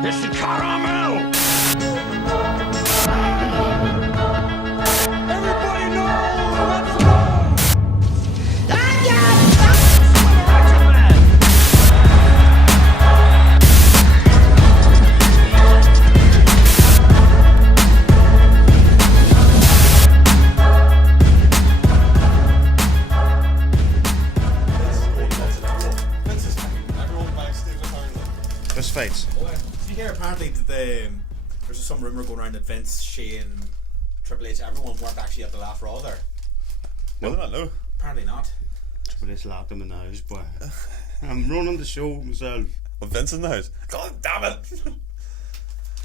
It's the caramel! Everybody know! Let's go! Fist fights. Did you hear apparently that there's some rumour going around that Vince, Shane, Triple H, everyone weren't actually at the last Raw there? No, they're not, no. Apparently not. Triple H locked him in the house, boy. I'm running the show myself. Well, Vince in the house. God damn it!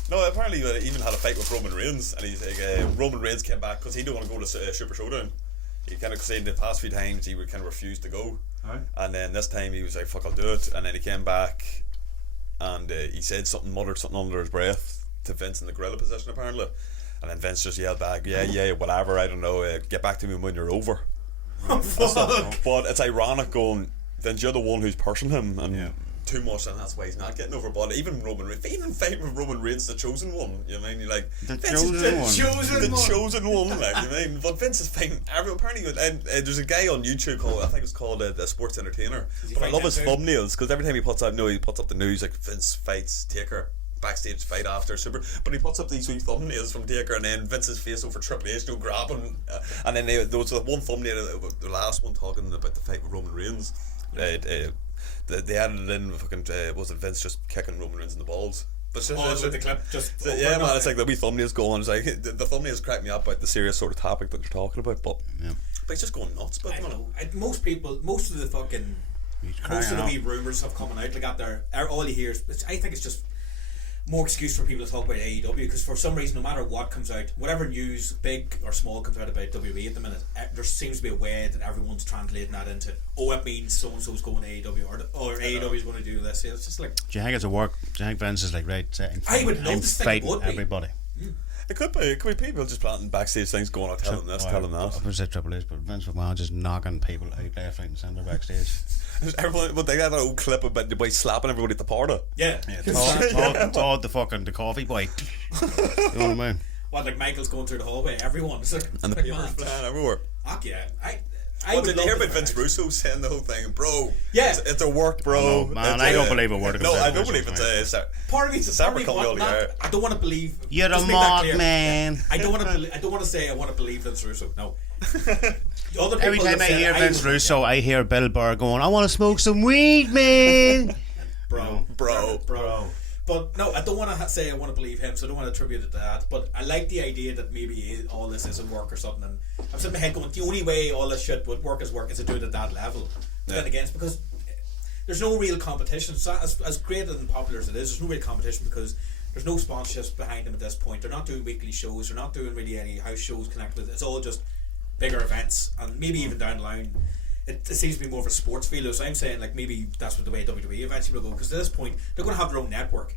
No, apparently he even had a fight with Roman Reigns, and he's like, Roman Reigns came back because he didn't want to go to Super Showdown. He kind of said the past few times he would kind of refuse to go, and then this time he was like, "Fuck, I'll do it." And then he came back, and he said something, muttered something under his breath to Vince in the gorilla position apparently, and then Vince just yelled back, "Yeah, whatever, I don't know. Get back to me when you're over." But it's ironic going, Vince, you're the one who's pushing him, and too much, and that's why he's not getting over. But even Roman Reigns, even fighting with Roman Reigns, the chosen one, you know what I mean? You're like, The Vince chosen is one. chosen one, like, you know what I mean? But Vince is fighting everyone. Apparently, and there's a guy on YouTube called, I think it's called the Sports Entertainer. But I love his thumbnails because every time he puts up the news like Vince fights Taker. Backstage fight after Super, but he puts up these sweet thumbnails from Taker, and then Vince's face over Triple H, no grabbing, and then there was one thumbnail, the last one talking about the fight with Roman Reigns. They added in fucking was it Vince just kicking Roman Reigns in the balls? But The clip just yeah, man, it's like the wee thumbnails going. It's like the thumbnails crack me up about the serious sort of topic that they're talking about, but it's just going nuts. But I don't know. Most of the wee rumours have coming out like that. All you hear is, I think it's just more excuse for people to talk about AEW, because for some reason, no matter what comes out, whatever news, big or small, comes out about WWE at the minute, there seems to be a way that everyone's translating that into, it means so and so's going to AEW, or AEW is going to do this. It's just like, Do you think it's a work? Do you think Vince is like, right, I would love I'm to think fighting it would be. everybody? it could be people just planting backstage things, going out, telling this, telling that. I would say Triple H, but Vince McMahon just knocking people out left, right and centre backstage. Everyone, but they got that old clip about the boy slapping everybody at the party. Todd the coffee boy. You know what I mean? what, like Michael's going through the hallway, everyone, it's like, And the like, papers man, flying everywhere. fuck yeah. Well, would did you love hear to about Vince fight. Russo saying the whole thing, bro? Yeah. It's a work, bro. No, man, It's I don't believe a word of No, Vince I don't Russo, believe it's a Part of me, It's a separate company altogether. I don't want to believe. You're just a make that mock clear. man. I don't want to say I want to believe Vince Russo. No. Other Every people time have I said hear it, Vince would- Russo, I hear Bill Burr going, I want to smoke some weed, man. bro. Bro. But no, I don't want to say I want to believe him, so I don't want to attribute it to that. But I like the idea that maybe all this isn't work or something. And I'm sitting in my head going, the only way all this shit would work is to do it at that level. But then again, it's because there's no real competition. So as great and popular as it is, there's no real competition because there's no sponsorships behind them at this point. They're not doing weekly shows. They're not doing really any house shows connected with it. It's all just bigger events, and maybe even down the line it seems to be more of a sports feel. So I'm saying like maybe that's what the way WWE eventually will go, because at this point they're going to have their own network.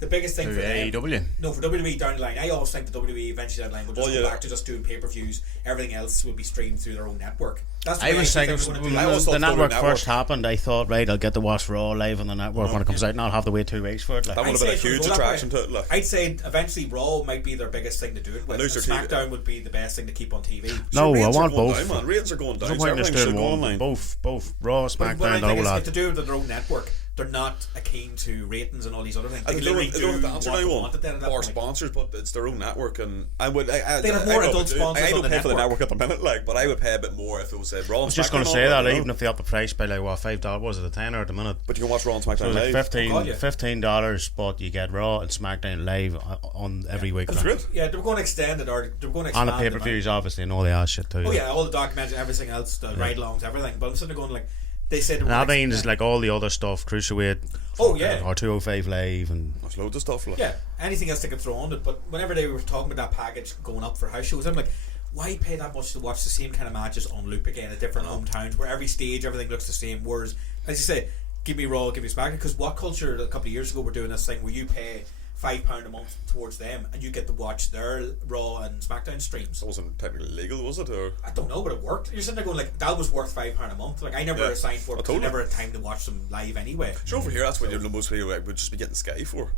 The biggest thing for them, AEW. no, for WWE down the line, I always think the WWE eventually down the line will just go back to just doing pay-per-views. Everything else will be streamed through their own network. That's the I way was think thinking they're when gonna do it. the network first happened, I thought, right, I'll get to watch Raw live on the network when it comes out, and I'll have to wait 2 weeks for it. Like. That would have been a huge attraction to it. Like. I'd say eventually Raw might be their biggest thing to do it with. lose their SmackDown would be the best thing to keep on TV. No, I Ratings want are going both. down, man. Ratings are going down. There's no So point in everything just should doing go one. online. Both Raw, But what SmackDown, I the think whole is, lot. if to do it with their own network, they're not keen to ratings and all these other things. And They they literally don't have to answer what they anyone want at the end of that or point. sponsors, but it's their own network, and I would. They have more adult sponsors I on don't the pay for the network. network at the minute, like, but I would pay a bit more if it was Raw. I was just going to say that, even if they up the price by like what $5, was it a $10 at the minute? But you can watch Raw and So SmackDown it was live. like $15, but you get Raw and SmackDown live on every week. That's great. Yeah, they were going to extend it, or they were going to On expand the pay-per-views, obviously, and all the ass shit too. Oh yeah, all the documentaries, everything else, the ride-alongs, everything. But I'm sitting there going like, they said. And that means like all the other stuff, Cruiserweight, Oh yeah, or 205 Live, and There's loads of stuff. Like. yeah, anything else they could throw on it. But whenever they were talking about that package going up for house shows, I'm like, why pay that much to watch the same kind of matches on loop again at different hometowns where every stage everything looks the same? Whereas, as you say, give me Raw, give me SmackDown. Because what culture a couple of years ago were doing this thing where you pay £5 a month towards them, and you get to watch their Raw and SmackDown streams. That wasn't technically legal, was it? Or I don't know, but it worked. You're sitting there going like, that was worth £5 a month. Like I never signed for it because I never had time to watch them live anyway. Sure, over here that's what you're most people would just be getting Sky for.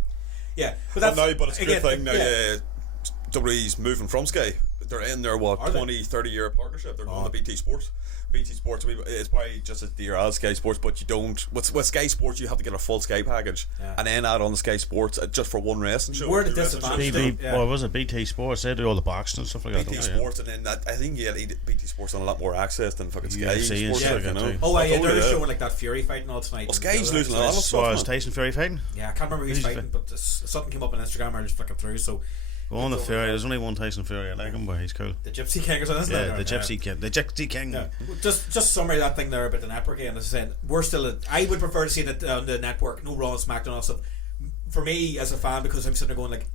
Yeah, but it's a good thing now. WWE's moving from Sky. They're in their 20-30 year partnership. They're going to BT Sports. BT Sports, it's probably just as dear as Sky Sports, but you don't. With Sky Sports, you have to get a full Sky package and then add on the Sky Sports just for one wrestling show. Where did this advantage? What was it? BT Sports. They do all the boxing and stuff like that. BT Sports, and then I think you get BT Sports on a lot more access than fucking Sky UFC Sports. you know. Oh, yeah, they're showing like that Fury fight and all tonight. Well, Sky's losing a lot of stuff. Was Tyson Fury fighting? Yeah, I can't remember who's fighting, but something came up on Instagram. I was flicking through, so. Well, on the Fury, there's only one Tyson Fury. I like him, but he's cool. The Gypsy King or something. Yeah, the Gypsy King. The Gypsy King. Yeah. Just summary that thing there about the network again. As I said, we're still. I would prefer to see that on the network, no Raw and SmackDown and all stuff. For me, as a fan, because I'm sitting there going like,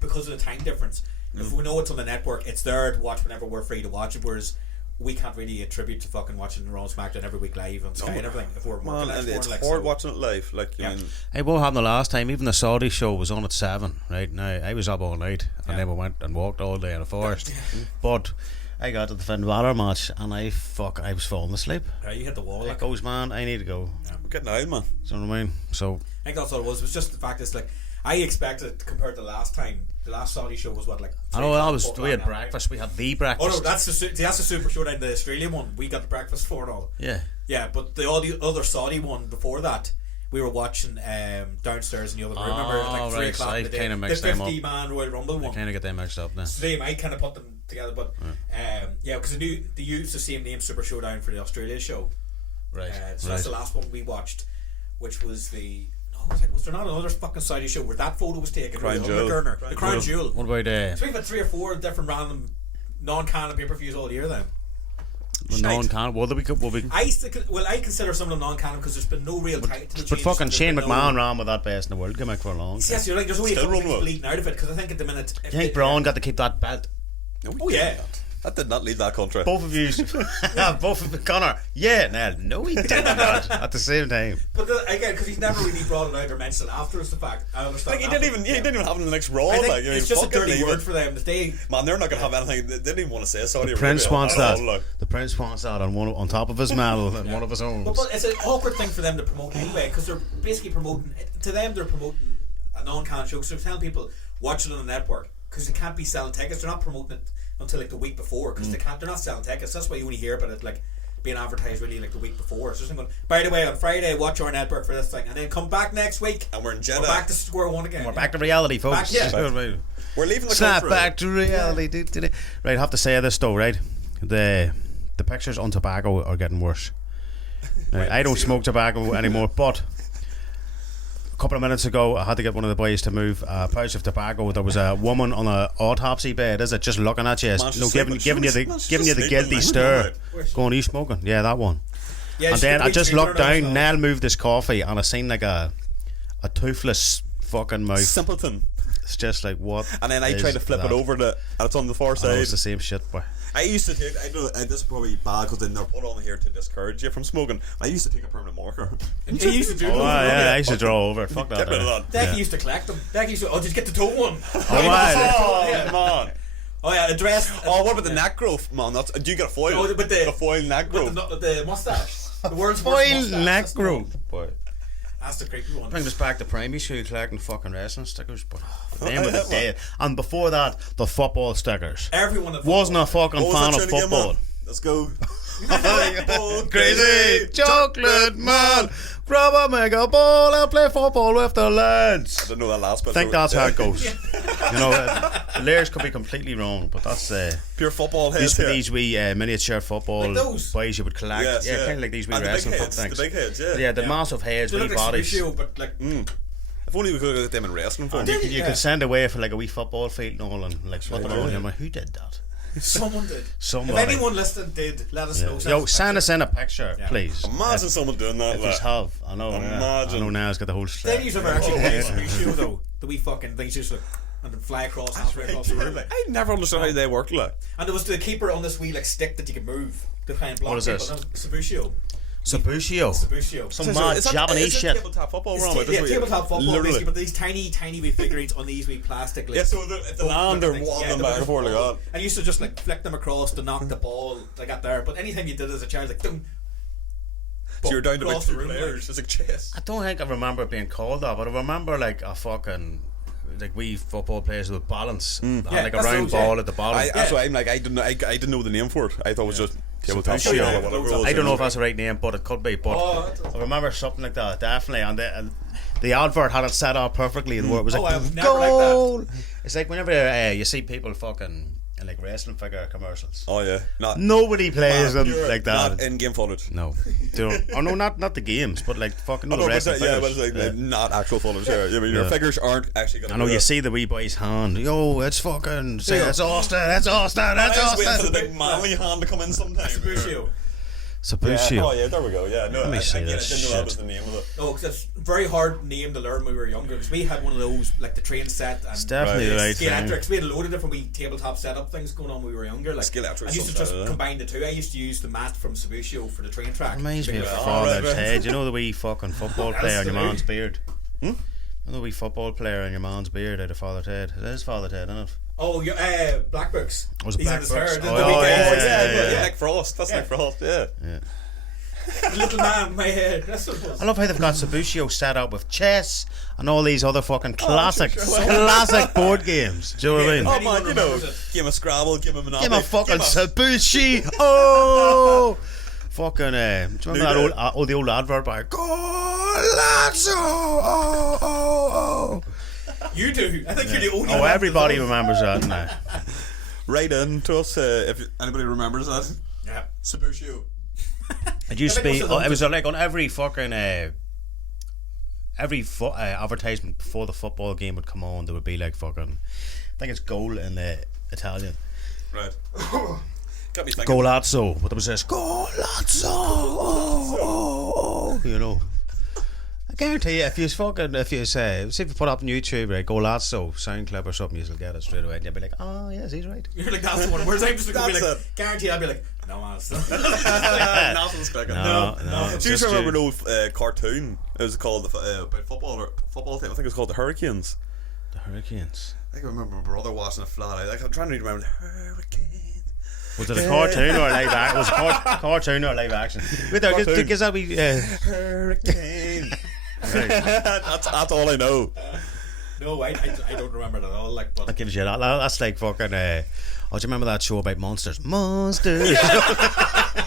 because of the time difference. If we know it's on the network, it's there to watch whenever we're free to watch it. Whereas we can't really attribute to fucking watching Raw and SmackDown every week live on Sky and everything. If we're and it's hard watching it live. Like, you mean, hey, what happened the last time? Even the Saudi show was on at 7. Right now, I was up all night, and then we went and walked all day in the forest. But I got to the Finn Balor match, and I was falling asleep. Yeah, you hit the wall. It goes, man. I need to go. I'm getting out, man. Do you know what I mean? So I think that's all it was. It was just the fact it's like I expected compared to last time. The last Saudi show was what, like? I know we had breakfast. We had the breakfast. Oh no, that's the Super Showdown, the Australian one. We got the breakfast for it all. Yeah, but the other Saudi one before that, we were watching downstairs in the other room. Remember, like 3 o'clock in the day, the 50-man Royal Rumble one. I kind of get them mixed up now. Same, I kind of put them together, but because they used the same name, Super Showdown, for the Australia show. Right. So that's the last one we watched, which was the. Was there not another fucking Saudi show where that photo was taken? The Crown Jewel. What about So we've had 3 or 4 different random non-canon pay-per-views all year then. non-canon? I consider some of them non-canon because there's been no real title. But fucking Shane McMahon ran with that best in the world gimmick for a long time. Yes, you're right. There's only a couple things bleeding out of it because I think at the minute. I think Braun got to keep that belt. Oh yeah. That did not leave that country. Both of you, both of Conor. Yeah, no, he did not at the same time. But again, because he's never really brought it out or mentioned it after the fact. I understand. Like he didn't even have it in the next Raw. Like, it's just a dirty word for them. Man, they're not gonna have anything. They didn't even want to say Saudi Arabia. Prince wants that. The Prince wants that on top of his medal and one of his own. But it's an awkward thing for them to promote anyway, because they're basically promoting. To them, they're promoting a non-canon show. So they're telling people watch it on the network because they can't be selling tickets. They're not promoting it until like the week before because they're not selling tickets. That's why you only hear about it like being advertised really like the week before. So going, by the way, on Friday watch our network for this thing, and then come back next week and we're in Jeddah. We're back to square one again. We're back to reality, folks. We're leaving the snap country. Back to reality. Right, I have to say this though, right? The pictures on tobacco are getting worse. Now, I don't smoke tobacco anymore, but a couple of minutes ago I had to get one of the boys to move a pouch of tobacco. There was a woman on an autopsy bed, is it, just looking at you, giving you the guilty stare, going, are you smoking? Yeah, that one. And then I just looked down, Nell moved this coffee and I seen like a toothless fucking mouth. Simpleton. It's just like, what? And then I tried to flip it over and it's on the far side. It's the same shit, boy. I used to take, I know this is probably bad because they're put on here to discourage you from smoking. I used to take a permanent marker. And you used to do I used to draw over it. Fuck that. Decky used to collect them. Decky used to, did you get the toe one? Man. Oh yeah, the dress. Oh, what about the neck growth, man? Do you get a foil? Oh, but the foil neck growth. The mustache. The world's foil neck growth. Boy. That's the creepy one. Bring us back to primary school collecting fucking wrestling stickers, but them were the dead. And before that, the football stickers. Everyone wasn't a fucking fan of football. Let's go. Crazy chocolate man, grab a mega ball and play football with the lads. I didn't know that last bit. I think that's how it goes. You know, the lyrics could be completely wrong, but that's pure football heads. These wee miniature football like those boys you would collect. Yes, kind of like these wee wrestling things. The big heads, yeah, the massive heads, wee bodies. But like, if only we could get them in wrestling form. You could send away for like a wee football field and all, and like what the hell? I'm like, who did that? Someone did. Somebody. If anyone listening did, let us know. Yo, send us in a picture, please. Imagine someone doing that. If you have, I know. Imagine. I know now it's got the whole. Then you ever actually play show though? The wee fucking things just like and then fly across halfway across the room. I never understood how they worked like. And there was the keeper on this wee like stick that you could move to try and block people. What is this? Sabushio. Sabusio. Some mad Japanese shit. Tabletop football, tabletop football, literally. basically, but these tiny wee figurines on these wee plastic. Like, Yeah, so if the land are wobbling back and forth like that. And you used to just like flick them across to knock the ball like at there. But anytime you did it as a child, like dum. So you're down to about across the 2 room, players. It's like chess. I don't think I remember it being called that, but I remember like a fucking like we football players with balance, Yeah, like a that's round those, ball yeah. at the bottom. That's why I'm like I didn't know the name for it. I thought it was just tabletop Sabusio. football or whatever it was. I don't know if that's the right name, but it could be. But I remember something like that, definitely. And the advert had it set up perfectly. And it was like, I've never goal! liked that. It's like whenever you see people fucking in like wrestling figure commercials. Oh yeah, Nobody plays them pure, like that. Not in-game footage. No. Oh no, not the games, but like fucking Oh, the no, but wrestling yeah, figures. but it's like not actual footage. Yeah, I mean your figures aren't actually gonna. I know do you it. see the wee boy's hand. Yo, it's fucking. Say it's Austin. It's Austin. It's I was waiting for Austin. the big manly hand to come in sometime. Sabusio. Sabusio. Yeah. Oh yeah, there we go. Yeah, no, Let me see again, I this didn't know that shit. was the name of it. Oh, because it's a very hard name to learn when we were younger. Because we had one of those, like the train set and It's definitely the right thing. Scalextrics. We had a load of different wee tabletop setup things going on when we were younger. Like Scalextrics I used to just sometimes, combine the two. I used to use the mat from Sabusio for the train track. Reminds me of Because- Father's Head. You know the wee fucking football player on your Absolutely. man's beard? You know the wee football player on your man's beard out of Father's Head? It is Father's Head, isn't it? Oh, Black Books. Was it He's Black in his Books? hair. Oh, The yeah, weekend. yeah. Nick Frost. That's Nick Frost. Yeah. Little man, my head. That's what it was. I love how they've got Sabusio set up with chess and all these other fucking classic sure. classic board games. Do you know what I mean? Oh Anyone man, you know, remembers it? game of Scrabble, game of Monopoly, Give him a fucking game of- Sabushi. Oh, fucking. Do you remember Ludo. that the old advert by Golazzo? Oh. You do. I think you're the only Oh, one. everybody remembers that now. Write in to us if anybody remembers that. Yeah. Sabusio. It used to I think be. also It was like on every fucking advertisement before the football game would come on. There would be like fucking. I think it's goal in the Italian. Right. Got me thinking. Golazzo. But there was this Golazzo. Oh. You know. I guarantee you, if you say, see if you put up on YouTube, right, Golazzo sound clip or something, you'll get it straight away, and you'll be like, oh yes, he's right. You're like, that's the one. Whereas I'm just going to be That's like, guaranteed, I'd be like, no, man, it's not. Nothing's clicking. No. Do it's you just remember you. an old cartoon? It was called about football team. I think it was called the Hurricanes. The Hurricanes. I think I remember my brother watching it flat. I'm trying to remember the Hurricanes. Was it a cartoon or a live action? Was it a cartoon or live action? Wait there, Cartoon. because that be Hurricane. right. that's all I know. No, I don't remember it at all. Like, but That gives you that. That's like fucking. Oh, do you remember that show about monsters? Monsters.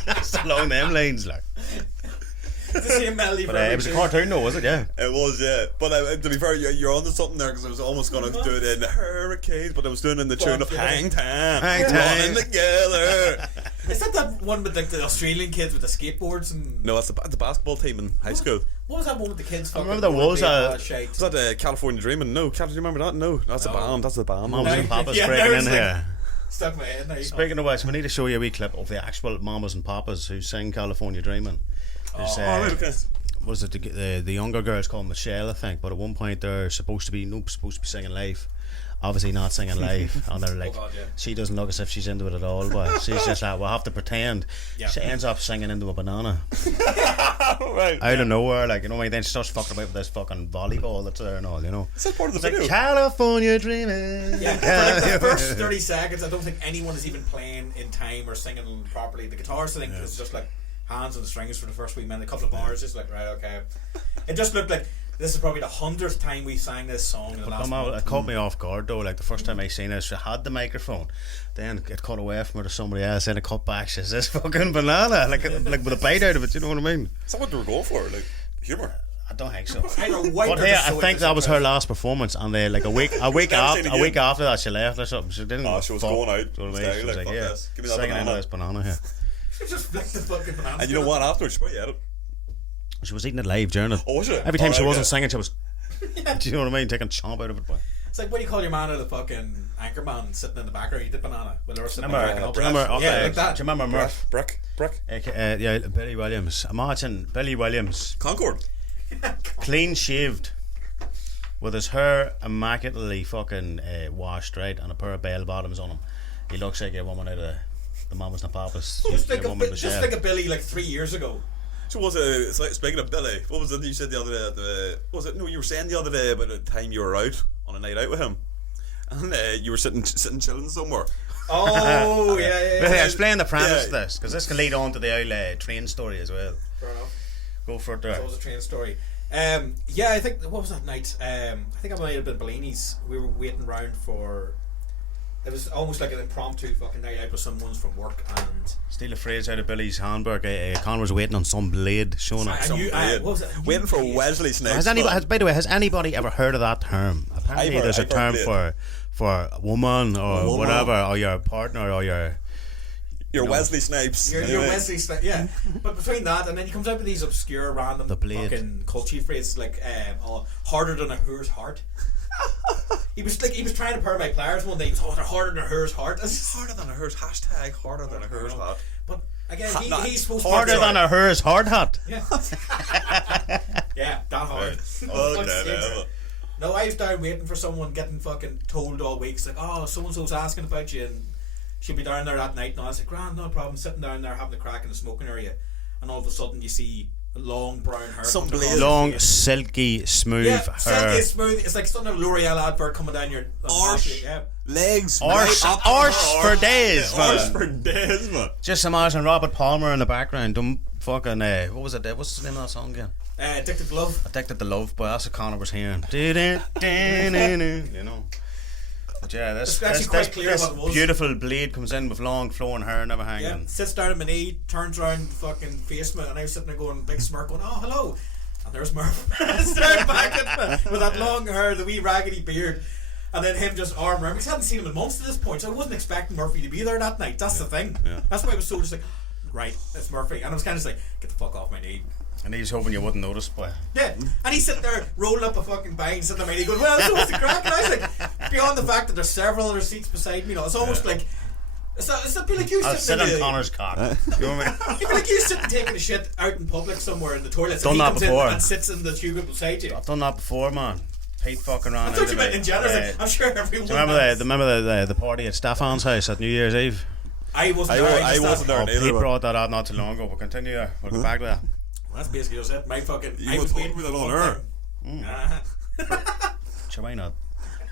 It's along them lines, like. it's the same melody. But it was a cartoon, though, was it? Yeah. It was, yeah. But to be fair, you're onto something there because I was almost going to do it in the Hurricanes, but I was doing it in the tune of Hang Time. Hang Time. Running together. Is that one with like the Australian kids with the skateboards and No, that's the basketball team in high school. what was that one with the kids? remember there was a- shite. Is that California Dreaming? No, do you remember that? No, that's the band. That's the band. Mamas and Papas Yeah, breaking there's in like- here. Stuck my head now. Speaking of which, we need to show you a wee clip of the actual Mamas and Papas who sing California Dreaming. There's, right, okay. what is it? The younger girl's called Michelle, I think. But at one point they're supposed to be singing live. Obviously not singing live, and they're like, God, yeah. she doesn't look as if she's into it at all. But she's just like, we'll have to pretend. Yeah. She ends up singing into a banana Right. out of nowhere, like, you know what I mean? Then she starts fucking about with this fucking volleyball that's there and all, you know. Is that part of the It's like video? California Dreaming. Yeah, for like the first 30 seconds, I don't think anyone is even playing in time or singing properly. The guitarist, I think, is just like hands on the strings for the first wee minute, a couple of bars, just like, right, okay. It just looked like this is probably the 100th time we sang this song in the last month. It caught me off guard though. Like the first time I seen it, she had the microphone, then it cut away from her to somebody else, then it cut back. She says, "This fucking banana," like with a bite out of it. You know what I mean? Is that what they were going for? Like humour? I don't think so. Either white But or hey, just I so think that was her disinterested. last performance, and then like a week Never seen it again. after that, she left or something. She didn't. Oh, she was fuck, going out. You know what I mean? Style, She was like, like, fuck yeah, this. Give me that singing into banana. this banana here. She just flicked the fucking banana. And you know what? Afterwards, she probably had it. She was eating it live during it. Oh, was she? Every time Oh, she right, wasn't yeah. singing, she was. Do you know what I mean? Taking chomp out of it. Boy. It's like, what do you call your man or the fucking anchorman sitting in the background? Eat the banana. Well, they were sitting Remember, there remember, yeah, like that. do you remember Murph? Brick. Yeah, Billy Williams. Imagine Billy Williams, Concord. clean shaved, with his hair immaculately fucking washed, right, and a pair of bell bottoms on him. He looks like a woman out of the Mamas and Papas. Just like a woman just like a Billy like 3 years ago. So was it? It's like, speaking of Billy, what was it you said the other day? You were saying the other day about the time you were out on a night out with him, and you were sitting chilling somewhere. Oh yeah. Explain the premise of this, because this can lead on to the old train story as well. Fair enough. Go for it there. So it was a train story. I think, what was that night? I think I might have been Bellini's. We were waiting around for. It was almost like an impromptu fucking night out with someone's from work, and Steal a phrase out of Billy's handbook. Conor was waiting on some blade showing up. what was it? Waiting for Wesley Snipes. By the way, has anybody ever heard of that term? Apparently, there's a term for a woman or whatever, or your partner, or your Wesley Snipes. You're Wesley Snipes, yeah. But between that, and then he comes out with these obscure, random fucking culty phrases like harder than a whore's heart. He was trying to pair my players one day. He was, they're harder than a where's heart. Harder than a whore's hashtag harder than a where's heart. But again, he's supposed harder to than a hers hard hat. Yeah. Yeah, that hard. Oh, no, I was down waiting for someone, getting fucking told all week. It's like, oh, so and so's asking about you, and she'll be down there that night. And I was like, grand, no problem. Sitting down there having a crack in the smoking area, and all of a sudden you see long brown hair, long, silky, smooth hair. Silky, smooth. It's like something a L'Oreal advert coming down your arse, legs, arse for days, arse for days, man. Just imagine Robert Palmer in the background. Don't fucking what was it? What's the name of that song again? Addicted to Love. Addicted to Love, but that's what Conor was hearing. You know. But yeah, this beautiful blade comes in with long flowing hair and everything. Yeah, sits down on my knee, turns around, fucking face me, and I was sitting there going, big smirk, going, oh, hello. And there's Murph staring back at me with that long hair, the wee raggedy beard, and then him just arm around. We hadn't seen him in months at this point, so I wasn't expecting Murphy to be there that night. That's the thing. Yeah. That's why I was so just like, right, it's Murphy. And I was kind of just like, get the fuck off my knee. And he's hoping you wouldn't notice, boy. Yeah, and he's sitting there rolling up a fucking bag, sitting there, and he goes, well, so what's the crack? And I was like, beyond the fact that there's several other seats beside me, it's almost like, it's a be like you sitting on Conor's cock. You know what I mean? It'd be like you sitting taking a shit out in public somewhere in the toilet. Done that before. And sits in the tube beside you. I've done that before, man. Pete fucking ran. I thought you meant in general. I'm sure everyone. Do you remember the party at Stefan's house at New Year's Eve? I wasn't there. Pete brought that out not too long ago. We'll continue. We'll go back to that. Well, that's basically just it. My fucking. You was waiting with it on her. Sure, why not?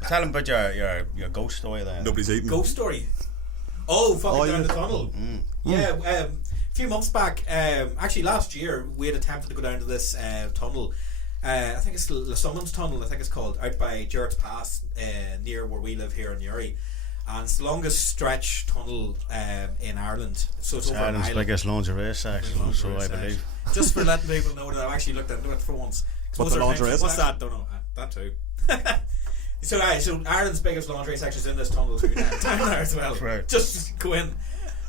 Tell him about your ghost story there. Nobody's eating. Ghost story. Oh, fucking down the tunnel. Yeah, a few months back, actually last year, we had attempted to go down to this tunnel. I think it's the Summons Tunnel, I think it's called, out by Jarrett's Pass, near where we live here in Uri. And it's the longest stretch tunnel in Ireland. So it's over Ireland's biggest lingerie section, so I believe. Just for letting people know that I've actually looked into it for once. What's the lingerie section? What's that? Don't know. That too. So Ireland's biggest lingerie section is in this tunnel too. Down there as well. Right. Just go in.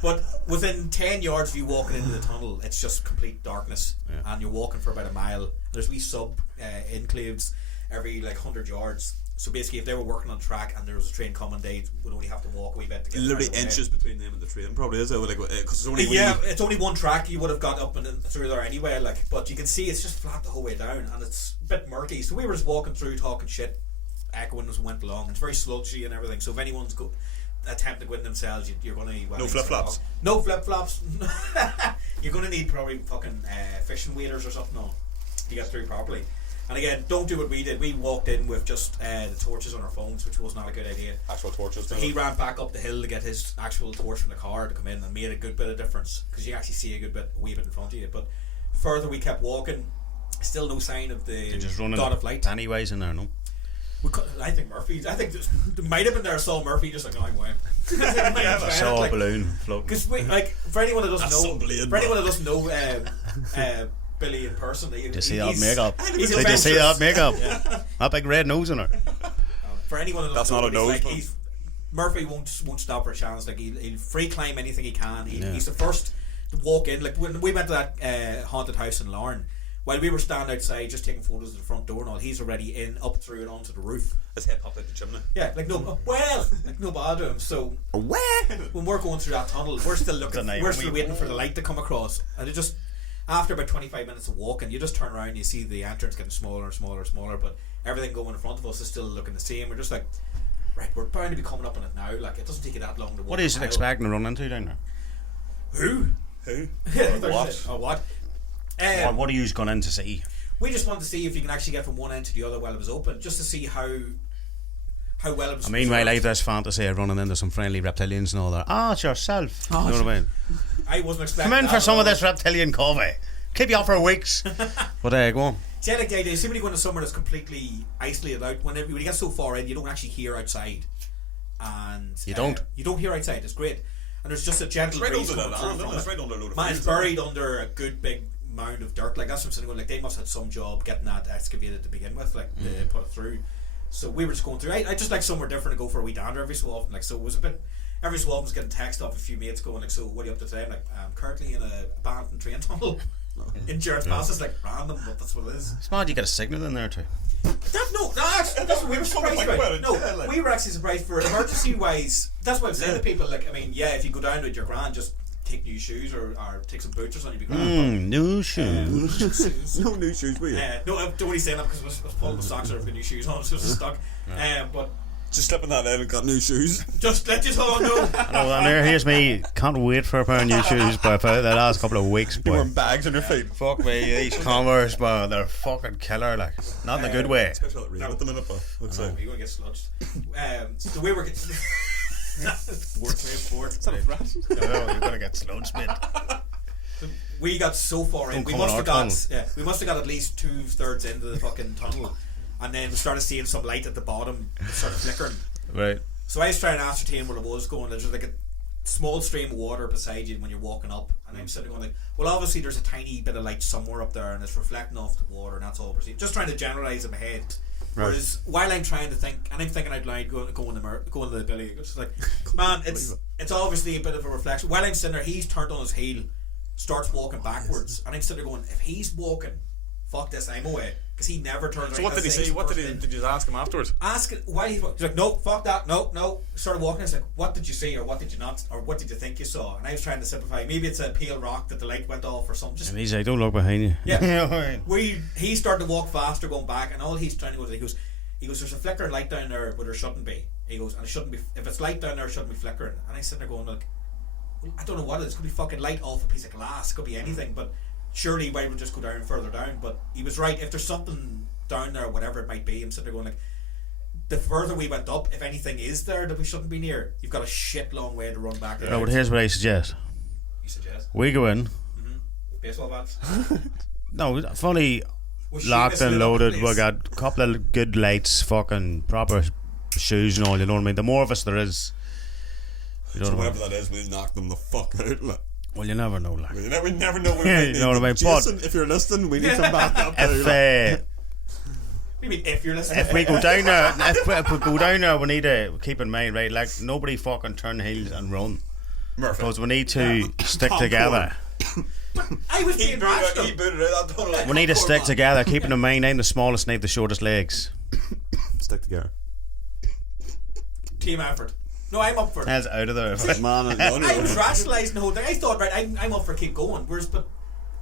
But within 10 yards of you walking into the tunnel, it's just complete darkness. And you're walking for about a mile. There's wee sub enclaves every like 100 yards. So basically, if they were working on track and there was a train coming, they would only have to walk a wee bit to get literally inches between them and the train. Probably is it? Like, because it's only it's only one track. You would have got up and through there anyway. Like, but you can see it's just flat the whole way down, and it's a bit murky. So we were just walking through, talking shit, echoing as we went along. It's very sludgy and everything. So if anyone's attempting to go in themselves, you're going to need no flip flops. No flip flops. You're going to need probably fucking fishing waders or something to get through properly. And again, don't do what we did. We walked in with just the torches on our phones, which was not a good idea. Actual torches. So he ran back up the hill to get his actual torch from the car to come in, and made a good bit of difference because you actually see a wee bit in front of you. But further we kept walking, still no sign of the God of Light. Anyways, in there, no. I think there might have been there. Saw Murphy just like going away. Saw a balloon floating. Because for anyone that doesn't know, Billy in person. Did you see that makeup? Did you see that makeup? That big red nose on her. For anyone that that's not a nose. Like, Murphy won't stop for a chance. Like he'll free climb anything he can. He's the first to walk in. Like when we went to that haunted house in Larne, while we were standing outside just taking photos of the front door and all, he's already up through and onto the roof. His head popped out the chimney. Yeah, like no bother to him. So when we're going through that tunnel, we're still looking. We're still waiting for the light to come across, and it just. After about 25 minutes of walking, you just turn around and you see the entrance getting smaller and smaller and smaller, but everything going in front of us is still looking the same. We're just like, right, we're bound to be coming up on it now. Like, it doesn't take you that long to walk. What is it expecting to run into down there? Who? What? Oh, what? What are you going in to see? We just wanted to see if you can actually get from one end to the other while it was open, just to see how well it was. I mean, while I have this fantasy of running into some friendly reptilians and all that. It's yourself. You know what I mean? I wasn't expecting. Come in that for some at of all. this reptilian coffee. Keep you up for weeks. But go on. See, I like the idea. See, when you go into somewhere that's completely isolated out, when you get so far in, you don't actually hear outside, and You don't? You don't hear outside. It's great, and there's just a gentle It's right breeze under coming the through land, from isn't it? It's it. right under a load of Man, it's fields. buried under a good big mound of dirt. Like that's what I'm saying. Like they must have had some job getting that excavated to begin with. Like they put it through. So we were just going through. I just like somewhere different to go for a wee dander every so often. Like so, it was a bit. Every so often, I was getting text off a few mates going like, "So what are you up to today?" I'm like, "I'm currently in a abandoned train tunnel in Jarrett's Pass." It's like random, but that's what it is. It's mad you get a signal in there too. That's what we were surprised Think about about. it, No, yeah, like- we were actually surprised for emergency wise. That's what I'm saying to people. Like, I mean, yeah, if you go down with your grand, just take new shoes or take some boots or something. You'd be grand. New shoes. No new shoes, will you? No, I don't want to say that because I was pulling the socks out of the new shoes on, so it was stuck. But Just slipping that in and got new shoes. just let you all know. And here's me. Can't wait for a pair of new shoes, but for the last couple of weeks, You boy. wearing bags on your feet. Fuck me, these Converse, but they're fucking killer. Like, not in a good way. Especially at rain at the minute, but looks like. You're going to get sludged. So we were getting. Sport. No, you're gonna get sludged, mate. We got so far in. Don't We come must in have our got. tunnel. Yeah, we must have got at least 2/3 into the fucking tunnel, and then we started seeing some light at the bottom. It started flickering. Right. So I was trying to ascertain where it was going. There's just like a small stream of water beside you when you're walking up, and I'm sitting there going like, well, obviously there's a tiny bit of light somewhere up there, and it's reflecting off the water, and that's all we're seeing. Just trying to generalise in my head. Right. Whereas while I'm trying to think, and I'm thinking out loud, going to the Billy, it's just like, man, it's obviously a bit of a reflection. While I'm sitting there, he's turned on his heel, starts walking backwards, and I'm sitting there going, if he's walking, fuck this, I'm away, because he never turns. So what did he say? What did you ask him afterwards? Ask it why he's like, no, fuck that, no. Started walking. It's like, what did you see, or what did you not, or what did you think you saw? And I was trying to simplify. Maybe it's a pale rock that the light went off or something. Just And he's like, don't look behind you. yeah. He started to walk faster, going back, and all he's trying to go to, he goes, there's a flickering light down there where there shouldn't be. He goes, and it shouldn't be. If it's light down there, it shouldn't be flickering. And I sit there going, like, well, I don't know what it is. It could be fucking light off a piece of glass. It could be anything. But surely why would just go down further down? But he was right. If there's something down there, whatever it might be, I'm sitting there going like, the further we went up, if anything is there that we shouldn't be near, you've got a shit long way to run back. No, but here's what I suggest. You suggest We go in. baseball bats. No, fully Was locked she and missing it up, loaded. please? We got a couple of good lights, fucking proper shoes and all. You know what I mean? The more of us there is, you know So what I mean? whatever that is, we'll knock them the fuck out. Like. Well, you never know, like. We never know when Yeah, you know what I mean? Jason, if you're listening, we need some backup. If What do you mean, if you're listening? if we go down there, if we go down there, we need to keep in mind, right? Like, nobody fucking turn heels and run, Murphy. because we need to stick Popcorn. together. I was He being booted rational. it out. I don't like We need to popcorn, stick man. together, keeping in mind I'm the smallest and I have the shortest legs. Stick together. Team effort. No, I'm up for it. That's out of there. Man, I was rationalising the whole thing. I thought, right, I'm up for keep going. Whereas, but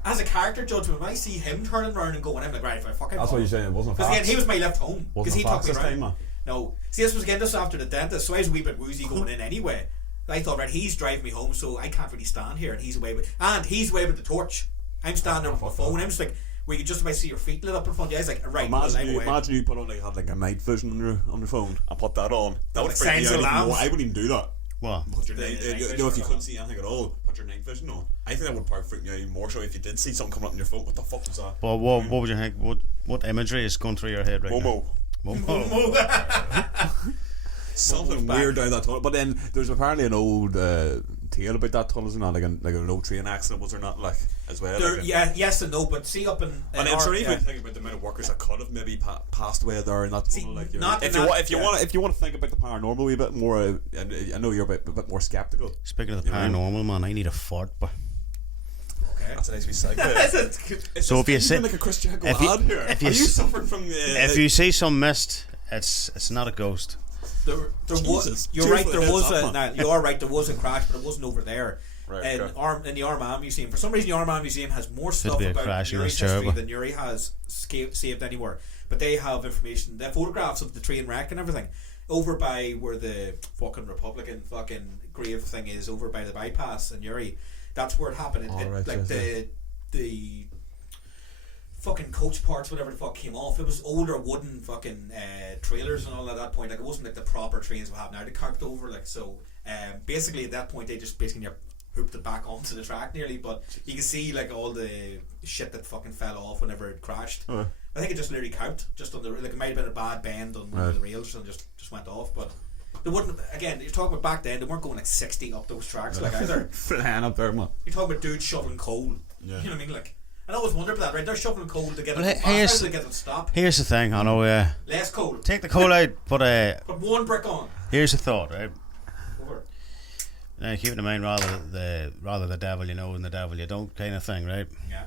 as a character judgment, when I see him turning around and going, I'm like, right, if I fucking. That's what you're saying. It wasn't a Because again, fax. he was my left home. Because Wasn't he a took fax me this round. time, man. No, see, this was again just after the dentist, so I was a wee bit woozy going in anyway. I thought, right, he's driving me home, so I can't really stand here, and he's away with the torch. I'm standing there with my phone. I'm just like, we could just about see your feet lit up in front of you. I was like, right, well, I'm away. Imagine you put on like had like a night vision on your phone and put that on. That would Like freak me signs out of even more. lambs. I wouldn't even do that. What? Put your night You vision know, if you on. couldn't see anything at all, put your night vision on. I think that would probably freak me out even more. So if you did see something coming up on your phone, what the fuck was that? Well, what would you think? What imagery is going through your head right Momo. now? Momo. Something back. weird down that tunnel. But then there's apparently an old tale about that tunnel, isn't it? Like an old train accident, was there not? Like as well. There, like yeah, yes and no, but see up in and then our- sure, even yeah. think about the amount of workers that could have maybe passed away there in that See, tunnel. Like, not if in you that- want, yeah. if you want to think about the paranormal a wee bit more, and I know you're a bit more skeptical. Speaking of the You know? paranormal, man, I need a fart, but Okay. That's a nice wee segue. It's So just if you even sit- like a Christian if you- ad here, if you are you s- suffering from? if you see some mist, it's not a ghost. There was. Jesus. You're Cheers right. for There the was heads a. up, man. No, you are right. There was a crash, but it wasn't over there. Right, in okay. in the Armagh Museum, for some reason, the Armagh Museum has more stuff be a about crash in Uri's this chair, history but- than Uri has saved anywhere. But they have information, the photographs of the train wreck and everything, over by where the fucking Republican fucking grave thing is, over by the bypass in Uri. That's where it happened. Oh, right, like yes, the fucking coach parts, whatever the fuck came off. It was older wooden fucking trailers and all at that point. Like it wasn't like the proper trains we have now. They carped over like so. Basically at that point they just basically hooped it back onto the track nearly. But you can see like all the shit that fucking fell off whenever it crashed. I think it just literally carped just on the like it might have been a bad bend on one of the rails and just went off. But they wouldn't. Again, you're talking about back then. They weren't going like 60 up those tracks like either. Flying up there, man. You're talking about dudes shoveling coal. You know what I mean? Like. I always wonder about that, right? They're shoveling coal to get it fast. How do they get them stopped? Here's the thing, I know. Less coal. Take the coal out, put one brick on. Here's the thought, right? Over. Now, keep in mind, rather the devil you know than the devil you don't, kind of thing, right? Yeah.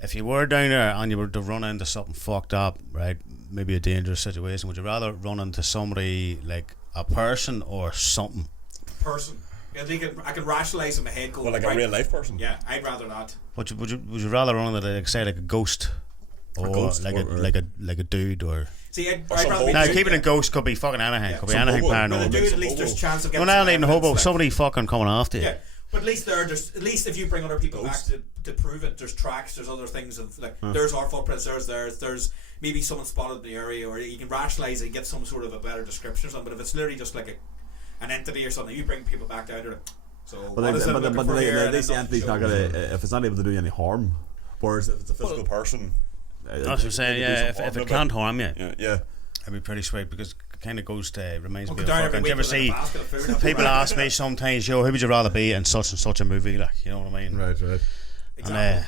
If you were down there and you were to run into something fucked up, right? Maybe a dangerous situation. Would you rather run into somebody like a person or something? Person. Yeah, I can rationalise in my head. Well, like a real life person. Yeah, I'd rather not. Would you rather run into like say like a ghost, or like a dude or? See, I'd rather be. Now, keeping a ghost could be fucking anything. Could be anything paranormal. Well, a dude, at least there's a chance of getting. Well, not even a hobo. Somebody fucking coming after you. Yeah, but at least there's at least if you bring other people back to prove it, there's tracks, there's other things of like there's our footprints, there's maybe someone spotted the area, or you can rationalise it and get some sort of a better description or something. But if it's literally just like an entity or something, you bring people back down there. So but they say entity's not gonna if it's not able to do you any harm. Whereas if it's a physical person, that's what I'm saying. Yeah, if it can't harm you, yeah, it'd be pretty sweet because it kind of goes to reminds me of down fucking. Do you ever see people ask me sometimes, yo, who would you rather be in such and such a movie? Like, you know what I mean? Right. Exactly. And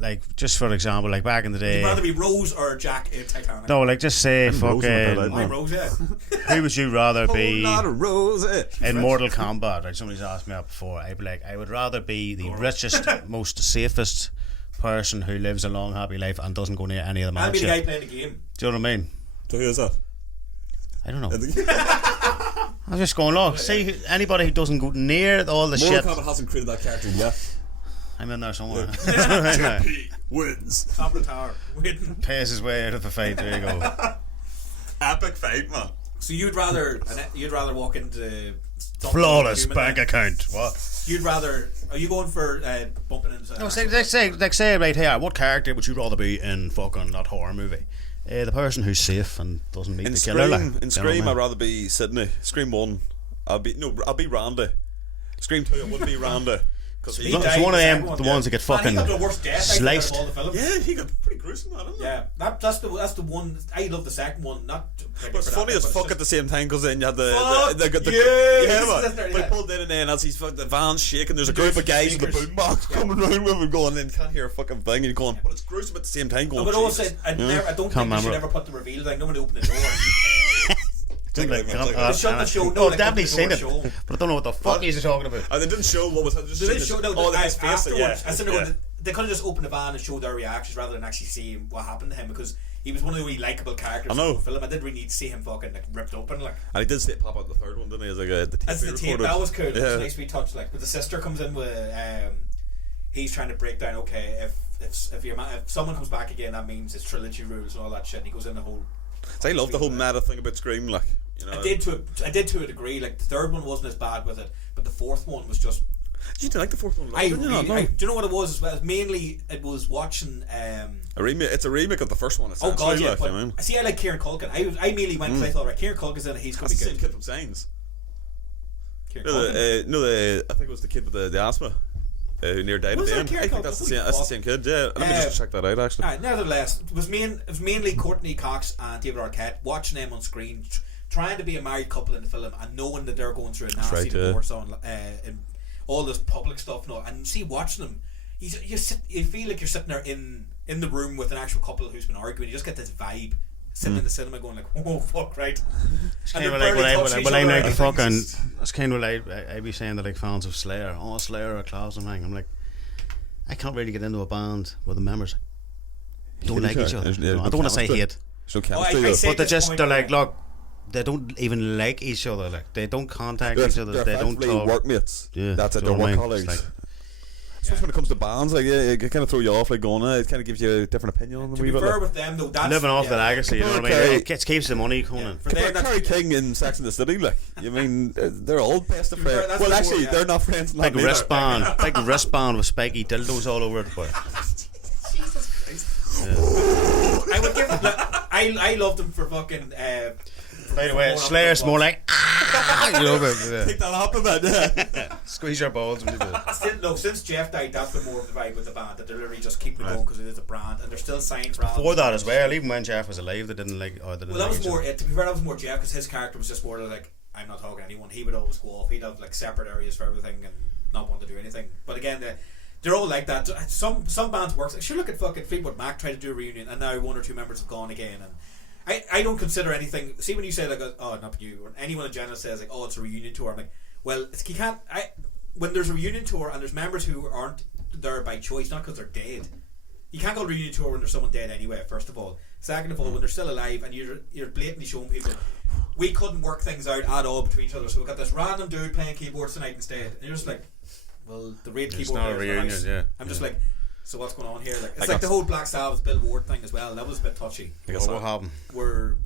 like just for example, like back in the day, would you rather be Rose or Jack in Titanic? No, like just say fucking. I'm Rose, yeah. Who would you rather be? Not a rose. In Mortal Kombat, right? Somebody's asked me that before. I'd be like, I would rather be the richest, most safest person who lives a long, happy life and doesn't go near any of the I'll mad be the shit. guy playing the game. Do you know what I mean? So who is that? I don't know. I'm just going, look, see anybody who doesn't go near all the shit. Mortal Kombat hasn't created that character yet. I'm in there somewhere. Wins. Top of the tower. Waiting. Pays his way out of the fight. There you go. Epic fight, man. So you'd rather walk into Flawless bank account. What? You'd rather? Are you going for bumping into? No, say right here. What character would you rather be in fucking that horror movie? The person who's safe and doesn't meet the killer. In Scream, I'd rather be Sydney. Scream 1, I'll be Randy. Scream 2, I wouldn't be Randy. Because it's one of them, the ones that get fucking he got the worst death sliced. out of all the films. yeah, he got pretty gruesome, didn't he? Yeah, that's the one. I love the second one. Not. But it's funny as fuck at the same time because then you had the they pulled in and as he's the van's shaking, there's a group of guys with the boom box coming round with him going, and you can't hear a fucking thing, and you're going, but it's gruesome at the same time. Going, I would always say I don't think you should ever put the reveal thing. Nobody open the door. Definitely seen it, but I don't know what the fuck he's talking about. And they didn't show what was. They didn't show his face. They could have just opened the van and showed their reactions rather than actually see what happened to him, because he was one of the really likeable characters in the film. I didn't really need to see him fucking like ripped open like. And he did see it pop out the third one, didn't he? As like the tape. That's the tape. That was cool. Yeah. It was a nice wee touch. Like, but the sister comes in with he's trying to break down. Okay, if someone comes back again, that means it's trilogy rules and all that shit. And he goes in the whole. So I love the whole meta thing about Scream, like. You know, I did to a degree. Like the third one wasn't as bad with it, but the fourth one was just. You didn't like the fourth one? Do you know what it was? Well, mainly it was watching. A remake. It's a remake of the first one. Oh god, yeah. But, see, I like Kieran Culkin. I mainly went because I thought, right, Kieran Culkin's in it. He's going to be good. Same kid from Signs. I think it was the kid with the asthma. Who near died at the end. I think that's the same kid. Yeah, let me just check that out. Actually, nevertheless, it was mainly Courtney Cox and David Arquette watching them on screen, trying to be a married couple in the film and knowing that they're going through a nasty divorce on and all this public stuff and see watching them, you feel like you're sitting there in the room with an actual couple who's been arguing. You just get this vibe sitting in the cinema going like, oh fuck, right. It's kind of like when I like the fucking. It's kind of like I be saying that like fans of Slayer, Slayer or Klaus and thing. I'm like, I can't really get into a band where the members don't like each other. I don't want to say hate, but they're like, look, they don't even like each other. Like they don't contact each other. They don't talk. Workmates. Yeah, that's it. They're work colleagues. Like, especially when it comes to bands, like it kind of throw you off, like going, it kind of gives you a different opinion on them. To be fair with them, though, that's living off the legacy, you know what I mean? It keeps the money coming. Carrie King in Sex and the City, like, you mean, they're all best of friends. Well, actually, they're not friends. Big wristband with spiky dildos all over it. Jesus But give them, I loved them for fucking. By the way, Slayer's more like you know, but, Take that up a bit, yeah. squeeze your balls when you do it. Since Jeff died, that's been more of the vibe with the band. That they literally just keep it going because it is a brand, and they're still signed for. Before that as well, even when Jeff was alive, they didn't like. Or they didn't Well, that like was each more. other. To be fair, that was more Jeff because his character was just more like, I'm not talking to anyone. He would always go off. He'd have like separate areas for everything and not want to do anything. But again, they're all like that. Some bands work. Sure, look at fucking Fleetwood Mac tried to do a reunion, and now one or two members have gone again. And I don't consider anything. See, when you say like, oh, not you, or anyone in general says like, oh, it's a reunion tour. I'm like, well, you can't. When there's a reunion tour and there's members who aren't there by choice, not because they're dead. You can't go to a reunion tour when there's someone dead anyway. First of all, second of all, when they're still alive and you're blatantly showing people we couldn't work things out at all between each other. So we got this random dude playing keyboards tonight instead, and you're just like, well, the raid keyboard not a player reunion, nice. yeah. I'm just like, so what's going on here? Like, it's like the whole Black Sabbath Bill Ward thing as well. That was a bit touchy. What happened? Where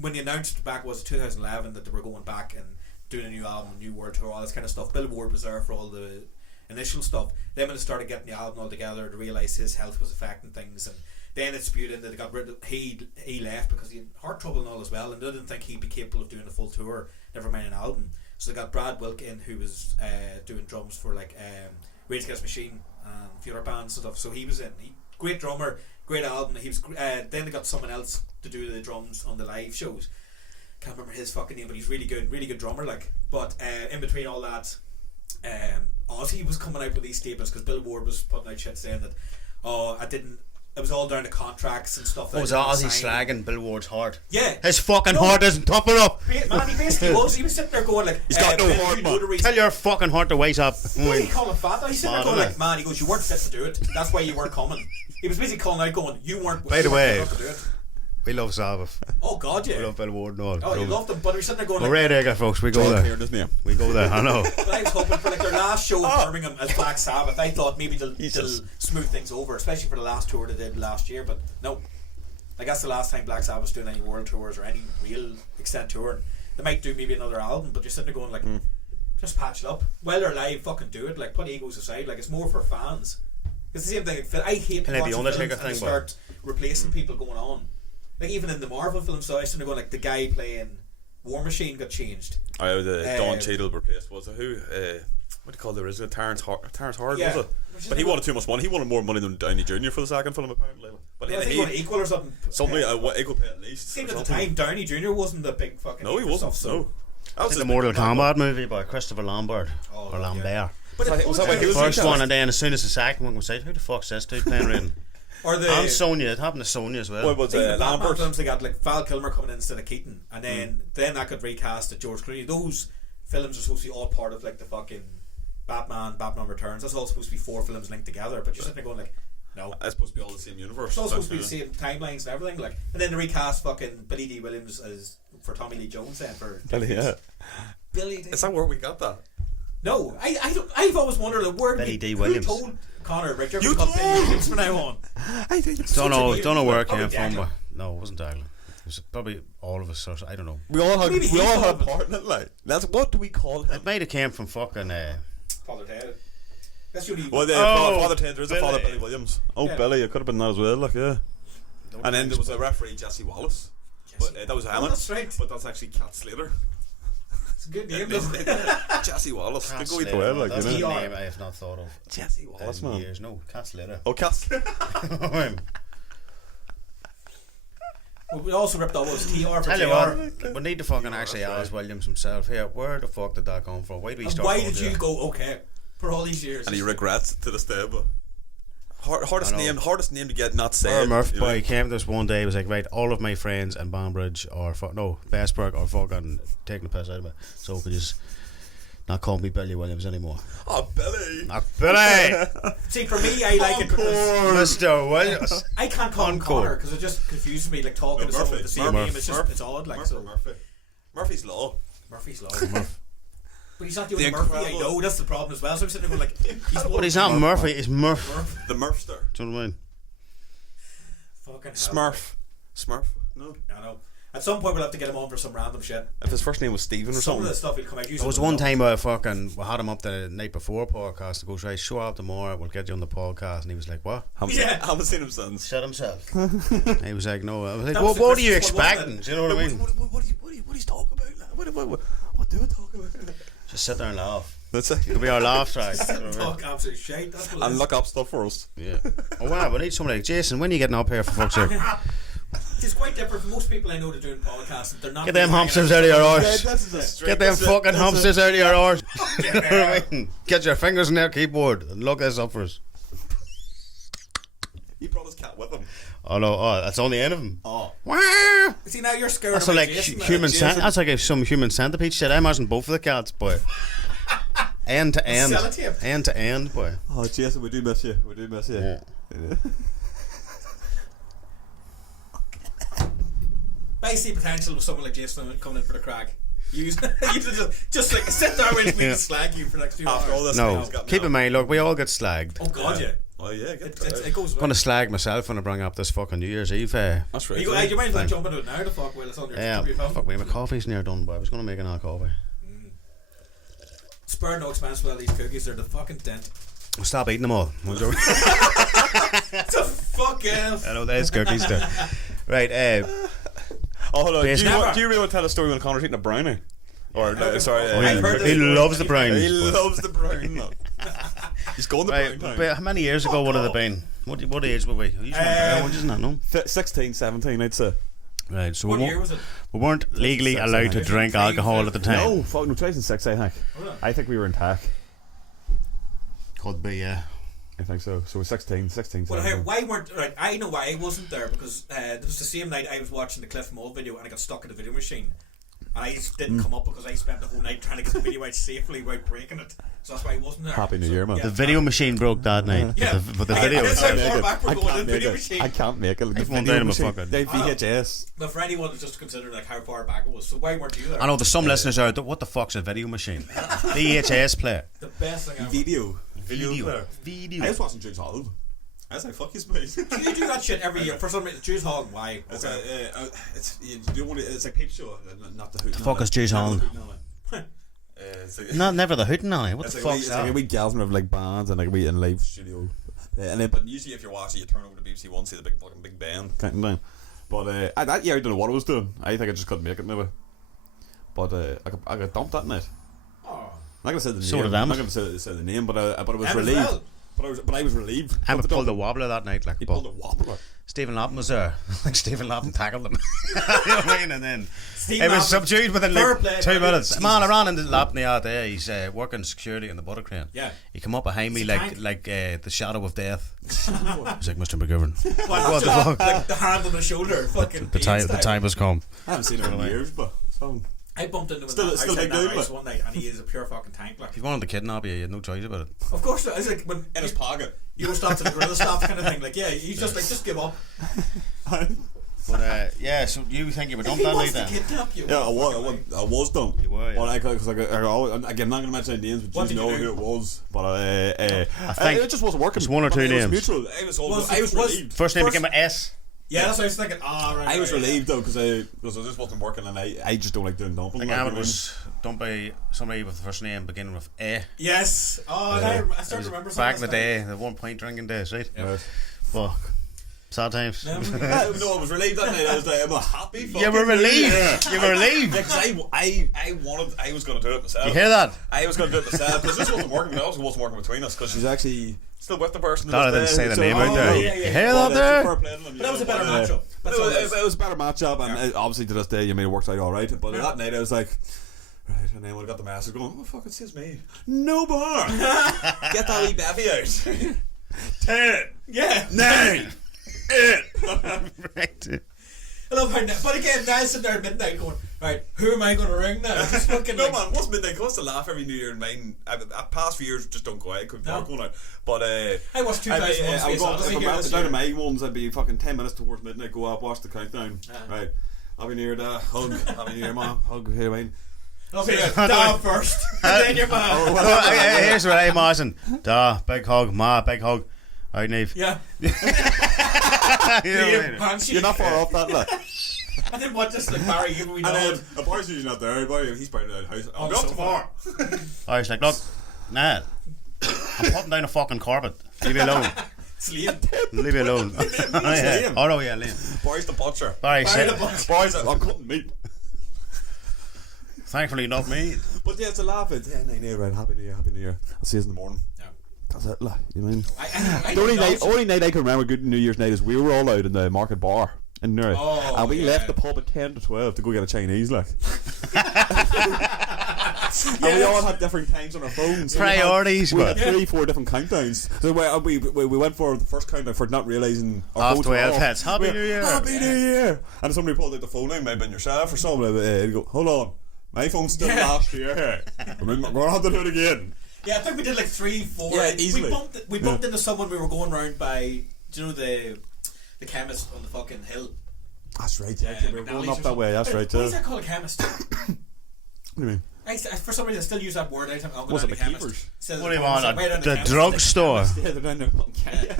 when they announced back was 2011 that they were going back and doing a new album, new World Tour, all this kind of stuff. Bill Ward was there for all the initial stuff. Then when they started getting the album all together, to realise his health was affecting things, and then it spewed in that they got rid of he left because he had heart trouble and all as well, and they didn't think he'd be capable of doing a full tour, never mind an album. So they got Brad Wilk in, who was doing drums for like Rage Against the Machine and a few other bands and stuff. So he was in. Great drummer, great album. He was. Then they got someone else to do the drums on the live shows. Can't remember his fucking name, but he's really good drummer. Like, but in between all that, Ozzy was coming out with these statements because Bill Ward was putting out shit saying that, it was all down to contracts and stuff. Was Ozzy slagging Bill Ward's heart? Yeah, his fucking heart isn't tough enough. Man, he basically was. He was sitting there going like, he's got no heart, man. Tell your fucking heart to wake up. What did he call him fat? He's sitting there going like, man, he goes, you weren't fit to do it. That's why you weren't coming. He was basically calling out going, you weren't. By the way, fit to do it. we love Sabbath. Oh God, yeah. We love Bill Ward and all. Oh, you loved them, but he was sitting there going. Well, Like, Red Acre, folks, we go John there. cleared his name. We go there. I know. But I was hoping for like their last show in Birmingham as Black Sabbath. I thought maybe they'll smooth things over, especially for the last tour they did last year. But no, like that's the last time Black Sabbath's doing any world tours or any real extent tour. They might do maybe another album, but you're sitting there going like, just patch it up while they're live. Fucking do it. Like, put egos aside. Like, it's more for fans. It's the same thing. I hate Like watching the Undertaker films and thing, they start replacing people going on. Like even in the Marvel films, so I was sitting there going like the guy playing War Machine got changed. Don Cheadle replaced, was it who? What do you call the original? Terrence Howard, Yeah. was it? But he wanted too much money. He wanted more money than Downey Jr. for the second film, apparently. But I think he wanted equal or something. somebody equal pay at least. Seemed or at the something. time Downey Jr. wasn't the big fucking. No, he hit for wasn't. stuff, No. so. That was The his Mortal big- Kombat movie by Christopher Lambert Oh, or Lambert. But Was that why he was First recast? one, and then as soon as the second one was out, who the fuck's this dude playing Raiden? or the And Sonya, it happened to Sonya as well. What was the Batman Lambert? films, they got like Val Kilmer coming in instead of Keaton, and then that got recast at George Clooney. Those films are supposed to be all part of like the fucking Batman Returns. That's all supposed to be 4 films linked together, but you're sitting there going like, no. It's supposed to be all the same universe. It's all supposed to be the same timelines and everything. Like, and then they recast fucking Billy D. Williams as for Tommy Lee Jones then for Billy, yeah. Billy D. Is that where we got that? No, I don't. I've always wondered like, where Billy D. who Williams. told Conor Richard You called Billy told! Williams from now on. I think it's Don't know where it Probably came from. Declan. But no, it wasn't Declan. It was probably all of us. Or I don't know. we all had Maybe we he all thought had of it. part in it. Like that's what do we call him? It might have came from fucking. Father Ted. That's the only. Well, Father Ted, there is a Father Billy Williams. Oh, Yeah. Billy, it could have been that as well. Like, yeah. And then there was a referee, Jesse Wallace. But that was Hammond. that's right. But that's actually Cat Slater. It's a good name, isn't it? Jesse Wallace. Cat They go either Slater, way, like, that's you a know. name I have not thought of Jesse Wallace, in man. years. No, Cat Slater. Oh, Cass. Well, we also ripped off was TR for Tell you JR. what, we need to fucking actually that's right. ask Williams himself here. Where the fuck did that come from? Why did we And start? why going did there? you go okay for all these years? And he regrets to this day, but hardest I know. name to get not Our said. Murph you know. boy came to us one day. He was like, right, all of my friends in Banbridge or Bestburg are fucking taking the piss out of me. So could you just not call me Billy Williams anymore? Oh, Billy. Not Billy, See, for me, I like it because Mr. Williams. I can't call him Encore. Conor because it just confuses me. Like talking to someone with the same name, it's just it's odd. Like so, Murphy's Law. Murphy's Law. But he's not the only The Murphy I incredible- know. That's the problem as well. So I'm sitting there going like, he's But he's not Murphy. He's Murph. Murph. The Murphster. Do you know what I mean? Fucking hell. Smurf. No. I know. At some point we'll have to get him on for some random shit. If his first name was Stephen or Some something. of the stuff will come out. There was one time we had him up the night before podcast. He goes, right, show up tomorrow, we'll get you on the podcast. And he was like, what? I haven't seen him since. Shut himself. He was like, no. I was like, That was what the are you Christmas one, expecting? wasn't Do you know what I mean? What are you talking about? What do I talk about? Just sit there and laugh. That's it. It'll be our laugh track. You know what I mean? Talk absolute shit. That's what it And is. look up stuff for us. Yeah. Oh wow, we need somebody like Jason. When are you getting up here for fuck's sake? It's quite different for most people I know that doing podcasts. They're not Get them really hamsters hanging out of your out. arse. Get them fucking hamsters out of your arse. You know what I mean? Get your fingers in their keyboard and look this up for us. He brought his cat with him. Oh no, that's on the end of him. Oh. Wow. See, now you're scared That's of like Jason, human Jason. that's like some human centipede shit. I imagine both of the cats, boy. End to end. Sellotape. End to end, boy. Oh, Jason, we do miss you. We do miss you. Yeah. I see potential with someone like Jason coming in for the crack. You just like sit there waiting for me to slag you for the next 2 hours. After all this, No, he's got keep now. in mind, look, we all get slagged. Oh god, yeah. Oh yeah, get It goes I'm well. gonna slag myself when I bring up this fucking New Year's Eve. That's right. You might as well jump into it now to fuck while it's on your Yeah, computer. fuck me, my coffee's near done, boy. I was gonna make another coffee. Spare no expense with all these cookies. They're the fucking dent. Stop eating them all. I'm joking. It's a fuck else. I know there's cookies there. Right, Oh, hold on. Do Basically- you really want to tell a story when Connor's eating a brownie? Or no, sorry, I've heard he this loves the before. brownies. he boy. loves the brownie. He's going the Right, brown but how many years ago would it have been? What age were we? You isn't that, no? 16, 17, I'd say. Right, so What we year weren't, was it? we weren't legally 16, allowed to drink alcohol at the time. No, fuck, no, 2006, I think. Hold on. I think we were in TAC. Could be, yeah. I think so. So we're 16, Well, 17. why weren't right? I know why I wasn't there because it was the same night I was watching the Cliff Mold video and I got stuck in the video machine. And I didn't come up because I spent the whole night trying to get the video out safely without breaking it. So that's why I wasn't there. Happy New Year, man. The video machine broke that night. Yeah, But the video That's was how out. far back we're I going. can't The make video it. machine. I can't make it. The I've one video down in my machine. fucking- The VHS. But for anyone to just consider like how far back it was, so why weren't you there? I know there's some listeners out there. What the fuck's a video machine? VHS player. The best thing ever. Video. Video. I was watching James Holland. I was like, fuck you, space. Do you do that shit every year? For some reason, Jews Hall. Why? It's Okay. you don't want to. It's like peep show, not the hoot. The fuck is James Holland? It's like, Not never the hooting alley. What It's the like fuck's we- Like a that? wee gals with like bands and like a wee in live studio. And then, but but usually, if you're watching, you turn over to BBC One, see the big fucking big band. counting down. But that year I don't know what I was doing. I think I just couldn't make it maybe. But I got dumped that night. Oh. I'm not gonna say the name. So did I'm Em. not gonna say the name, but I was Em as relieved. well. But I was relieved. I But pulled the wobbler that night, like, He but pulled a wobbler. Stephen Lappin was there. Like Stephen Lappin tackled him. You know what I mean? And then Steve it was Lappin, subdued within fair like play, 2 man. minutes. Man, I ran into Lappin the other day. He's working security in the butter crane. Yeah. He come up behind me It's a like tank. the shadow of death. He's like, Mr. McGovern, What the fuck? Like the hand on the shoulder. Fucking the time has come. I haven't seen him in years, but so I bumped into him Still outside big that dude, race but- one night, and he is a pure fucking tank. Like, If he wanted to kidnap you, you had no choice about it. of course, it's like when In his pocket. you don't stop to the gorilla stops kind of thing. Like, yeah, he's just like, just give up. But yeah, so you think you were If dumped he that wants night to then? kidnap you, yeah, I was dumped. You were, yeah. Well, because I always, again, I'm not gonna mention any names, but What you did you know do? who it was. But I think it just wasn't working. it's one or But two it was names. mutual. I was all. Was- I was was- relieved. First name First- became an S. yeah, that's what I was thinking. Ah, right. I was right, relieved though because I just wasn't working, and I just don't like doing dumping. Like like, Ahmed you know was dumped by somebody with the first name beginning with A. Yeah. Yes. Oh, and I start to remember Back in something the like day, the 1 point drinking days, right? what I mean? Fuck. Sad times. that. No, I was relieved that night. I was like, I'm a happy. You were relieved. You were relieved. Because I was going to do it myself. You hear that? I was going to do it myself because this wasn't working. It also wasn't working between us because She's she's actually. still with the person. Glad I didn't say the name out there. yeah, yeah. You hear that there? But that was a better matchup. That's all it is. It was a better matchup, and obviously to this day, you made it work out all right. But that night, I was like, right, and then when I got the message going, oh fuck, it says me. No bar. Get that wee bevy out. 10, Yeah. 9, 8. Right. I love how, but again, now sitting there at midnight going, right, who am I going to ring now? Just fucking No like, man, what's midnight? Cause to laugh every New Year in mine. Past few years just don't go out. Couldn't No. going out. But I watched 2001 Space Odyssey here this down to year. my ones, I'd be fucking 10 minutes towards midnight, go up, watch the countdown. Right. Happy New Year, da. Hug. Happy New Year, man. Hug. Here, mine. Okay, down first, and then your man. Here's what I imagine. Da, big hug. Ma, big hug. Alright, Neve. Yeah. You know what I mean? Handshake. You're not far off that, look. And then what? Just like Barry, you we And know. then a boy's usually not there. He's probably in the house. I'll be up so tomorrow. I was like, look, nah, I'm putting down a fucking carpet. Leave me alone. Slane. Leave me alone. Liam. Oh no, yeah, Liam. Boy's the butcher. Barry Barry said, the Butcher. Boys, I'm cutting meat. thankfully not me. But yeah, it's a laugh. It's right. Happy New Year. Happy New Year. I'll see you in the morning. Yeah. That's it. Like, you mean? I The only don't know. only night I can remember good New Year's night is we were all out in the market bar in Newry, Oh, and we yeah. left the pub at 10 to 12 to go get a Chinese, like. And we all had different times on our phones. So Priorities, we had man. 3-4 different countdowns. So we went for the first countdown for not realising our Off phones were 12 off. hits. Happy New Year. Happy New Year. And somebody pulled out the phone, it might have been yourself or someone, and go, hold on, my phone's still last year. We're going to have to do it again. Yeah, I think we did like 3, 4. Yeah, easily. We bumped into someone. We were going round by, do you know the chemist on the fucking hill? That's right, yeah. We were McNally's going or up that something. way, that's right, Why yeah. is that called a chemist? What do you mean? For some reason, I still use that word anytime I'm going Was down it the chemist. McKeever's? Says What do you it's want? like right down The chemist, drugstore. Yeah, they're down there.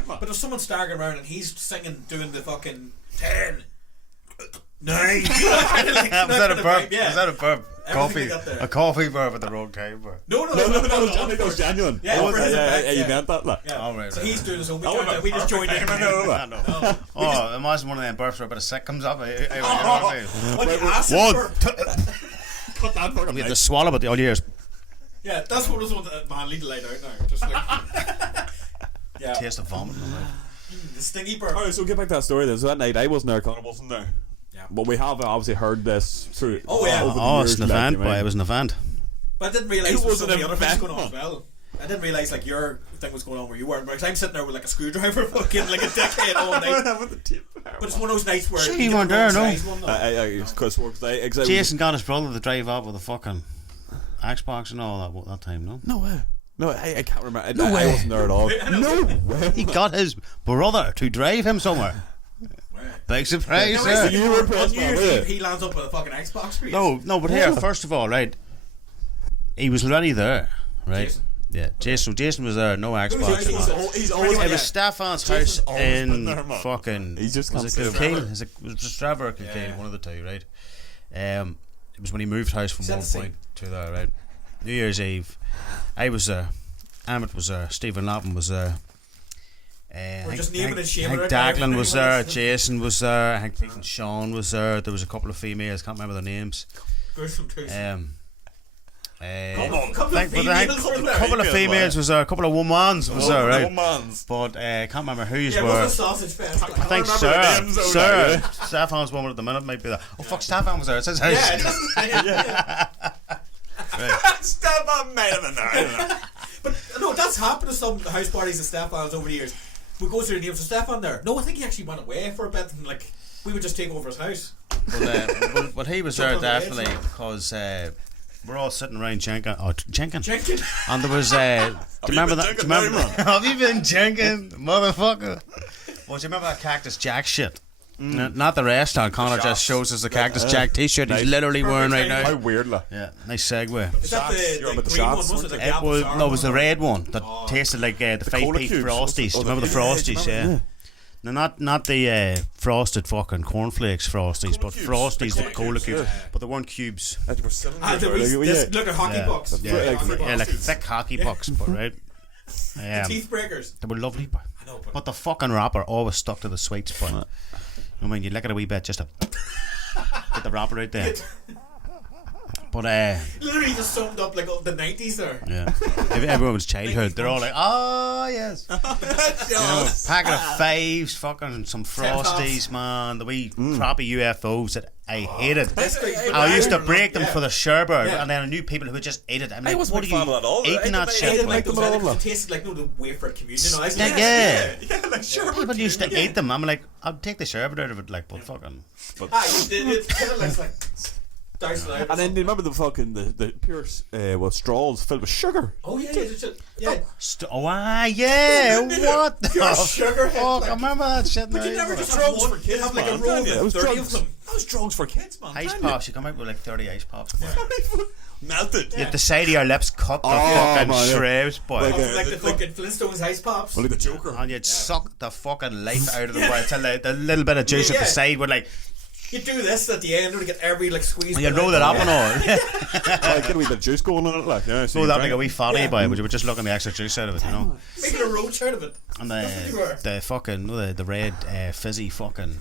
But there's someone staggering around and he's singing, doing the fucking 10, 9. Was that a burp? Yeah. Was that a burp? Everything Coffee. they got there. A coffee burp at the wrong time. Burp. No, No, Johnny goes genuine. Yeah, Oh, for his yeah, event, you yeah. meant that, like. Yeah. Oh, right, So right. he's doing his own. Oh, We just joined in. I know. Oh, imagine one of them burps where a bit of sick comes up. You know what I mean? What the acid One. burp? Cut that for We had to swallow it all years. Yeah, that's what was one that man lead light out now. Just like yeah, Taste of vomit. the stingy burp. Alright, so get back to that story then. So that night I wasn't there, Conor wasn't there. Yeah. But we have obviously heard this through. Oh, yeah. over the Oh, years, it's an like, event, you mean. boy. It was an event. But I didn't realise It there was was so an many other things event, going on as well. I didn't realise like your thing was going on where you weren't. Because I'm sitting there with like a screwdriver, fucking like a dickhead all night. With the tape. But it's one of those nights where Sure, you you get weren't the wrong there, no. size one, though. It's because exactly. Jason got his brother to drive up with a fucking Xbox and all that time, no? No way. No, I can't remember. No I way. wasn't there at all. No way. He got his brother to drive him somewhere. Big surprise, No, sir. You were impressed, on New Year's man, Eve, were you? he lands up with a fucking Xbox for you. No, but here, first of all, right, he was already there, right? Jason. Yeah, Jason was there, no Who's Xbox. He's always It Yeah. was Stefan's Jason's house always been in there, man. fucking. He just was can't it say Kilkeel? Trevor. Was it Trevor or Kilkeel? Yeah. One of the two, right? It was when he moved house from Set one the scene. point to there, right? New Year's Eve, I was there. Emmett was there. Stephen Lappin was there. We're just naming and shaming Hank right now. Dacklin was there. Everyone Jason was there. Hank Keith and Sean was there. There was a couple of females. Can't remember their names. Gruesome too. Couple of females was there. A couple of womans was there, right? But can't remember whose Yeah, it were. was a sausage fest. I think remember the names, though, Sarah. Stefan's woman at the minute might be there. Oh fuck, Stefan was there. It's his house. Yeah, it doesn't. Yeah. Stefan might have been there. But no, that's happened to some house parties at Stefan's over the years. We go through the names of Stefan there. No, I think he actually went away for a bit and like we would just take over his house. But he was there Jump on the definitely edge, because we're all sitting around Jenkin. Jenkins. And there was do you remember that? Do you remember? Have you been Jenkin, motherfucker? Well, do you remember that Cactus Jack shit? Not the restaurant. Conor just shows us the Cactus Jack t-shirt he's literally wearing right How now. weird, like. Yeah, nice segue. Is that You're on the with the green one? shots. Was it the It apple was sour no, it was the one? red one that tasted like the 5p cola cubes. Frosties. Oh, Do you remember the yeah, Frosties? do you remember? No, not the frosted fucking cornflakes Frosties, but cubes. Frosties, the Cola cola cubes, cubes. yeah. But they weren't cubes. There was Look at hockey pucks. Yeah, like- Hockey yeah, like pucks. thick hockey pucks, but right. Teeth breakers. They were lovely, but I know, but the fucking wrapper always stuck to the sweet spot. I mean, you lick it a wee bit just to get the wrapper out there. But literally just summed up like of the 90s there. yeah, everyone's childhood. They're all like, oh yes, you know, packet of fives, fucking some frosties, man. The wee crappy UFOs that I hated. I used to break them for the sherbet, Yeah. and then I knew people who would just ate it. I'm like, wasn't what a are fan you of that at all. eating that I shit? didn't for? like those them all, because like. it tasted like the wafer communion. I was Yeah, like, yeah. like sure. People used to eat them. I'm like, I'll take the sherbet out of it, like, but fucking. It's kind of like diced out. And then do you remember the fucking the pure straws filled with sugar? Oh yeah, yeah. Yeah, what the Pure sugar head, fuck? like. I remember that shit. But you now. never just drugs have for one. kids, You have like a man, roll I'm telling you. of It was 30 drugs. of them. That was drugs for kids, man. Ice pops, you come out with like 30 ice pops. Boy. Melted. You had the side of your lips cut the fucking man, yeah. shreds, boy. Like, Like the fucking Flintstones ice pops. Well, like the Joker. And you'd suck the fucking life out of them boy, until the little bit of juice at Yeah. the side would like. You do this at the end to get every like squeeze. You roll it up and all. Get a wee bit of juice going on it, like, yeah. So Roll you that drink like a it. wee fatty boy, but you were just looking the extra juice out of it, you know. Making a roach out of it. And That's what you were. the fucking the red fizzy fucking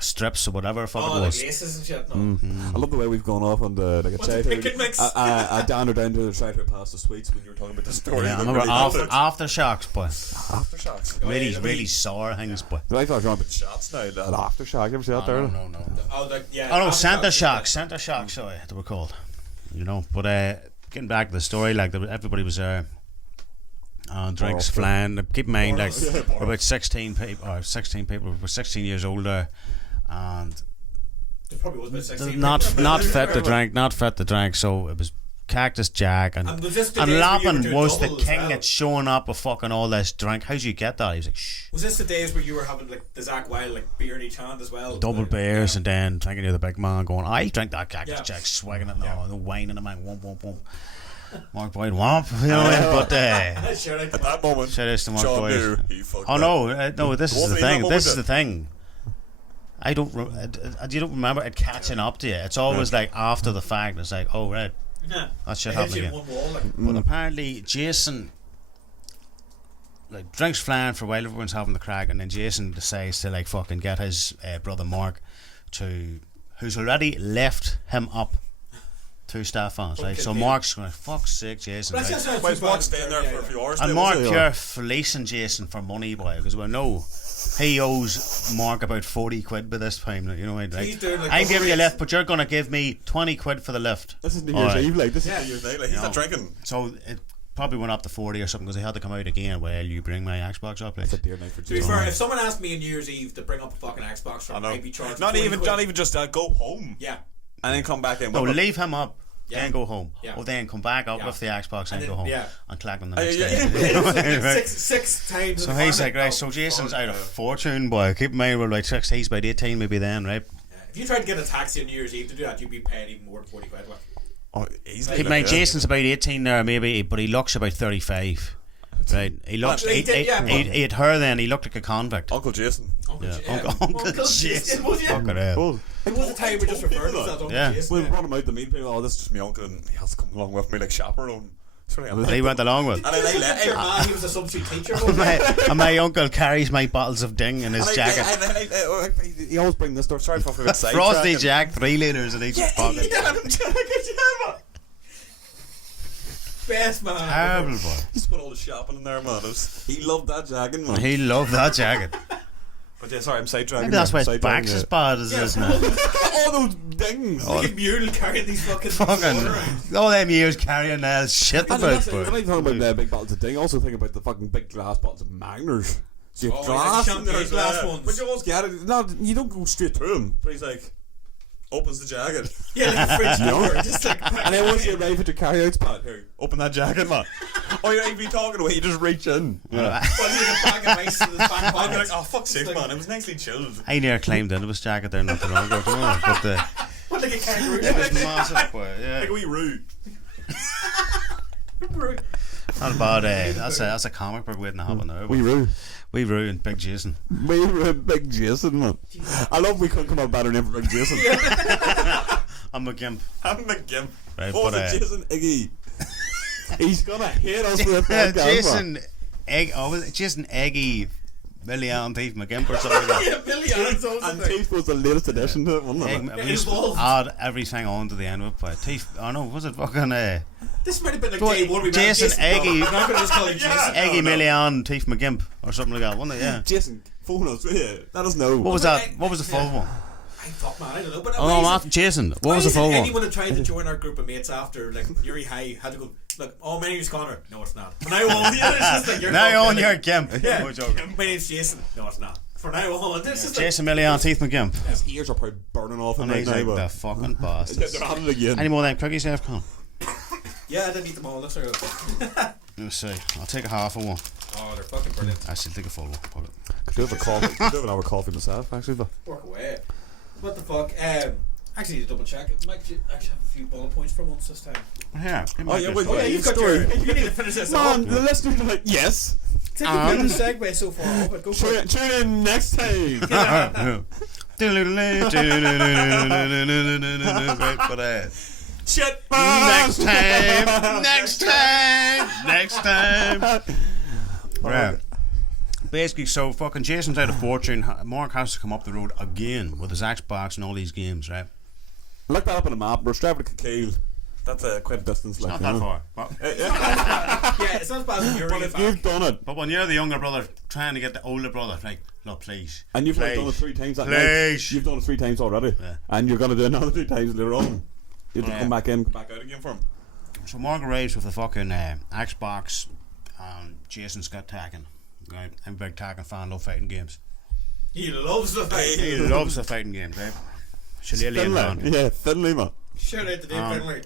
strips or whatever fuck Oh, it like was. laces and shit. No. I love the way we've gone off on the like a What's the childhood. pick and mix? I downed down to the childhood past the sweets when you were talking about the story. Yeah, I that remember really happened. aftershocks, boy. Aftershocks. Really sour things, boy. I thought you were on about shots now. That aftershock. You ever see that there? No. Oh, like, yeah. Oh no, after Center Shock, sorry, they were called. You know, but getting back to the story, like everybody was there. Drinks flying. Keep in mind, like we're about 16 people. Or 16 people. We're 16 years older, and There probably was about 16. not fit to drink. So it was Cactus Jack and was this the days where you were Lappin doing was the double as king well? that's showing up with fucking all this drink. How'd you get that? He was like, shh. Was this the days where you were having like the Zach Wilde like beer in each hand as well? Double beers and then drinking to the big man going, I drink that Cactus Yeah. Jack, swagging it and all, the wine in the man, womp womp womp. Mark Boyd womp, you know, but Sure, I- At that moment, shout out to Mark John Boyd. knew he fucked Oh up. no, this is Wasn't the he thing. that This is moment the thing. I don't. You don't remember it catching up to you. It's always like after the fact. It's like, oh right, yeah. that shit It hits happened you in again. one wall, like. But apparently Jason, like drinks flying for a while, everyone's having the crack, and then Jason decides to like fucking get his brother Mark to, who's already left him up. 2 staff fans, right? So Okay. Mark's going, fuck's sake, Jason. But Right? that's not Why too is bad. Mark staying there for a few hours? And then, Mark was he? pure fleecing Jason for money, boy, because we know he owes Mark about 40 quid by this time. You know, like, He's doing, like, I'm giving you a race. lift, but you're going to give me 20 quid for the lift. This is New All Year's right. Eve, like this. Yeah. Is New Year's Eve. Like, he's No. not drinking. So it probably went up to 40 or something because he had to come out again. Well, you bring my Xbox up, It's please. a dear night for To be Jason. fair, if someone asked me on New Year's Eve to bring up a fucking Xbox I from, know. I'd be charged. Not 20 even, quid. not even just go home Yeah. and then come back in. No, with it. leave him up. Yeah. Then go home. Yeah. Or then come back up Yeah. with the Xbox and then- go home. yeah. And collect him the Yeah, next yeah, day. Right. six times. So in the he's like, morning. right, so Oh, Jason's fuck. out of fortune, boy. Keep in mind, we're like 6, he's about 18 maybe then, right? Yeah. If you tried to get a taxi on New Year's Eve to do that, you'd be paying even more than 40 quid. Like. Oh, easily. Keep in mind, Jason's about 18 there maybe, but he looks about 35. Right? He looks, He did, yeah, he had her then, he looked like a convict. Uncle Jason. Uncle Yeah, J- Uncle Jason. Was Fucking it? hell. It was the time we just referred to as that Uncle Yeah. Jason. We brought him out to meet people. Oh, this is just my uncle, and he has to come along with me like chaperone. Sorry, I'm He went along with. And then I let Your him. man, he was a substitute teacher. wasn't he? and my uncle carries my bottles of ding in his jacket. He always bring this door. Sorry for fucking side Frosty tracking. Jack, 3 litres in each pocket. Best man. Terrible boy. Just put all the shopping in there, man. He loved that jacket, man. He loved that jacket. But yeah, sorry, I'm sidetracking. Maybe that's why his Side back's tracking, as bad as it is now. all those dings. Like a mule carrying these fucking Fucking all them years carrying that shit And about, when boy. I talk about the big bottles of ding, also think about the fucking big glass bottles of Magners. So you have Oh, glass like in there, champagne glass ones. but you always get it. No, you don't go straight through them. But he's like, opens the jacket. Yeah, like a fridge door. Just like And then once you arrive at your carry-out spot, Here, open that jacket, man. Oh, you're not even talking away. You just reach in. well, you get a bag of ice in his back I'd be pocket. like, oh, fuck's sake, Like- man. It was nicely chilled. I near climbed into his jacket there not too long ago, do you know? But What, like a kangaroo? it was massive, boy. Yeah. Like a wee roo. Not bad. That's a comic book waiting to happen there. we rule. We ruined Big Jason. We were Big Jason, man. I love we couldn't come up with a better name for Big Jason. I'm a gimp. I'm a gimp. Right, What was but, it, Jason? Iggy. He's gonna hate us for the podcast, man. Jason Egg. Oh, was it Jason Eggy? Million Thief McGimp or something like that. Yeah, millions. And Teeth was the latest addition to it, wasn't Egg, it? we used to Involved. add everything on to the end of it. But Thief. Oh no, was it fucking This might have been like Go on, day one. We met Jason Eggy. No, I'm not going to just call him Jason. Eggy no. Million Thief McGimp or something like that, wasn't it? Yeah. Jason, phone us, will you? Let us know. What was that? What was the full one? I thought, man, I don't know. But Oh no, amazing. Matt, Jason. What Why was the is it full one? anyone that tried to join our group of mates after like Yuri High had to go look, oh my name's Conor. No it's not. From now on, yeah, it's just like you're Now on like, your gimp. yeah. No joking. My name's Jason. No it's not. From now on, it's just Jason Million Teeth McGimp. His ears are probably burning off him And right he's now, like the but fucking bastards. they're at it again. Any more of them cookies there, Con? like, yeah, I didn't eat them all. Looks like Let me see. I'll take a half of one. oh, they're fucking brilliant. Actually, take a full one. Fuck it. Could do have a coffee. Could do have another coffee myself, actually. But Work away. What the fuck? Actually, need to double check. I might actually have a few bullet points for once this time. Here. Oh, yeah, wait, Oh yeah, you've got Story. your. You need to finish this man, off. the listeners are like, yes. Take a bit of a segue so far, but go for it. Tune in next time. Right, but Shit, next time. Right. Basically, so fucking Jason's out of fortune. Mark has to come up the road again with his Xbox and all these games, right? Look that up on the map. We're straight to Kiel. That's quite a distance. Not that far. But, Yeah, it's not as bad as you're But if you've done it, but when you're the younger brother trying to get the older brother, like, no, please. and you've like please, done it 3 times that please. night, you've done it 3 times already, Yeah. and you're going to do another 2 times later on. You have to Yeah. come back in, come back out again for him. So Mark arrives with the fucking Xbox, and Jason's got Tekken. Right? I'm a big Tekken fan, love fighting games. He loves the fight. He loves the fighting games, right? Shillelagh and Finlay. Bond. Yeah, Finlay, man. Shout out to Dave Finlay.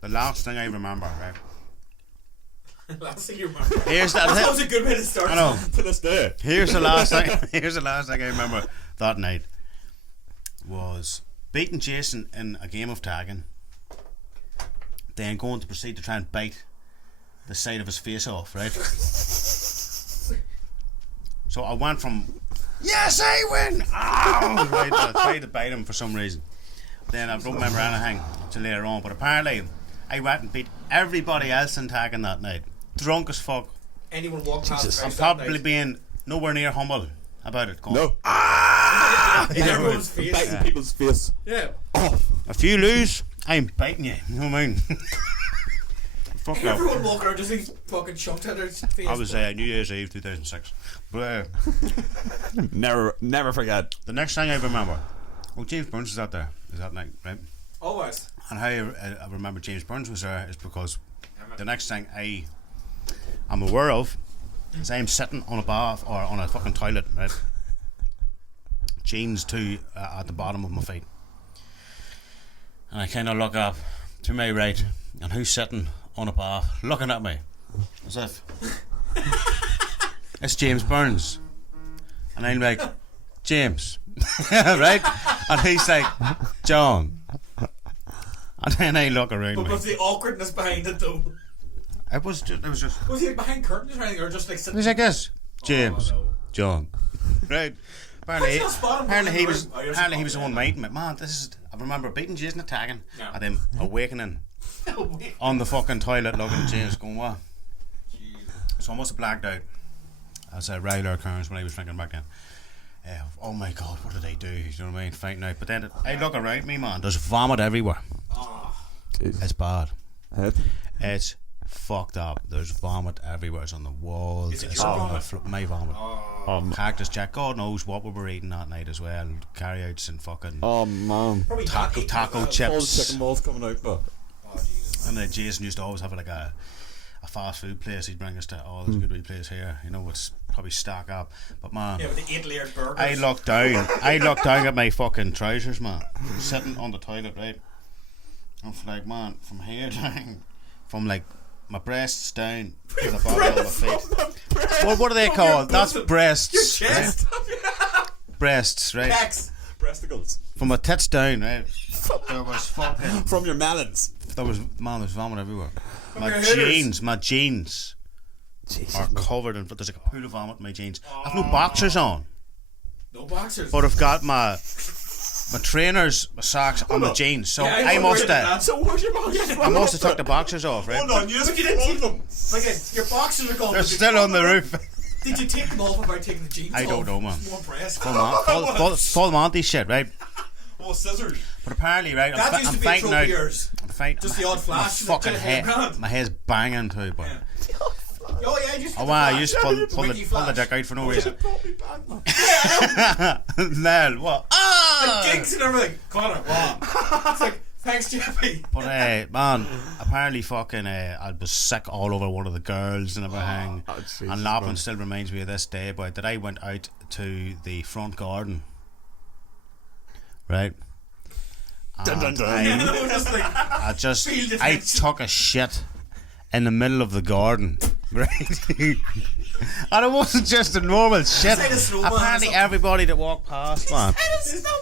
The last thing I remember, right? Last thing you remember. Here's That was that. a good way to start. I know. To this day. Here's the last thing. Here's the last thing I remember that night was beating Jason in a game of Tekken, then going to proceed to try and bite the side of his face off, right? So I went from yes, I win. Oh, right, I tried to bite him for some reason. Then I don't remember anything till later on. But apparently, I went and beat everybody else in Tekken that night, drunk as fuck. Anyone walk past the I'm house probably that night, being nowhere near humble about it. Going, No. in everyone's face. Biting people's face. Yeah. Oh, if you lose, I'm biting you. You know what I mean? Fuck no. Everyone walking around just these fucking chunks out of their face. I was New Year's Eve 2006. But never forget. the next thing I remember, James Burns was out there. Is that night, right? Always. And how I remember James Burns was there is because the next thing I'm aware of is I'm sitting on a bath or on a fucking toilet, right? Jeans too at the bottom of my feet, and I kind of look up to my right, and who's sitting on a bath looking at me as if it's James Burns, and I'm like, James, right? And he's like, John. And then I look around But me. was the awkwardness behind it though? It was just. Was he like behind curtains or anything, or just like sitting? He's like this, James, Oh, no. John. Right. Apparently, How'd you spot him apparently going he in the was. room? Oh, you're Apparently he was the supposed one to. meeting me. Man, this is. I remember beating Jason attacking, Yeah. and then awakening Oh, wait. on the fucking toilet, looking at James, going, "What?" Jesus. So I must have blacked out. As a regular occurrence when I was drinking back then. Oh my God, what did I do? You know what I mean? Fighting out. But then I look around me, man. There's vomit everywhere. Jeez. It's bad. Head. It's fucked up. There's vomit everywhere. It's on the walls. Is it It's your on vomit? my vomit. Oh. Cactus Jack. God knows what we were eating that night as well. Carryouts and fucking Oh man. Probably taco not eating All the chips. chicken balls coming out, but Oh, Jesus. And then Jason used to always have like a fast food place. He'd bring us to, oh, there's a good wee place here. You know, it's probably stack up. But man, Yeah, with the 8-layered burgers. I looked down at my fucking trousers, man. Sitting on the toilet, right? I'm like, man, from here down, from like my breasts down to the bottom of my feet. What are they From called? your That's bosom. breasts. Your chest. Right? Breasts, right? Pecs. breasticles From my tits down, right? There was fucking. from your melons. There's vomit everywhere. My your headers. jeans Jesus. are covered in. There's like a pool of vomit in my jeans. I've no boxers on, No boxers. but I've got my trainers, my socks, and my jeans. So Yeah, I must worried about have. that. So where's your boxers I from? must have took the boxers off, right? Hold on, you just But you didn't fold see them. Again, your boxers are gone. They're Did you still take on the them roof. Did you take them off without taking the jeans I don't off? know, man. More breast. Full Monty shit, right? Oh, scissors. But apparently, right, That used I'm to be a fighting trope out. of yours. I'm fighting. Just the odd flash My in the fucking head. ground. My head's banging too, but. Yeah. Oh yeah, I just. Oh wow, I used to pull the Wiki dick flash. out for no reason. Brought me back, man. Nell, what? Ah! Gigs and everything. Conor, wow. It's like, thanks, Jeffy. But man, apparently fucking I was sick all over one of the girls and everything. Oh, Jesus, And Lappin man. still reminds me of this day, but that I went out to the front garden, right? Dun, dun, And dun. Yeah, no, just like, Field I attention. took a shit in the middle of the garden, right? And it wasn't just a normal shit. like a snowman or Apparently something. everybody that walked past, man. it's not.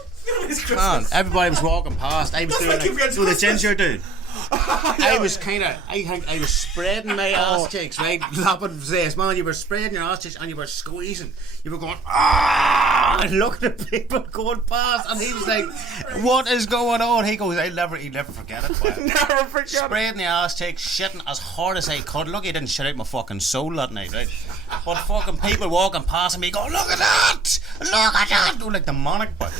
It's Man, Christmas. everybody was walking past. I was That's doing like you like get with the Christmas. ginger dude. I was kind of, I think I was spreading my ass cheeks, right? Lapping says, man, you were spreading your ass cheeks and you were squeezing. You were going, ah! looking at people going past, and he was like, "What is going on?" He goes, he'll never forget it. Boy. Never forget. Spraying the ass cheek, shitting as hard as I could. Look, he didn't shit out my fucking soul that night, right? But fucking people walking past me go, "Look at that! Look at that!" Doing like demonic, but.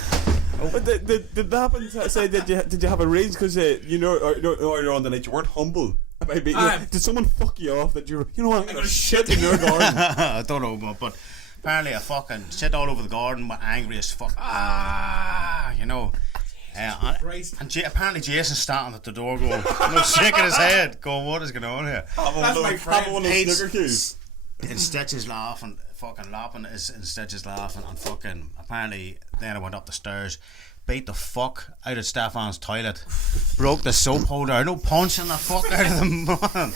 But did that happen? Say, did you have a rage because you're on the night you weren't humble? Maybe, did someone fuck you off that I'm gonna shit in your garden? I don't know, but apparently I fucking shit all over the garden, but angry as fuck. Apparently Jason's standing at the door going, shaking his head, going, "What is going on here?" That's my friend. One of those snooker cues. And Stitches laughing, fucking laughing, and Stitches laughing, and fucking apparently then I went up the stairs, beat the fuck out of Stefan's toilet, broke the soap holder, no punching the fuck out of the man.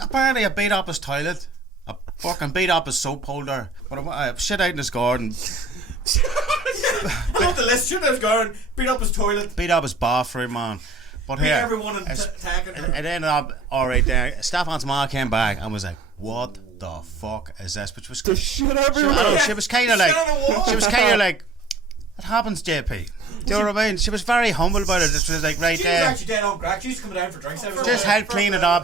Apparently I beat up his toilet, I fucking beat up his soap holder, but I shit out in his garden. I love the list. Shit out his garden, beat up his toilet, Beat up his bathroom, man. But here, everyone attacking her. it ended up alright there. Stefan's mom came back and was like, "What the fuck is this?" Which was Shit everywhere. she was kind of like, "It happens, JP." Do you know what I mean? She was very humble about it. She was like, "Right She was there, actually dead on crack. She used to come down for drinks every just day. help clean it up."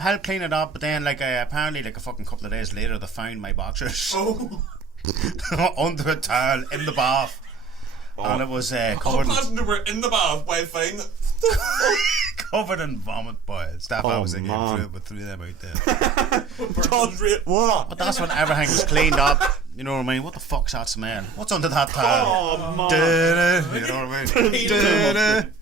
But then, like, apparently, like a fucking couple of days later, they found my boxers under a towel in the bath, and it was covered. Imagine they were in the bath while fine. Covered in vomit, boy. Stefan was like, threw them out there. What? But that's when everything was cleaned up. You know what I mean? What the fuck's that smell? What's under that towel? Oh, man. You know what I mean?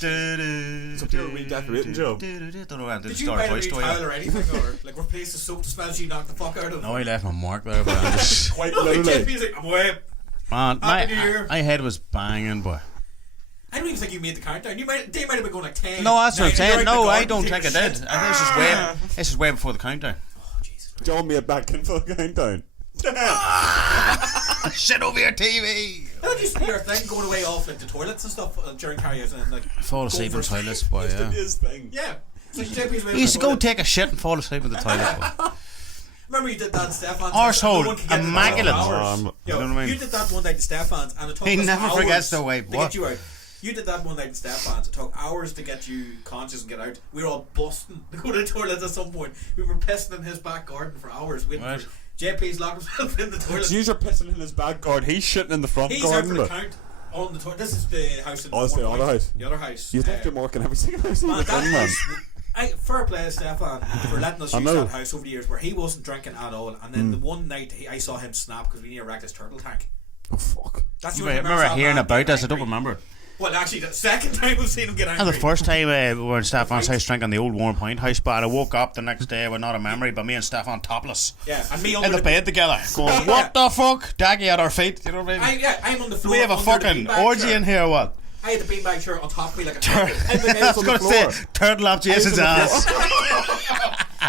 It's up to a redecorating job. Don't know when to Did you start buy a a Toy new Story. towel or anything, or like replace the soap smell she knocked the fuck out of? No, he left my mark there, but I'm just... Quite Look at literally. JP's like, "I'm away." Man, Happy New Year. my head was banging, boy. I don't even think you made the countdown. They might have been going like 10. No, that's what I'm 9, saying. you're out No, the I garden, don't take think I a did. shit. I think this is way before the countdown. Oh, Jesus. John made back in for the countdown. Shit over your TV. That used to be your thing, going away off like the toilets and stuff during carryouts and like Fall asleep in toilets, boy, yeah. His thing. Yeah. So JP's way He used to go toilet. take a shit and fall asleep in the toilet, boy. Remember you did that in Stefan's? Arsehole, No one could get to immaculate. the hours. You Yo, know what I mean? You did that one night in Stefan's and it took He us never hours forgets the way. to What? get you out. You did that one night in Stefan's. It took hours to get you conscious and get out. We were all busting to go to the toilet at some point. We were pissing in his back garden for hours. Right. JP's locked himself in the toilet. So you're pissing in his back garden. He's shitting in the front He's out garden. for the But count on the toilet. This is the house in Oh, it's the one other point. house. The other house. you left your mark in every single house in Man, the that thing, man. house, fair play to Stefan for letting us I use know. that house over the years where he wasn't drinking at all, and then the one night I saw him snap because we near wrecked his turtle tank. Oh, fuck. That's I the only time remember saw hearing man about get this. I don't angry. remember. Well, actually, the second time we've seen him get angry. And the first time we were in Stefan's house drinking the old Warren Point house, but I woke up the next day with not a memory, but me and Stefan topless Yeah, and me in under the bed together, going, "What the fuck?" Daggy at our feet. You know what I mean? I'm on the floor. We have a under the fucking beanbag orgy chair. in here, or what? I had the beanbag chair on top of me like a I was going to say, turtle up Jason's ass.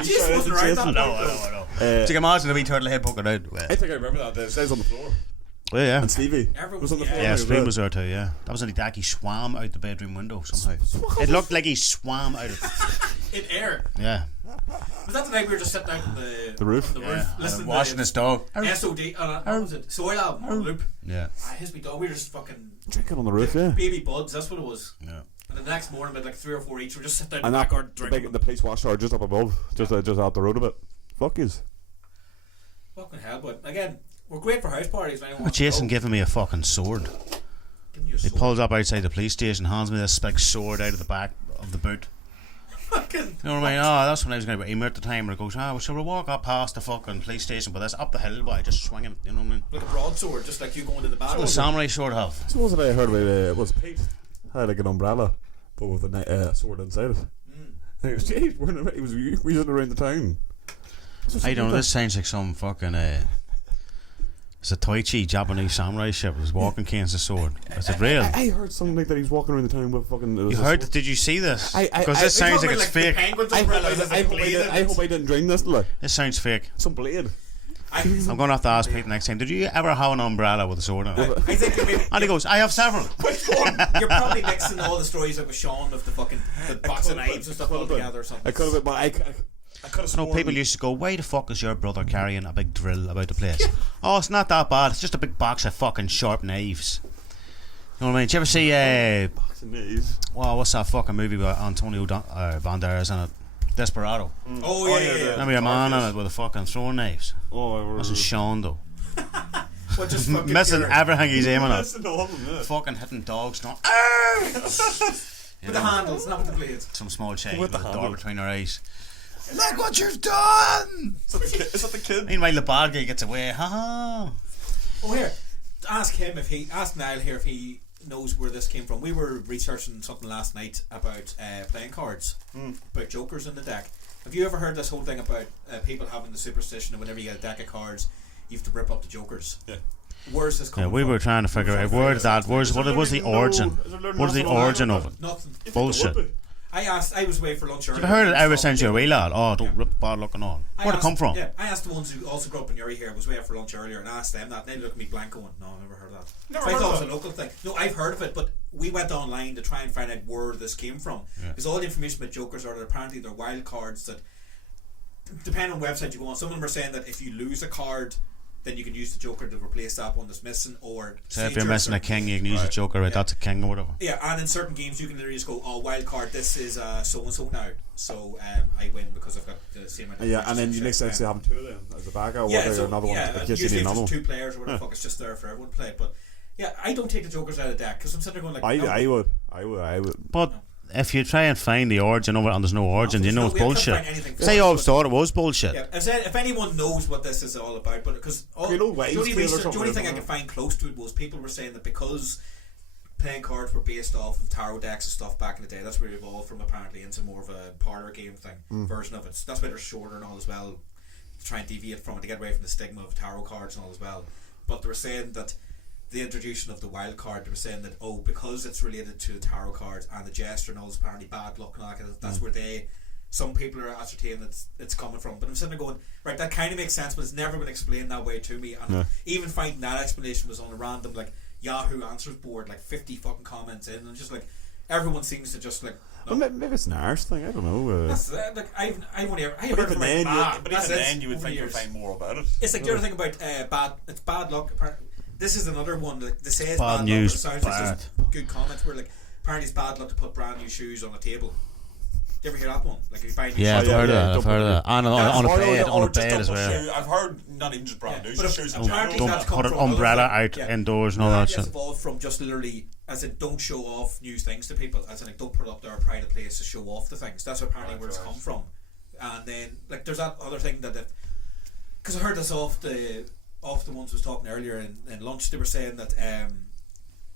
Jason wasn't around that I know. So you can imagine the wee turtle head poking out. I think I remember that. It says on the floor. Well, yeah. And Stevie Everyone- was on the yeah. floor. Yeah, as Spring well. was there too, yeah. That was only Dak. He swam out the bedroom window somehow. It looked like he swam out of in air. Yeah. Was that the night we were just sitting out on the roof? On the Yeah. roof listening Washing to his dog. SOD. What was it? Soil album on loop. Yeah. His wee dog. We were just fucking Drinking on the roof, yeah. baby buds. That's what it was. Yeah. And the next morning, about like 3 or 4 each, we were just sitting down in And the that back garden the, drinking. the police watch tower just up above, just out the road a bit. Fuck yous. Fucking hell, but again, we're great for house parties. But Jason giving me a fucking sword. He pulls up outside the police station, hands me this big sword out of the back of the boot. Fucking. You know what I mean? Oh, that's when I was going to be email at the time, and it goes, well, shall we walk up past the fucking police station with this up the hill, boy, just swinging, you know what I mean? Like a broadsword, just like you going to the battle. The samurai sword have. So wasn't I heard about it was Pete had like an umbrella, but with a sword inside it. And he was, he was wheezing around the town. I don't know, this sounds like some fucking it's a Tai Chi Japanese samurai ship with walking canes and sword. Is it real? I heard something like that. He's walking around the town with fucking. You heard? Did you see this? I- Because this sounds like it's fake. I hope I didn't dream this. Like This sounds fake. some blade. I'm going to have to ask Pete next time. Did you ever have an umbrella with a sword in it? I think you're maybe. And he goes, I have several. Which one? You're probably mixing all the stories like with Sean of the fucking the box of knives and stuff all together or something. I could have been, but I could've I know sworn- people used to go, why the fuck is your brother carrying a big drill about the place? Oh, it's not that bad. It's just a big box of fucking sharp knives. You know what I mean? Did you ever see well, what's that fucking movie with Antonio Banderas in it? Desperado. Oh yeah. Remember your man in it with the fucking throwing knives? Wasn't Sean though. What, just fucking Missing everything he's aiming at. Listen to all of them, yeah. Fucking hitting dogs, not with the handles, not with the blades. some small child With with, the a door handle. between her eyes. Look what you've done! Is that the kid? Meanwhile, the bad guy gets away. Ha ha! Oh, here, ask Niall here if he knows where this came from. We were researching something last night about playing cards, about jokers in the deck. Have you ever heard this whole thing about people having the superstition that whenever you get a deck of cards, you have to rip up the jokers? Yeah. Where's this Yeah, coming we from? were trying to figure out what was the origin? What is the origin of it? Nothing. Bullshit. I was away for lunch earlier. Have you heard it ever since you were a wee lad? Oh, don't rip bad luck and all. Where'd it come from? Yeah, I asked the ones who also grew up in Uri here, was away for lunch earlier, and asked them that, and they looked at me blank going, no, I've never heard of that. So I thought it was a local thing. No, I've heard of it, but we went online to try and find out where this came from. Because all the information about jokers are that apparently they're wild cards that, depending on the website you go on, some of them are saying that if you lose a card, then you can use the joker to replace that one that's missing, or So if you're missing a king, you can use the joker, right? That's a king or whatever. yeah, and in certain games you can literally just go, oh, wild card, this is so and so now, so I win because I've got the same amount of Yeah, and then you information. next sense to have two of them as a backup, or Yeah, so, another one. yeah, In case you usually need if another there's one. two players or whatever the fuck, it's just there for everyone to play. But yeah, I don't take the jokers out of the deck because I'm sitting there going like, I would. But if you try and find the origin of it and there's no origin, you know it's we couldn't bullshit. find anything for Say it, you always but- thought it was bullshit. Yeah, if anyone knows what this is all about, but because the only thing I could find close to it was people were saying that because playing cards were based off of tarot decks and stuff back in the day, that's where it evolved from apparently into more of a parlor game thing version of it. So that's why they're shorter and all as well, to try and deviate from it, to get away from the stigma of tarot cards and all as well. But they were saying that the introduction of the wild card, they were saying that because it's related to the tarot cards and the jester and all, it's apparently bad luck and all that, that's where some people are ascertaining that it's coming from. But I'm sitting there going, right, that kind of makes sense, but it's never been explained that way to me. And even finding that explanation was on a random like Yahoo answers board, like 50 fucking comments in, and just like everyone seems to just like. Well, maybe it's an Irish thing. I don't know. That's like I only heard even from then, But even then, you would think you'd find more about it. It's like the other thing about bad luck. Apparently, this is another one that they say it's Bad bad news, luck, but it sounds bad. like just good comments where like apparently it's bad luck to put brand new shoes on a table. Do you ever hear that one? Like if you buy new Yeah, I've shoes. heard of that. don't I've heard of that. And on a bed as well. I've heard not even just brand new But shoes in apparently general. that's Don't come put an from umbrella another out thing. Yeah. indoors and all that Apparently shit. it's evolved from just literally as in don't show off new things to people, as in like don't put it up there a private place to show off the things. That's apparently where it's come from. And then like there's that other thing that because I heard this off the ones I was talking earlier in lunch, they were saying that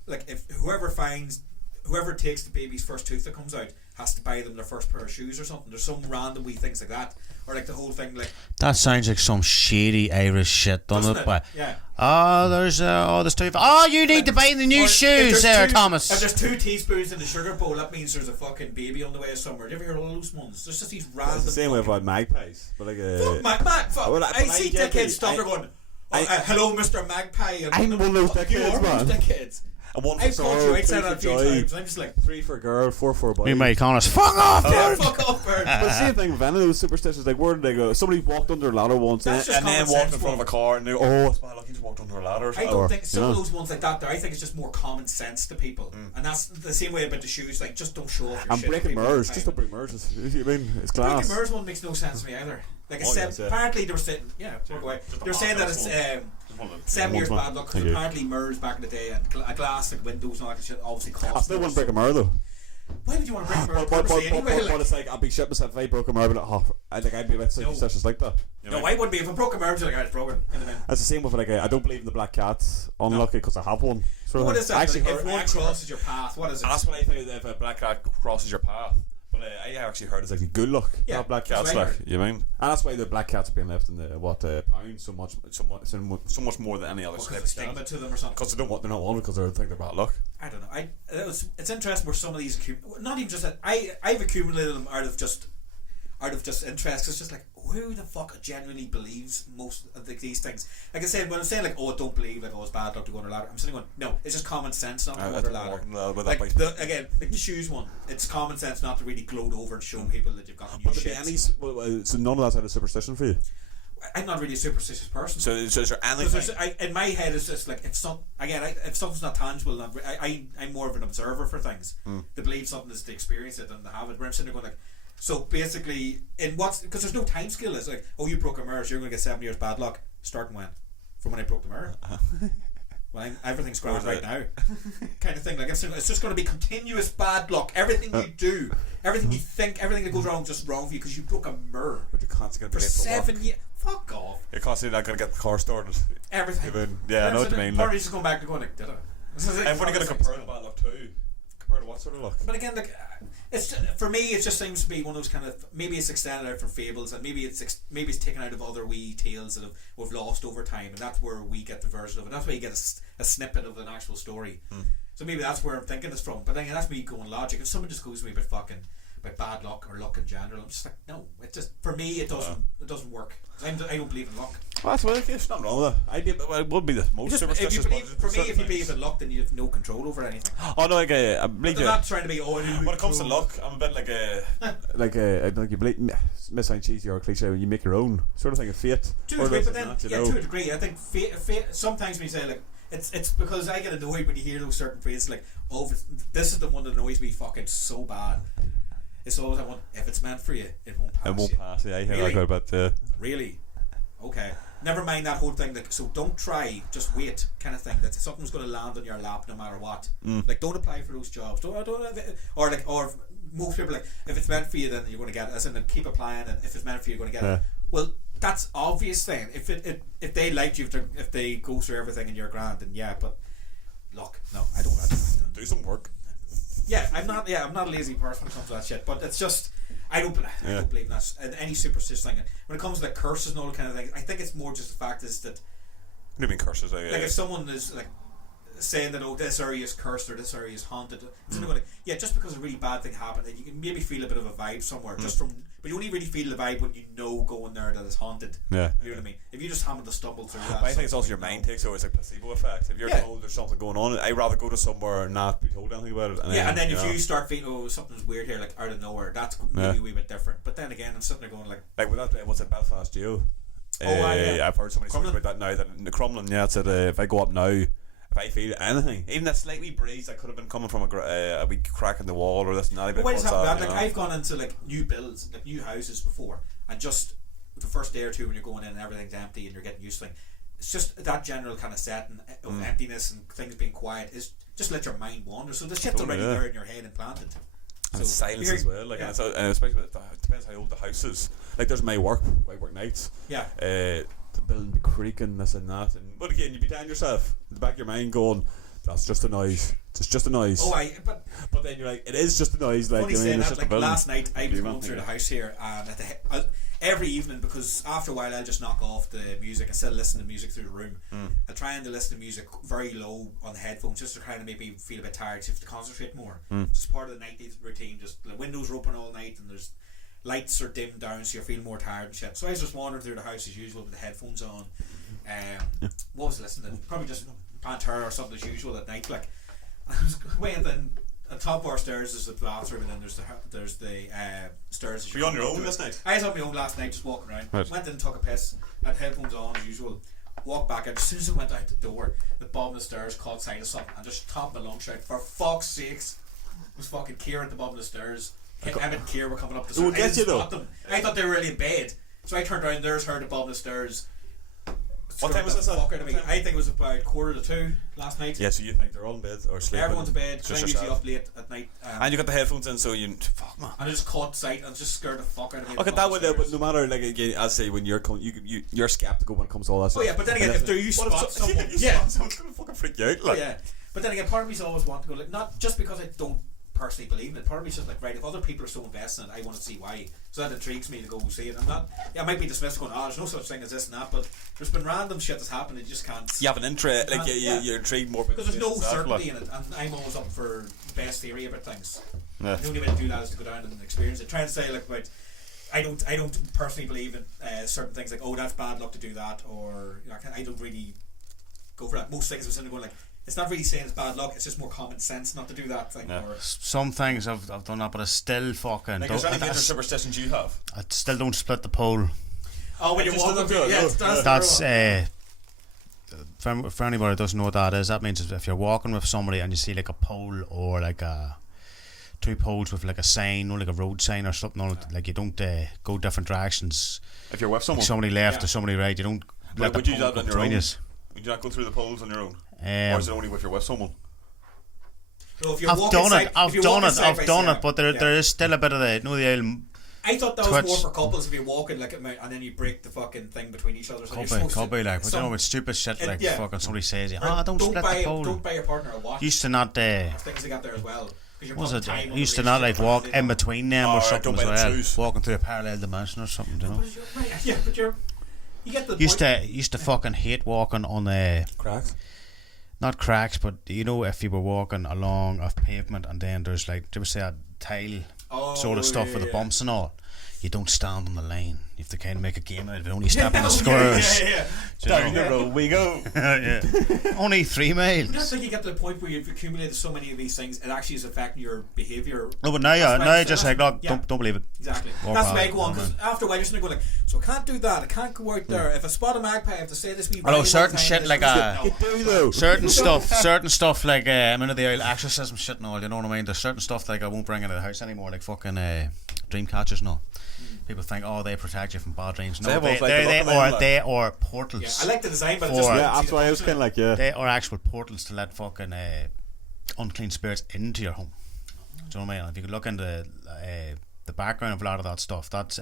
like if whoever takes the baby's first tooth that comes out has to buy them their first pair of shoes or something. There's some random wee things like that, or like the whole thing like That sounds like some shady Irish shit, doesn't doesn't it? But yeah. there's two. You need to buy the Or new if shoes there's there, If Thomas. there's 2 teaspoons in the sugar bowl, that means there's a fucking baby on the way somewhere. Do you ever hear all those ones? There's just these random. It's the same way about magpies, but like Fuck. well, I see dickheads stop there going, hello, Mr. Magpie. And I'm one of those you dickheads, are one of those man. dickheads. And one I've for called you sorrow, outside two that a for few joy. times. I'm just like, 3 for girl, 4 for boy. Me and my Connor's fuck off. fuck off, bird. But same thing with any of those superstitions. Like where did they go? Somebody walked under a ladder once, That's just and then common walked in sense, front of a car and they go, it's bad luck, he just walked under a ladder or I something. don't think some of yeah. those ones like that. I think it's just more common sense to people, and that's the same way about the shoes. Like, just don't show off your and shit. to breaking people all the mirrors. time. Just don't break mirrors. You mean it's Breaking class. mirrors one makes no sense to me either. Like I Oh, said, yes, yeah. apparently they were saying, they were saying that it's 7 years bad luck because Thank you. apparently mirrors back in the day and glass and windows and all that shit obviously I cost. still wouldn't break a mirror though. Why would you want to break a mirror? But purposely anyway? but it's like I'd be shit myself if I broke a mirror. But I'd be a bit superstitious like that. No, I wouldn't be. If I broke a mirror, I'd be like, it's broken. In the bin. That's the same with like I don't believe in the black cats. Unlucky because I have one. But what is that? I actually Like, heard, if one crosses your path, what is it? That's what I think if a black cat crosses your path. But I actually heard it's like good luck. Yeah, Not black that's cats. what I Like heard. you mean and that's why the black cats are being left in the pound so much. so much more than any other Because type of of stigma cat. to them or something. Because they're not wanted because they think they're bad luck. I don't know. It's interesting where some of these not even just that. I've accumulated them out of just interest. 'Cause it's just like who the fuck genuinely believes most of these things? Like I said, when I'm saying like, oh, don't believe, like, oh, it's bad luck to go under a ladder, I'm sitting going, no, it's just common sense not to go under a ladder. Like the shoes one, it's common sense not to really gloat over and show people that you've got new shit. So none of that's out of superstition for you? I'm not really a superstitious person. So is there anything? In my head, it's just like, it's not. Again, if something's not tangible, I'm more of an observer for things. To believe something is to experience it and to have it. Where I'm sitting there going like, so basically, because there's no time scale. It's like, oh, you broke a mirror, so you're going to get 7 years bad luck. Starting when? From when I broke the mirror. Well, everything's grand right now, kind of thing. Like it's just going to be continuous bad luck. Everything you do, everything you think, everything that goes wrong, is just wrong for you because you broke a mirror. But you're constantly for 7 years. Fuck off. You're constantly not going to get the car started. Everything. Yeah, I know what you mean. Part of just going back to going like, did I? And what are you going to compare to bad luck too? Compared to what sort of luck? But again, like, it's for me, it just seems to be one of those kind of, maybe it's extended out from fables, and maybe it's taken out of other wee tales that we've lost over time, and that's where we get the version of it. That's where you get a snippet of an actual story. So maybe that's where I'm thinking it's from. But then that's me going logic. If someone just goes to me about bad luck or luck in general, I'm just like, no. It just, for me, it doesn't work. I don't believe in luck. Well, that's well, there's nothing wrong with that. It would be the most superstitious. If you believe in luck, then you have no control over anything. Oh no, like I believe I'm not trying to be. When it comes to luck, I'm a bit like like you believe. Miss sound cheesy or cliche when you make your own sort of thing of fate. To a degree, but then to a degree, I think fate. Sometimes when you say like, it's because I get annoyed when you hear those certain phrases like, oh, this is the one that annoys me fucking so bad. It's always if it's meant for you, it won't pass. It won't pass. Yeah, I hear that about. Really? Okay. Never mind that whole thing. Like, so don't try. Just wait, kind of thing. That something's going to land on your lap no matter what. Like, don't apply for those jobs. Or most people like, if it's meant for you, then you're going to get it. As in, keep applying, and if it's meant for you, you're going to get it. Well, that's obvious then. If they liked you, if they go through everything in your grand, then yeah. But look, no, I don't. Do some work. Yeah, I'm not a lazy person when it comes to that shit. But it's just, I don't believe in that. Any superstitious thing. When it comes to like curses and all that kind of thing, I think it's more just the fact is that. What do you mean curses? Like if someone is like saying that, oh, this area is cursed or this area is haunted, just because a really bad thing happened, you can maybe feel a bit of a vibe somewhere but you only really feel the vibe when you know going there that it's haunted. Yeah, you know what I mean. If you just happen to stumble through that, but I think it's also your mind takes over. It's like placebo effect. If you're told there's something going on, I'd rather go to somewhere and not be told anything about it. And then if you start feeling, oh, something's weird here, like out of nowhere, that's maybe a wee bit different. But then again, I'm sitting there going like with that, what's it, Belfast Jail? I've heard somebody talk about that now. That in the Crumlin, it said if I go up now, if I feel anything, even a slightly breeze that could have been coming from a wee crack in the wall or this and that. But why does that happen? Like I've gone into like new builds, like new houses before, and just the first day or two when you're going in and everything's empty and you're getting used to things, it's just that general kind of setting of emptiness and things being quiet is just let your mind wander. So the shit's already there in your head and planted. And silence as well, like, and especially it depends how old the house is. Like, there's my work nights. Yeah. The building, the creaking, this and that. But again, you be telling yourself in the back of your mind, going, "That's just a noise. It's just a noise." Oh, but then you're like, "It is just a noise." Like, funny saying that. Like last night, I was going through the house here, and every evening, because after a while, I'll just knock off the music instead of listening to music through the room. I'll try and listen to music very low on the headphones, just to kind of make me feel a bit tired, so you have to concentrate more. Just part of the night routine. Just the windows are open all night, and there's lights are dimmed down, so you're feeling more tired and shit. So I was just wandering through the house as usual with the headphones on. What was I listening to? Probably just Pantera or something as usual at night. Like, I was waiting. Then on top of our stairs is the bathroom, and then there's the stairs. Were you on your own last night? I was on my own last night, just walking around. Right. Went in and took a piss. Had headphones on as usual. Walked back, and as soon as I went out the door, the bottom of the stairs caught sight of something, and just topped my lungs out. For fuck's sakes, it was fucking Keir at the bottom of the stairs. Emmett and Keir were coming up the stairs. Get you though. I thought they were really in bed, so I turned around. There's her at the bottom of the stairs. What time was this? I think it was about 1:45 last night. Yeah, so you think they're all in bed or sleeping? Everyone's in bed. I'm usually up late at night. And you got the headphones in, so you fuck man. And I just caught sight and just scared the fuck out of me. Okay, that way though, but no matter, like, again, as I say, when you're you're skeptical when it comes to all that stuff. Oh yeah, but then again, if you spot someone, someone's gonna fucking freak you out. Like. Yeah, but then again, part of me's always want to go, like, not just because I don't personally believe in it. Part of me's just like, right, if other people are so invested in it, I want to see why. So that intrigues me to go see it. I'm not. Yeah, I might be dismissed going, there's no such thing as this and that, but there's been random shit that's happened. You just can't. You have an interest, like you're intrigued more because there's no certainty in it, and I'm always up for the best theory about things. Yeah. The only way to do that is to go down and experience it. Trying to say like about. I don't personally believe in certain things like, oh, that's bad luck to do that, or I don't really go for that. Most things I'm sitting there going like, it's not really saying it's bad luck, it's just more common sense not to do that thing. Or some things I've done that, but I still fucking Like, is there any major superstitions you have? I still don't split the pole. oh, when you're Just walking, don't do it, no. That's for anybody that doesn't know what that is, that means if you're walking with somebody and you see like a pole or like two poles with like a sign or like a road sign or something, like you don't go different directions. If you're with someone, Somebody left or somebody right, you don't let the would you do pole that go on your between own? us. Would you not go through the poles on your own? Or is it only if you're with someone? so if you're I've walking done side, it. I've if you're done walking it. side I've by done side, it. But there is still a bit of the I thought that Twitch. was more for couples if you're walking like and then you break the fucking thing between each other. So you're supposed could be to, like, but you know, it's stupid shit like yeah. fucking somebody says, Or don't split the pole. Don't buy your partner a watch. Used to not There's things they got there as well. 'Cause you're was putting it? time on Used the to not like relationship walk and they in don't- between them or Alright, something don't as buy the well. shoes. Walking through a parallel dimension or something, you know. But you're right, yeah, but you get the Used point. to fucking hate walking on the Cracks. not cracks, but you know, if you were walking along a pavement and then there's like, do you ever say that tile sort of stuff with the bumps and all? You don't stand on the line. You have to kind of make a game out of it. Only step in the squares. Yeah. Do you Down know? the road we go. Yeah. Only 3 miles. I just think you get to the point where you've accumulated so many of these things, it actually is affecting your behaviour. No, but now That's you're why- just that's- like, look, yeah. don't believe it. Exactly. Walk That's out, my go on, walk because after a while you're sitting there going like, so I can't do that, I can't go out there. If I spot a magpie, I have to say this wee Although writing certain all the time, shit this like was- You do though. certain stuff like I'm into the old exorcism shit and all, you know what I mean? There's certain stuff like I won't bring into the house anymore, like fucking dream catchers and all. People think, oh, they protect you from bad dreams. No, They have like the look of them, like- they are portals. Yeah, I like the design, but For- it just Yeah, Yeah, that's why I was kind of like, yeah. They are actual portals to let fucking unclean spirits into your home. Do you know what I mean? If you could look into the background of a lot of that stuff, that's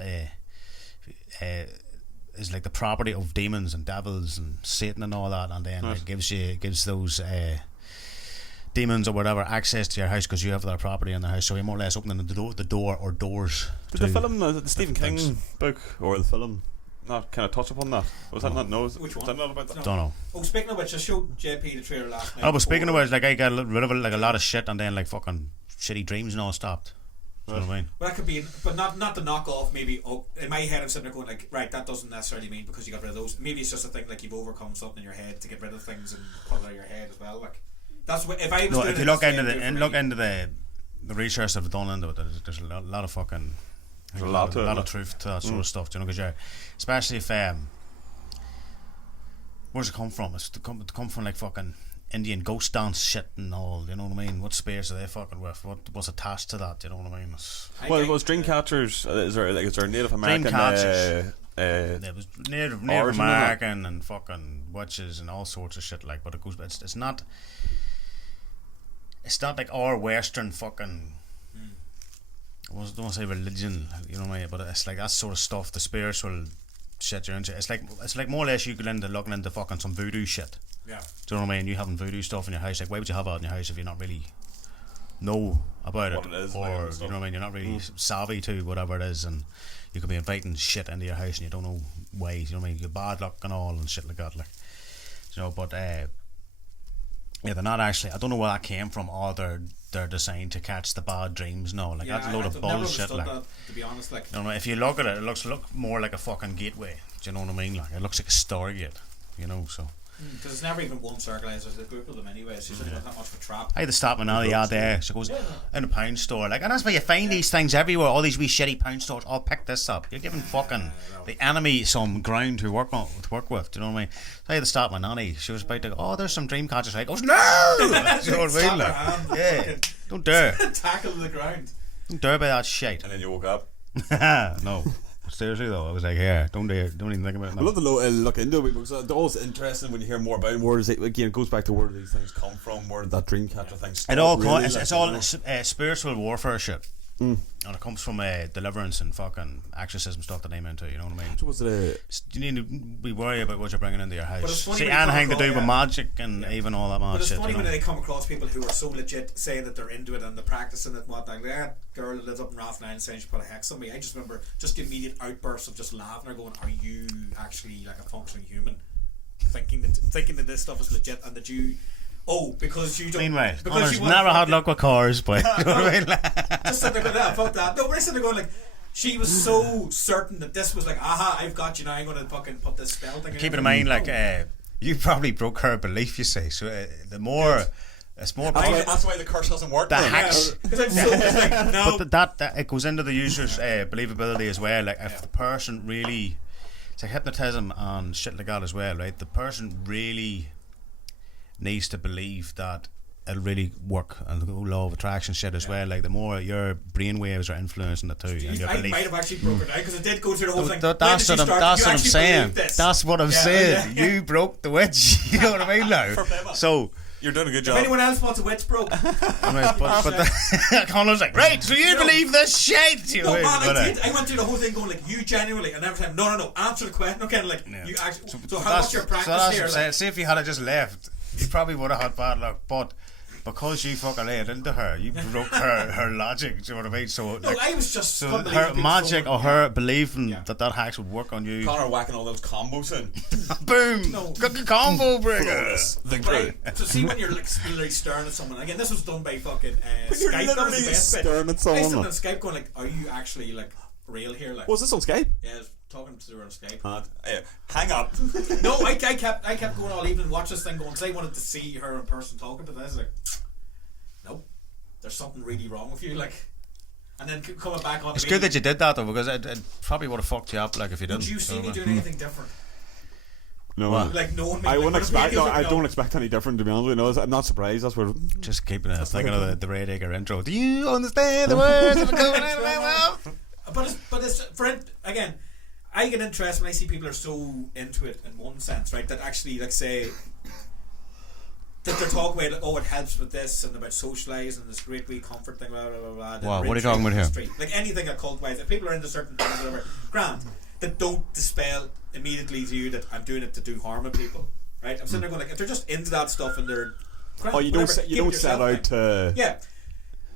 is like the property of demons and devils and Satan and all that, and then it gives those demons or whatever access to your house because you have their property in the house, so you're more or less opening the door or doors. Did to the film, the Stephen King things. book, or the film, not kind of touch upon that? Was that not? No, Which Was one? that not about that? No. Don't know. Oh, speaking of which, I showed JP the trailer last night. Oh, but speaking of before- which, like I got rid of like a lot of shit, and then like fucking shitty dreams and all stopped. Do you know what I mean? Well, that could be, but not to knock off. Maybe in my head, I'm sitting there going like, right, that doesn't necessarily mean because you got rid of those. Maybe it's just a thing like you've overcome something in your head to get rid of things and put it out of your head as well. Like that's what if I was. No, doing if you it look the into same the way and for look me- into the research that I've done into it, there's a lot of fucking There's a lot to it, of like. truth to that sort of stuff. Do you know? Because especially if where's it come from? It's to come from like fucking Indian ghost dance shit and all. You know what I mean? What spirits are they fucking with? What's attached to that? You know what I mean? Well, it was dream catchers. Is there Native American? catchers. It was Native origin of it. American and fucking witches and all sorts of shit like. But it goes. It's not. It's not like our Western fucking. I don't want to say religion, you know what I mean, but it's like that sort of stuff, the spiritual shit you're into. It's like more or less you go into looking into fucking some voodoo shit. yeah. Do you know what I mean? You having voodoo stuff in your house. Like, why would you have that in your house if you're not really know about What it, it is, or like, and you stuff. know what I mean? You're not really savvy to whatever it is, and you could be inviting shit into your house and you don't know ways. You know what I mean? You're bad luck and all and shit like that. Like, you know, but yeah, they're not actually. I don't know where that came from. Or they're designed to catch the bad dreams. No, like that's a load of I've never bullshit. understood Like, that, to be honest, like. you know, if you look at it, it looks more like a fucking gateway. Do you know what I mean? Like, it looks like a stargate. You know, so. Because it's never even one circle, there's a group of them anyway, so it's not much of a trap. I had to stop my nanny out there. She goes in a pound store, like, and that's where you find these things everywhere. All these wee shitty pound stores. Oh, pick this up. You're giving fucking the enemy some ground to work with. Do you know what I mean? So I had to stop my nanny. She was about to go, oh, there's some dream catchers. I goes, no. Do you know what I mean? Slap her Like, hand, yeah, don't dare, tackle to the ground. don't dare by that shit. And then you woke up. No, seriously though, I was like, here, don't even think about it. I'd Now. love to look into it because it's always interesting when you hear more about it. Where does it, again, it goes back to where do these things come from, where did that dream catcher thing start, It all really, it's like, all you know? spiritual warfare shit. And it comes from deliverance and fucking exorcism stuff that I'm into, you know what I mean? So was it You need to be worried about what you're bringing into your But it's house. funny See, when you come anything to do across- with yeah. magic and even all that mad But it's shit. funny You when know? they come across people who are so legit saying that they're into it and they're practicing it and whatnot. Like that girl that lives up in Rathline saying she put a hex on me. I just remember just the immediate outbursts of just laughing or going, are you actually like a functioning human? Thinking that this stuff is legit and that you... Oh, because you don't... Meanwhile, because Conor's you want never had fucking- luck with cars, but you know what I mean? Just sitting there going, fuck that. No, we're sitting there going like, she was so certain that this was like, aha, I've got you now. I'm gonna fucking put this spell thing. Keep in mind, like you probably broke her belief. You say so. The more. It's more. That's why the curse doesn't work. The hacks. Because I'm so like, no. But that it goes into the user's believability as well. Like if the person really, it's like hypnotism and shit like that as well, right? The person really needs to believe that it'll really work, and the law of attraction shit as well. Like the more your brain waves are influencing it too, and your I belief. might have actually broken it down because it did go through the whole thing. That's what I'm saying. That's what I'm saying. Yeah. You broke the witch. You know what I mean now. So. You're doing a good If job. anyone else wants a witch broke, but Conor's like, right, so you believe this shit? No, man, I did. I went through the whole thing going like, you genuinely, and every time, no, answer the question. Okay, like, you actually. So how much your practice here? Like, see if you had just left, you probably would have had bad luck, but because you fucking laid into her, you broke her logic. Do you know what I mean? So, no, I was just so her magic or her believing that hacks would work on you. Conor whacking all those combos in. Boom! No. Got the combo breaker. Right. So see when you're like literally staring at someone. Again, this was done by fucking You're Skype. That was the best bit. staring at I stood someone. on Skype going like, are you actually like real here? Like, Was this on Skype? yeah, I was talking to her on Skype. Hang up. No, I kept going all evening, watch this thing going, because I wanted to see her in person talking to this. Like, nope, there's something really wrong with you. Like, and then coming back on. It's good that you did that though, because it probably would have fucked you up like if you didn't. Would you see me doing anything different? No. Like knowing me. I like, wouldn't would expect. it No, be- I don't expect any different. To be honest with you, no, I'm not surprised. That's what. Just keeping it, thinking of the Red Acre intro. Do you understand the words that are coming out of my mouth? But it's again. I get interested when I see people are so into it in one sense, right? That actually, like, say that they're talking about, like, oh, it helps with this and about socialising and this great wee comfort thing, blah blah blah blah. Wow, what are you talking about here? Street. Like anything occult wise, if people are into certain things, whatever, grand, that don't dispel immediately to you that I'm doing it to do harm to people, right? I'm sitting there going like, if they're just into that stuff and they're grand, Oh, you don't. whatever, You keep don't it set yourself, out to. yeah.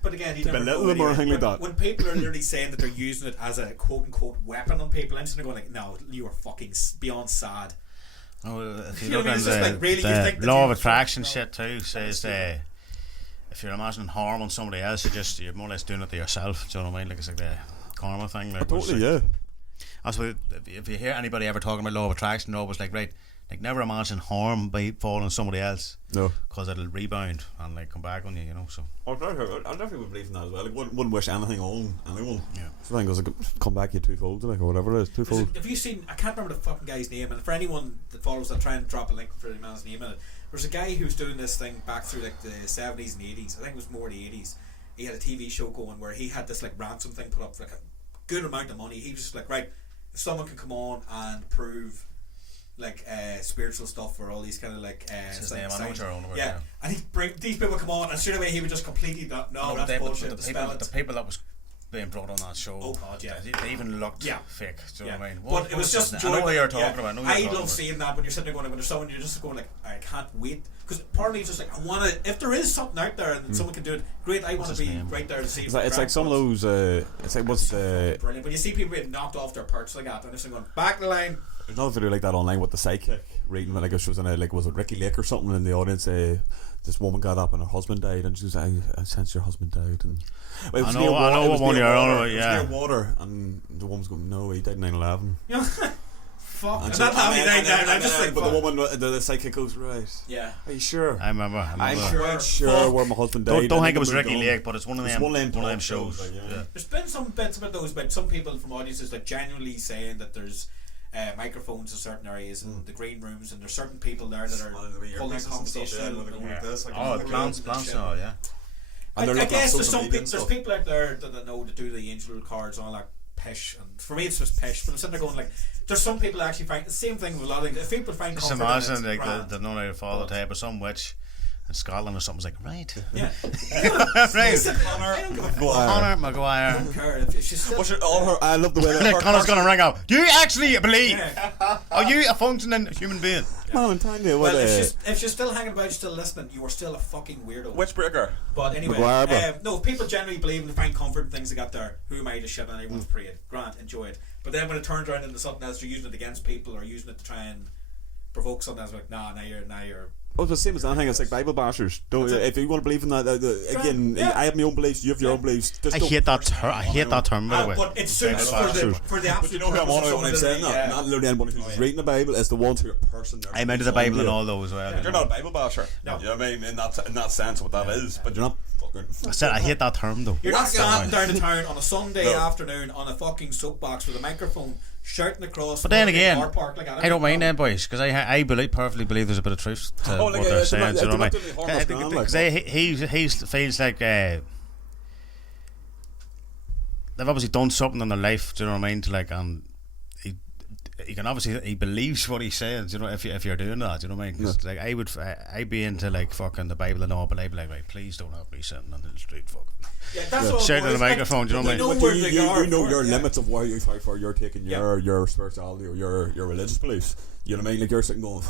But again, you never belittle know them or anyway. anything like that. When people are literally saying that they're using it as a quote unquote weapon on people, I'm sitting there going like, no, you are fucking beyond sad. Oh, if you You know look what I mean? at It's just like, really, you the think that law you- of attraction no. shit too says if you're imagining harm on somebody else, you're more or less doing it to yourself. Do you know what I mean? Like it's like the karma thing. Like, Totally, yeah. That's what, if you hear anybody ever talking about law of attraction, they're always like, right, like never imagine harm by falling on somebody else. No. Because it'll rebound and like come back on you, you know. So I definitely would believe in that as well. Like, wouldn't wish anything on anyone. yeah. So I think it was like, come back you twofold, like, or whatever it is, twofold. Have you seen? I can't remember the fucking guy's name. And for anyone that follows, I'll try and drop a link for the man's name in it. There's a guy who's doing this thing back through like the 70s and 80s. I think it was more the 80s. He had a TV show going where he had this like ransom thing put up for like a good amount of money. He was just like, right, if someone can come on and prove like spiritual stuff or all these kind of like his name, I know what you're on about, yeah. yeah. And he'd bring these people come on and straight away he would just completely go, no, that's bullshit. The people that was being brought on that show, Oh God, yeah. they even looked Yeah. fake. Do you know what I mean? But it was just I know what you're talking yeah. about. I know what I you're talking love seeing that when you're sitting there going, when there's someone you're just going like, I can't wait, because part of me is just like, I want to, if there is something out there and someone can do it, great, I want to be right there to see. It's like some of those. It's like what's the brilliant. When you see people getting knocked off their perch like that, and they're just going back the line. There's another video like that online with the psychic reading when I guess she was in a, like, was it Ricky Lake or something in the audience. This woman got up and her husband died, and she was, I sense your husband died, and it was I near know water, it what was one near you're on water, about, it was yeah. near water, and the woman's going, no, he died 9/11. You know, fuck. And And that's how he died down. I'm just like, but fuck. the woman, the psychic goes, right? Yeah. Are you sure? I remember. I'm sure. quite sure Fuck. where my husband died. Don't and think it was then Ricky moved Lake, on. but it's one of It's them. one of them One of them talk shows. shows, like, yeah. There's been some bits about those, but some people from audiences like genuinely saying that there's microphones in certain areas and the green rooms, and there's certain people there that are holding conversation. Oh, the plants, oh yeah. And they're I looking guess at there's social some media people, and there's stuff. people out there that know to do the angel cards and all that pish, and for me it's just pish. But I'm sitting there going like, there's some people that actually find the same thing with a lot of things. If people find Just comfort in it, imagine like grand. the none out of fall the tape, but some witch in Scotland or something's like, right. Yeah. Right. I don't give a fuck. Conor I Maguire. don't care if she's still. What's your, all her? I love the way that her Conor's gonna ring out. Do you actually believe? Yeah. Are you a functioning human being? Man, Tanya, what Well, if she's still hanging about, still listening, you are still a fucking weirdo. Witchbreaker. But anyway, Maguire, bro. no, if people generally believe and find comfort in things they got there, who am I to shit on anyone's parade? Grant, enjoy it. But then when it turns around into something else, you're using it against people or using it to try and provoke something else, like, nah, now you're it's the same as anything. It's like Bible bashers. If you want to believe in that, again, I have my own beliefs. You have your own beliefs. I hate that term, by the way. But it suits for the absolute. But you know who I'm on when I'm saying that? Not literally anybody who's reading the Bible. It's the ones who are person. I'm into the Bible and all those. Well, you're not a Bible basher. No. You know what I mean? In that sense, what that is. But you're not fucking. I said I hate that term though. You're not standing down the town on a Sunday afternoon on a fucking soapbox with a microphone shouting across. But then again, car park like I don't mind them boys because I perfectly believe there's a bit of truth to what they're saying. You know what I mean? Because he feels like they've obviously done something in their life. Do you know what I mean? To like he can obviously he believes what he's saying. You know, if you're doing that, you know what I mean? Cause, like I'd be into like fucking the Bible and all, but I'd be like, right, please don't have me sitting on the street, fucking. Yeah, that's what shouting on the microphone. Do you know what I mean? You know your limits of where you're taking your spirituality or your religious beliefs. You know what I mean? Like you're sitting going,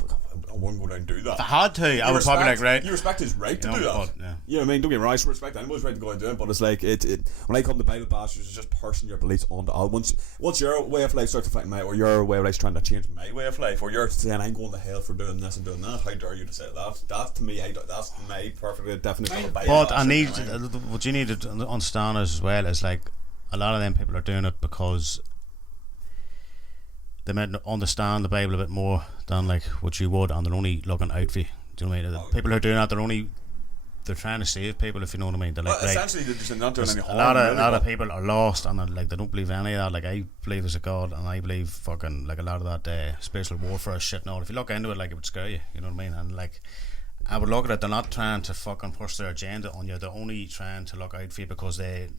I wouldn't go down and do that. If I had to, I would probably like, right. You respect his right to do that. But, yeah. You know what I mean? Don't get me wrong, I respect anybody's right to go and do it, but it's like when I come to Bible bashers, it's just parsing your beliefs onto all. Once your way of life starts affecting or your way of life trying to change my way of life, or you're saying I'm going to hell for doing this and doing that, how dare you to say that? That's to me, that's my perfect definition of a Bible basher. But what you need to understand as well is like a lot of them people are doing it because they might understand the Bible a bit more than like what you would, and they're only looking out for you. Do you know what I mean? The people who are doing that, they're trying to save people, if you know what I mean. They're like, essentially, they're just not doing any harm. A lot of people are lost, and like they don't believe any of that. Like I believe there's a God, and I believe fucking like a lot of that spiritual warfare shit. Now, if you look into it, like it would scare you. You know what I mean? And like I would look at it, they're not trying to fucking push their agenda on you. They're only trying to look out for you because they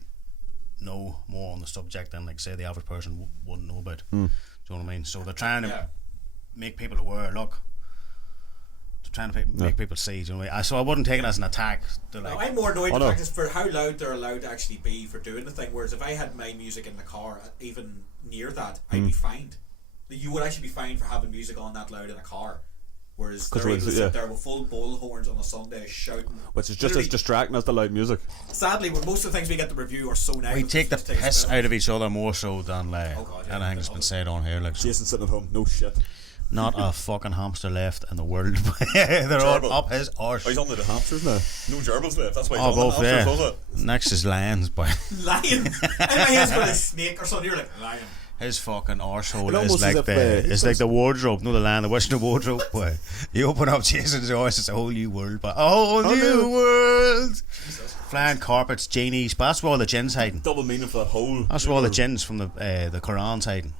know more on the subject than like say the average person wouldn't know about. Do you know what I mean? So they're trying to make people aware. Look, they're trying to make people see. Do you know what I mean? So I wouldn't take it as an attack. Like, I'm more annoyed just for how loud they're allowed to actually be for doing the thing. Whereas if I had my music in the car, even near that, I'd be fined. You would actually be fined for having music on that loud in a car. Whereas they're able to sit there with full bullhorns on a Sunday shouting, which is just as distracting as the loud music. Sadly, most of the things we get to review are so negative. We take the piss out of each other more so than like anything that's been said on here. Like Jason sitting at home, no shit. Not a fucking hamster left in the world. They're all up his arse. Oh, he's on the hamsters now. No gerbils left. That's why he's on both, the hamsters, wasn't it? Next is lions, boy. Lion? I my head's got a snake or something. You're like, lion. His fucking arsehole is like the wardrobe, no the land, the Western wardrobe. Boy, you open up Jason's arse, it's a whole new world, but a whole new world. Jesus. Flying carpets, genies, but that's where all the jinns hiding. Double meaning for that whole. That's where all the jinns from the Quran's hiding.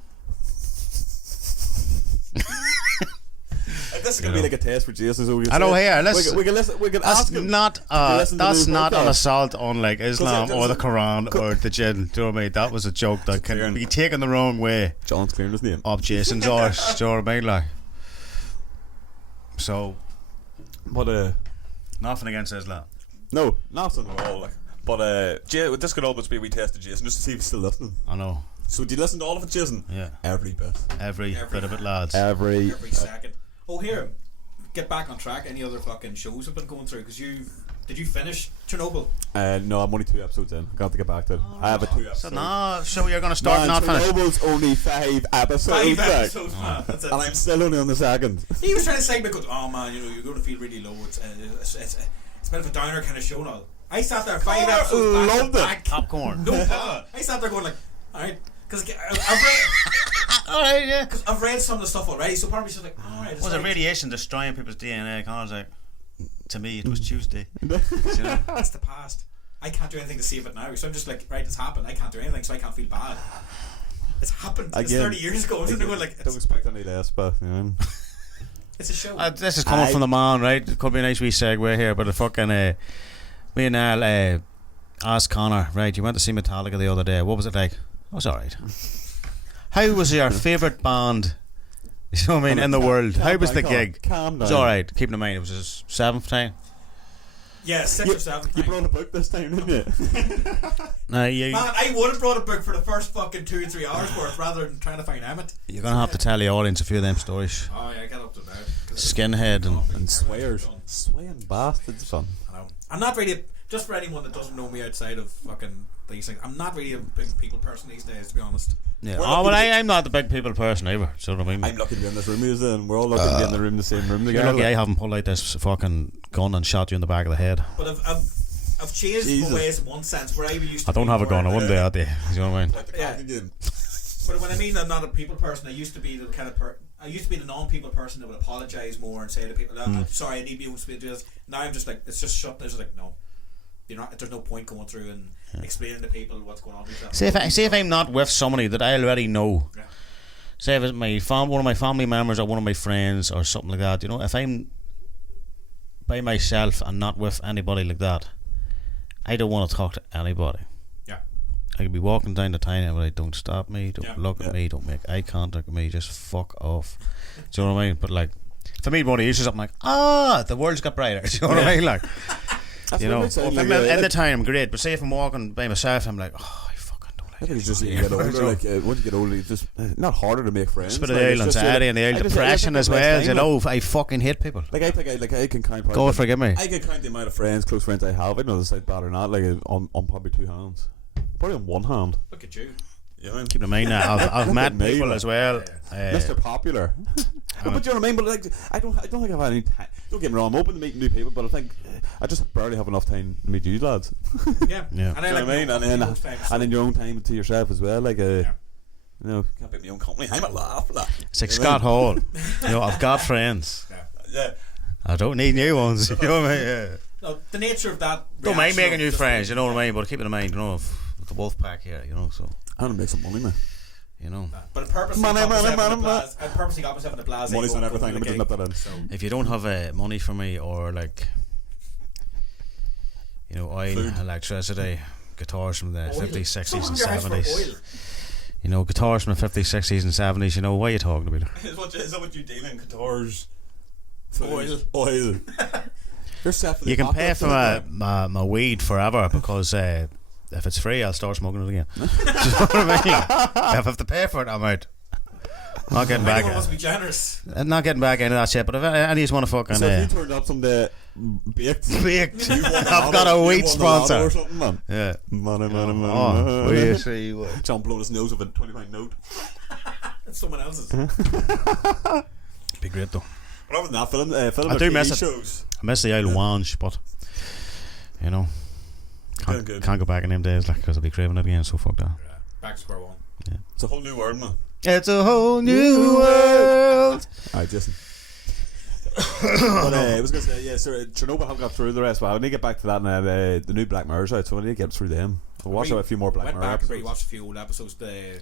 This is going to be like a test for Jason. So I know here. We can ask him. That's not an assault on like Islam or the Quran or the jinn. Do you know what I mean? That was a joke that can be taken the wrong way. John's clearing his name. Of Jason's arse. Do you know what I mean? Like, so, but nothing against Islam. No, nothing at all. Like, but this could almost be a wee test of Jason just to see if he's still listening. I know. So do you listen to all of it, Jason? Yeah. Every bit. Every bit of it, lads. Every second. Oh, here, get back on track. Any other fucking shows have been going through? Because did you finish Chernobyl? No, I'm only 2 episodes in. I got to get back to it. I have a 2 episodes. So you're going to start not finish. Chernobyl's only 5 episodes. 5 episodes, man. That's it. And I'm still only on the second. He was trying to say because, oh man, you're going to feel really low. It's a bit of a downer kind of show now. I sat there 5 episodes back to back. Popcorn. No, I sat there going like, alright. Because I've read some of the stuff already, so part of me was like, alright. Was it radiation destroying people's DNA? Conor's like, to me, it was Tuesday. That's the past. I can't do anything to save it now, so I'm just like, right, it's happened. I can't do anything, so I can't feel bad. It's happened. It's 30 years ago. Don't expect any less, but you know. It's a show. This is coming from the man, right? It could be a nice wee segue here, but the fucking me and Al asked Conor, right? You went to see Metallica the other day. What was it like? It was alright. How was your favourite band? You know what I mean? In the world. How was the gig? Calm down. It was alright. Keeping in mind, it was his 7th time. Yeah, 6th or 7th. You brought a book this time, didn't you? Man, I would have brought a book for the first fucking 2 or 3 hours worth rather than trying to find Emmett. You're going to have to tell the audience a few of them stories. Oh yeah, get up to bed. Skinhead and swears. Swaying bastards, son. I know. I'm not really. just for anyone that doesn't know me outside of fucking these things, I'm not really a big people person these days, to be honest. Yeah. Oh, well, I'm not the big people person either. So what I mean. I'm lucky to be in this room with you, and we're all lucky to be in the room, the same room You're together. lucky I haven't pulled out this fucking gun and shot you in the back of the head. But I've changed my ways in one sense, where I used to I don't be have a more- gun. I wouldn't do that. You know what I mean? Like the Yeah. Kraken game. But when I mean I'm not a people person, I used to be the kind of I used to be the non-people person that would apologise more and say to people, "I'm sorry, I need you to do this." Now I'm just like, it's just shut. There's like, no, you're not. There's no point going through and explaining to people what's going on. See if I'm not with somebody that I already know. Yeah. Say if it's one of my family members or one of my friends or something like that. You know, if I'm by myself and not with anybody like that, I don't want to talk to anybody. Yeah. I could be walking down the town and like, don't stop me, don't look at Yeah. me, don't make eye contact with me, just fuck off. Do you know what I mean? But like, if I meet one of you, I'm like, the world's got brighter. Do you know what I mean? Like, That's you what know, makes it if like I'm a- in the town, I'm great. But say if I'm walking by myself, I'm like, I fucking don't like I think it. it's just you get older. Like once you get older, it's just not harder to make friends. It's a bit of like, the it's old just, anxiety and the I old just- I depression think as it's less well. time, You know, I fucking hate people. Like I think I can count. God forgive me. I can count the amount of friends, close friends I have. I know this is bad or not. Like on probably two hands, probably on one hand. Look at you. You know what I mean? Keep in mind that I've Look met at me, people like, as well. Mr. Popular. But you know what I mean? But like, I don't think I've had any time. Don't get me wrong, I'm open to meeting new people, but I think I just barely have enough time to meet you lads. Yeah. Yeah. And I You know like what I mean? my own times, so- And in your own time to yourself as well. Like, you know, Can't pick my own company. I'm a laugh. It's like Scott Hall. You know, I've got friends. Yeah. I don't need new ones. You know what I mean? Yeah. No, the nature of that. Don't mind reaction making of new just friends. You know what I like- mean? But keep it in mind, you know, with the wolf pack here. You know, so I want to make some money, man. you know, But I purposely Money, got myself money, in the money, blase- I purposely got myself in the blase. Money's mode not going everything. to Let the me just gig. nip that in. if you don't have money for me or like, you know, oil, Food. electricity, guitars from the Oil. 50s, 60s, Someone and your house for 70s. oil. You know, guitars from the 50s, 60s, and 70s. You know, what are you talking about? Is that what you deal in? Guitars? Oil. Oil. You're set for the You can pay apocalypse, for isn't my weed forever because if it's free, I'll start smoking it again. Do you know what I mean? If I have to pay for it, I'm out. Not getting back. Anyone wants to be generous. Not getting back into that shit. But if any of you want to fucking So if you turned up someday baked, baked, you won the I've got lotto- a you wheat won the lotto sponsor. or something, man. Yeah. Money, money, money. Oh, money. will you see what? John blowing his nose with a £20 note. It's someone else's. Be great though. But other than that, film I or do TV miss it. shows. I miss the Isle of Wange, but you know, Good. can't go back in them days like because I'll be craving it again. So fuck that. Back to square one. It's a whole new world, man. It's a whole new world. Alright, Jason. But I was going to say, yeah, so Chernobyl haven't got through the rest, but I need to get back to that now. The new Black Mirror's out, so I need to get through them. I'll watch a few more Black Went Mirror back and episodes. rewatched a few old episodes. I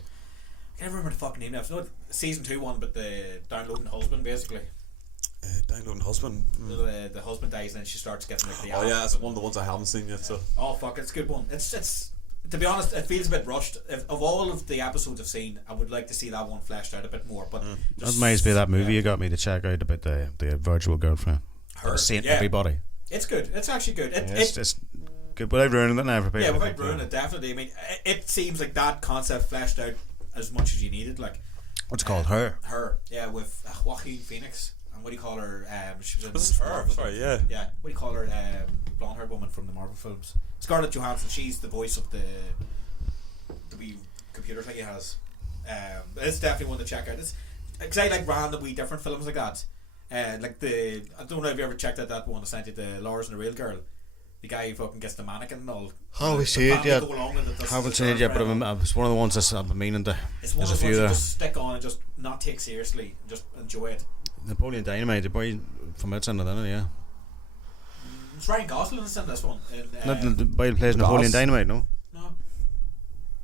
can't remember the fucking name now. It's not season 2 one, but the downloading husband basically. Downloading husband. The husband dies and then she starts getting like the Oh app. yeah, it's one of the ones I haven't seen yet. So Oh fuck, it's a good one. It's to be honest, it feels a bit rushed. Of all of the episodes I've seen, I would like to see that one fleshed out a bit more. But That reminds me of that movie you got me to check out about the virtual girlfriend. Her, Seeing yeah. everybody. It's good. It's actually good. It's good without ruining it now for people. Yeah, without ruining it, definitely. I mean, it seems like that concept fleshed out as much as you needed. Like What's it called? Her. yeah, with Joaquin Phoenix. And what do you call her? She was in This is her. Marvel Sorry, yeah. Yeah, what do you call her? Blonde-haired woman from the Marvel films. Scarlett Johansson. She's the voice of the wee computer thing he has. It's definitely one to check out. It's because I like random wee different films like that. Like I don't know if you ever checked out that one I sent you, the Lars and the Real Girl. The guy who fucking gets the mannequin and all. Oh, we The see it, family yeah. go along with it, that's Haven't the seen it yet, but girlfriend. it's one of the ones that's I've been meaning to. It's one There's of a the few ones you there. just stick on and just not take seriously and just enjoy it. Napoleon Dynamite, the boy from outside of that, yeah. It's Ryan Gosling's in this one. Not the boy who plays Napoleon Dynamite, no. No.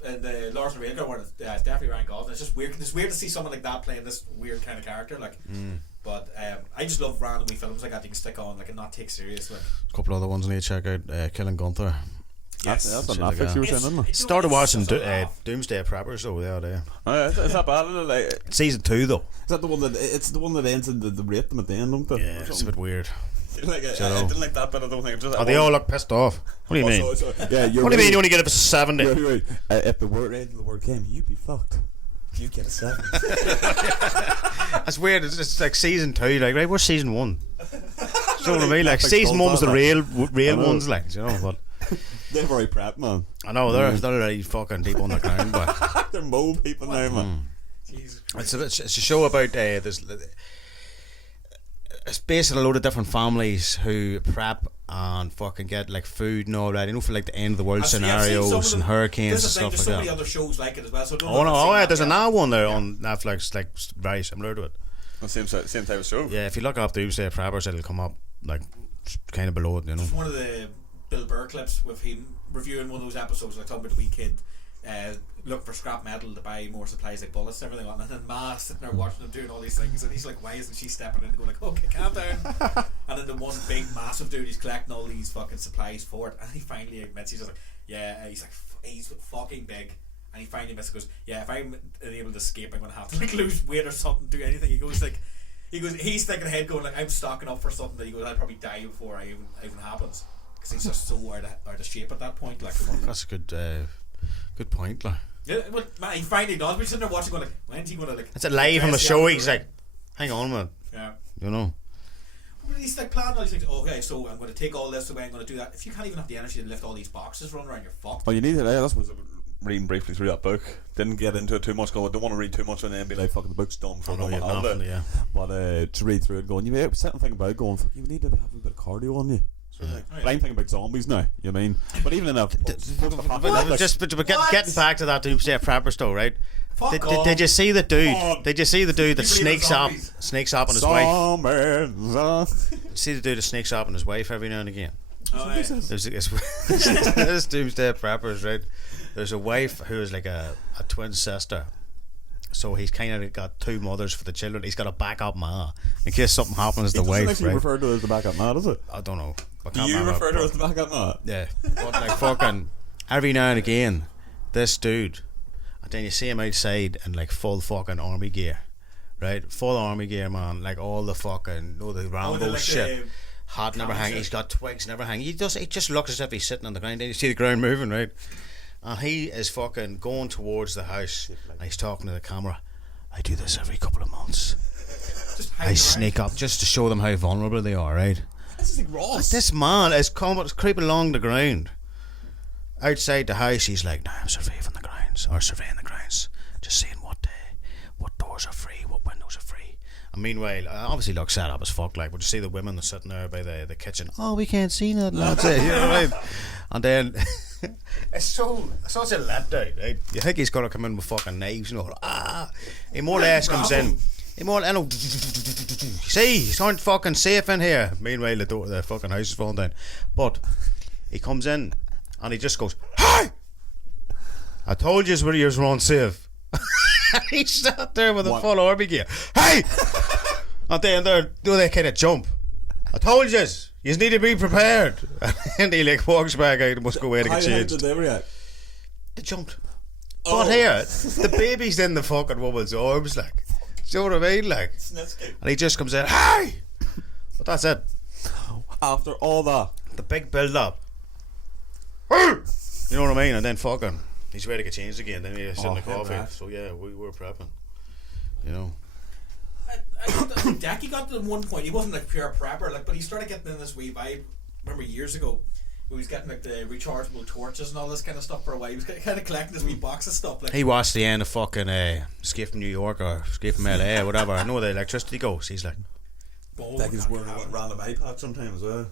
And the Lars and the Real Girl one, it's definitely Ryan Gosling. It's just weird. It's weird to see someone like that playing this weird kind of character. Like, but I just love random wee films like that you can stick on, like, and not take serious. Like, A couple other ones I need to check out. Killing Gunther. that's on Shit like Netflix. that. You were saying, isn't it? Started watching It's just a laugh. Doomsday Preppers though the other day. Oh, yeah, it's not bad. Isn't it? Like, Season 2 though. is that the one that it's the one that ends in the rape them at the end, don't they? Yeah, it's a bit weird. Like, I didn't like that bit. I don't think. Oh, they all look pissed off. What do you mean? Yeah, you're What do you mean right. you only get it for 70? You're right. If the word end of the word came, you'd be fucked. You get a 7. That's weird. It's like season 2. Like, right, where's season 1? You know what I mean? Like, Netflix season told 1 was the that, real I know. ones. Like, you know, but They're very prep, man. I know they're really fucking deep on the ground, but They're mole people now, man. Jesus it's a show about there's it's based on a load of different families who prep and fucking get like food and all that, you know, for like the end of the world scenarios and hurricanes and stuff like There's so that. many other shows like it as well. So I don't know Oh if no! I've seen Oh yeah, that there's yet. another one there on Netflix, like very similar to it. Same type of show. Yeah, if you look up Doomsday Preppers, it'll come up like kind of below it, you know. There's one of the Bill Burr clips with him reviewing one of those episodes, like talking about the wee kid looking for scrap metal to buy more supplies like bullets and everything, and then Ma sitting there watching him doing all these things, and he's like, why isn't she stepping in and going like, okay, calm down? And then the one big massive dude, he's collecting all these fucking supplies for it, and he finally admits, he's just like, yeah, he's like, he's fucking big. And he finally admits, goes, yeah, if I'm able to escape, I'm gonna have to like lose weight or something, do anything. He goes, he's thinking ahead, going like, I'm stocking up for something that he goes, I'll probably die before I even happens, because he's just so out of shape at that point. Like, That's a good point, like. yeah, well, man, he finally does. We're sitting there watching, going like, when's he gonna like? It's a live on the show. He's like, hang on, man. yeah. You know. But he's like planning all these things. Okay, so I'm going to take all this away. I'm going to do that. If you can't even have the energy to lift all these boxes, run around, you're fucked. Oh, you need it. That's what I was reading briefly through that book. Didn't get into it too much. Go, I don't want to read too much and then be like, fucking the book's done for no, another you've holiday. nothing, yeah. But to read through it, going, you sit and think about it, going, fuck, you need to have a bit of cardio on you. So like, but I'm thinking about zombies now. You mean? But even in a Getting back to that Doomsday Preppers though, right? Fuck off. Did you see the dude? on. Did you see the dude that You believe in sneaks up on his wife? zombies. See the dude that sneaks up on his wife every now and again. Oh, yeah. There's Doomsday Preppers, right? There's a wife who is like a twin sister. So he's kind of got two mothers for the children. He's got a backup ma in case something happens to the wife, Actually right? referred to as the backup man, is it? I don't know. I Do can't you remember, refer to but- it as the backup man? Yeah, but like fucking every now and again, this dude, and then you see him outside in like full fucking army gear, right? Full army gear, man. Like all the fucking, the Rambo like shit. the Hat never camel hanging. shit. He's got twigs never hanging. It just looks as if he's sitting on the ground. Then you see the ground moving, right? And he is fucking going towards the house, and he's talking to the camera. I do this every couple of months. Just I hiding sneak up just to show them how vulnerable they are, right? This is like Ross. This man is creeping along the ground outside the house. He's like, "No, I'm surveying the grounds, just seeing what doors are free, what windows are free." And meanwhile, obviously, look set up as fuck. Like, but you see the women that's sitting there by the kitchen. Oh, we can't see nothing. That's it. You know what I mean? And then it's such a letdown, right? You think he's gonna come in with fucking knives and all? He more or less comes in. I know. See, he's not fucking safe in here. Meanwhile, the fucking house is falling down. But he comes in and he just goes, "Hey! I told you where you was wrong safe." He sat there with a full army gear. Hey! And then they kind of jump. I told you need to be prepared. And he like walks back out and must go away to get How changed. did they react? They jumped. But here, the baby's in the fucking woman's arms, like. Do you know what I mean? Like, and he just comes in, "Hey!" But that's it. After all that, The big build up. You know what I mean? And then fucking, he's ready to get changed again. Then he's in the coffee. right. So yeah, we were prepping. You know. I think Jackie got to one point. He wasn't like pure prepper, like, but he started getting in this wee vibe. Remember years ago, he was getting like the rechargeable torches and all this kind of stuff for a while. He was kind of collecting this wee box of stuff. Like, He watched the end of fucking Escape from New York or Escape from LA or whatever. I know the electricity goes. He's like, boom, Becky's wearing a random iPad sometimes as well.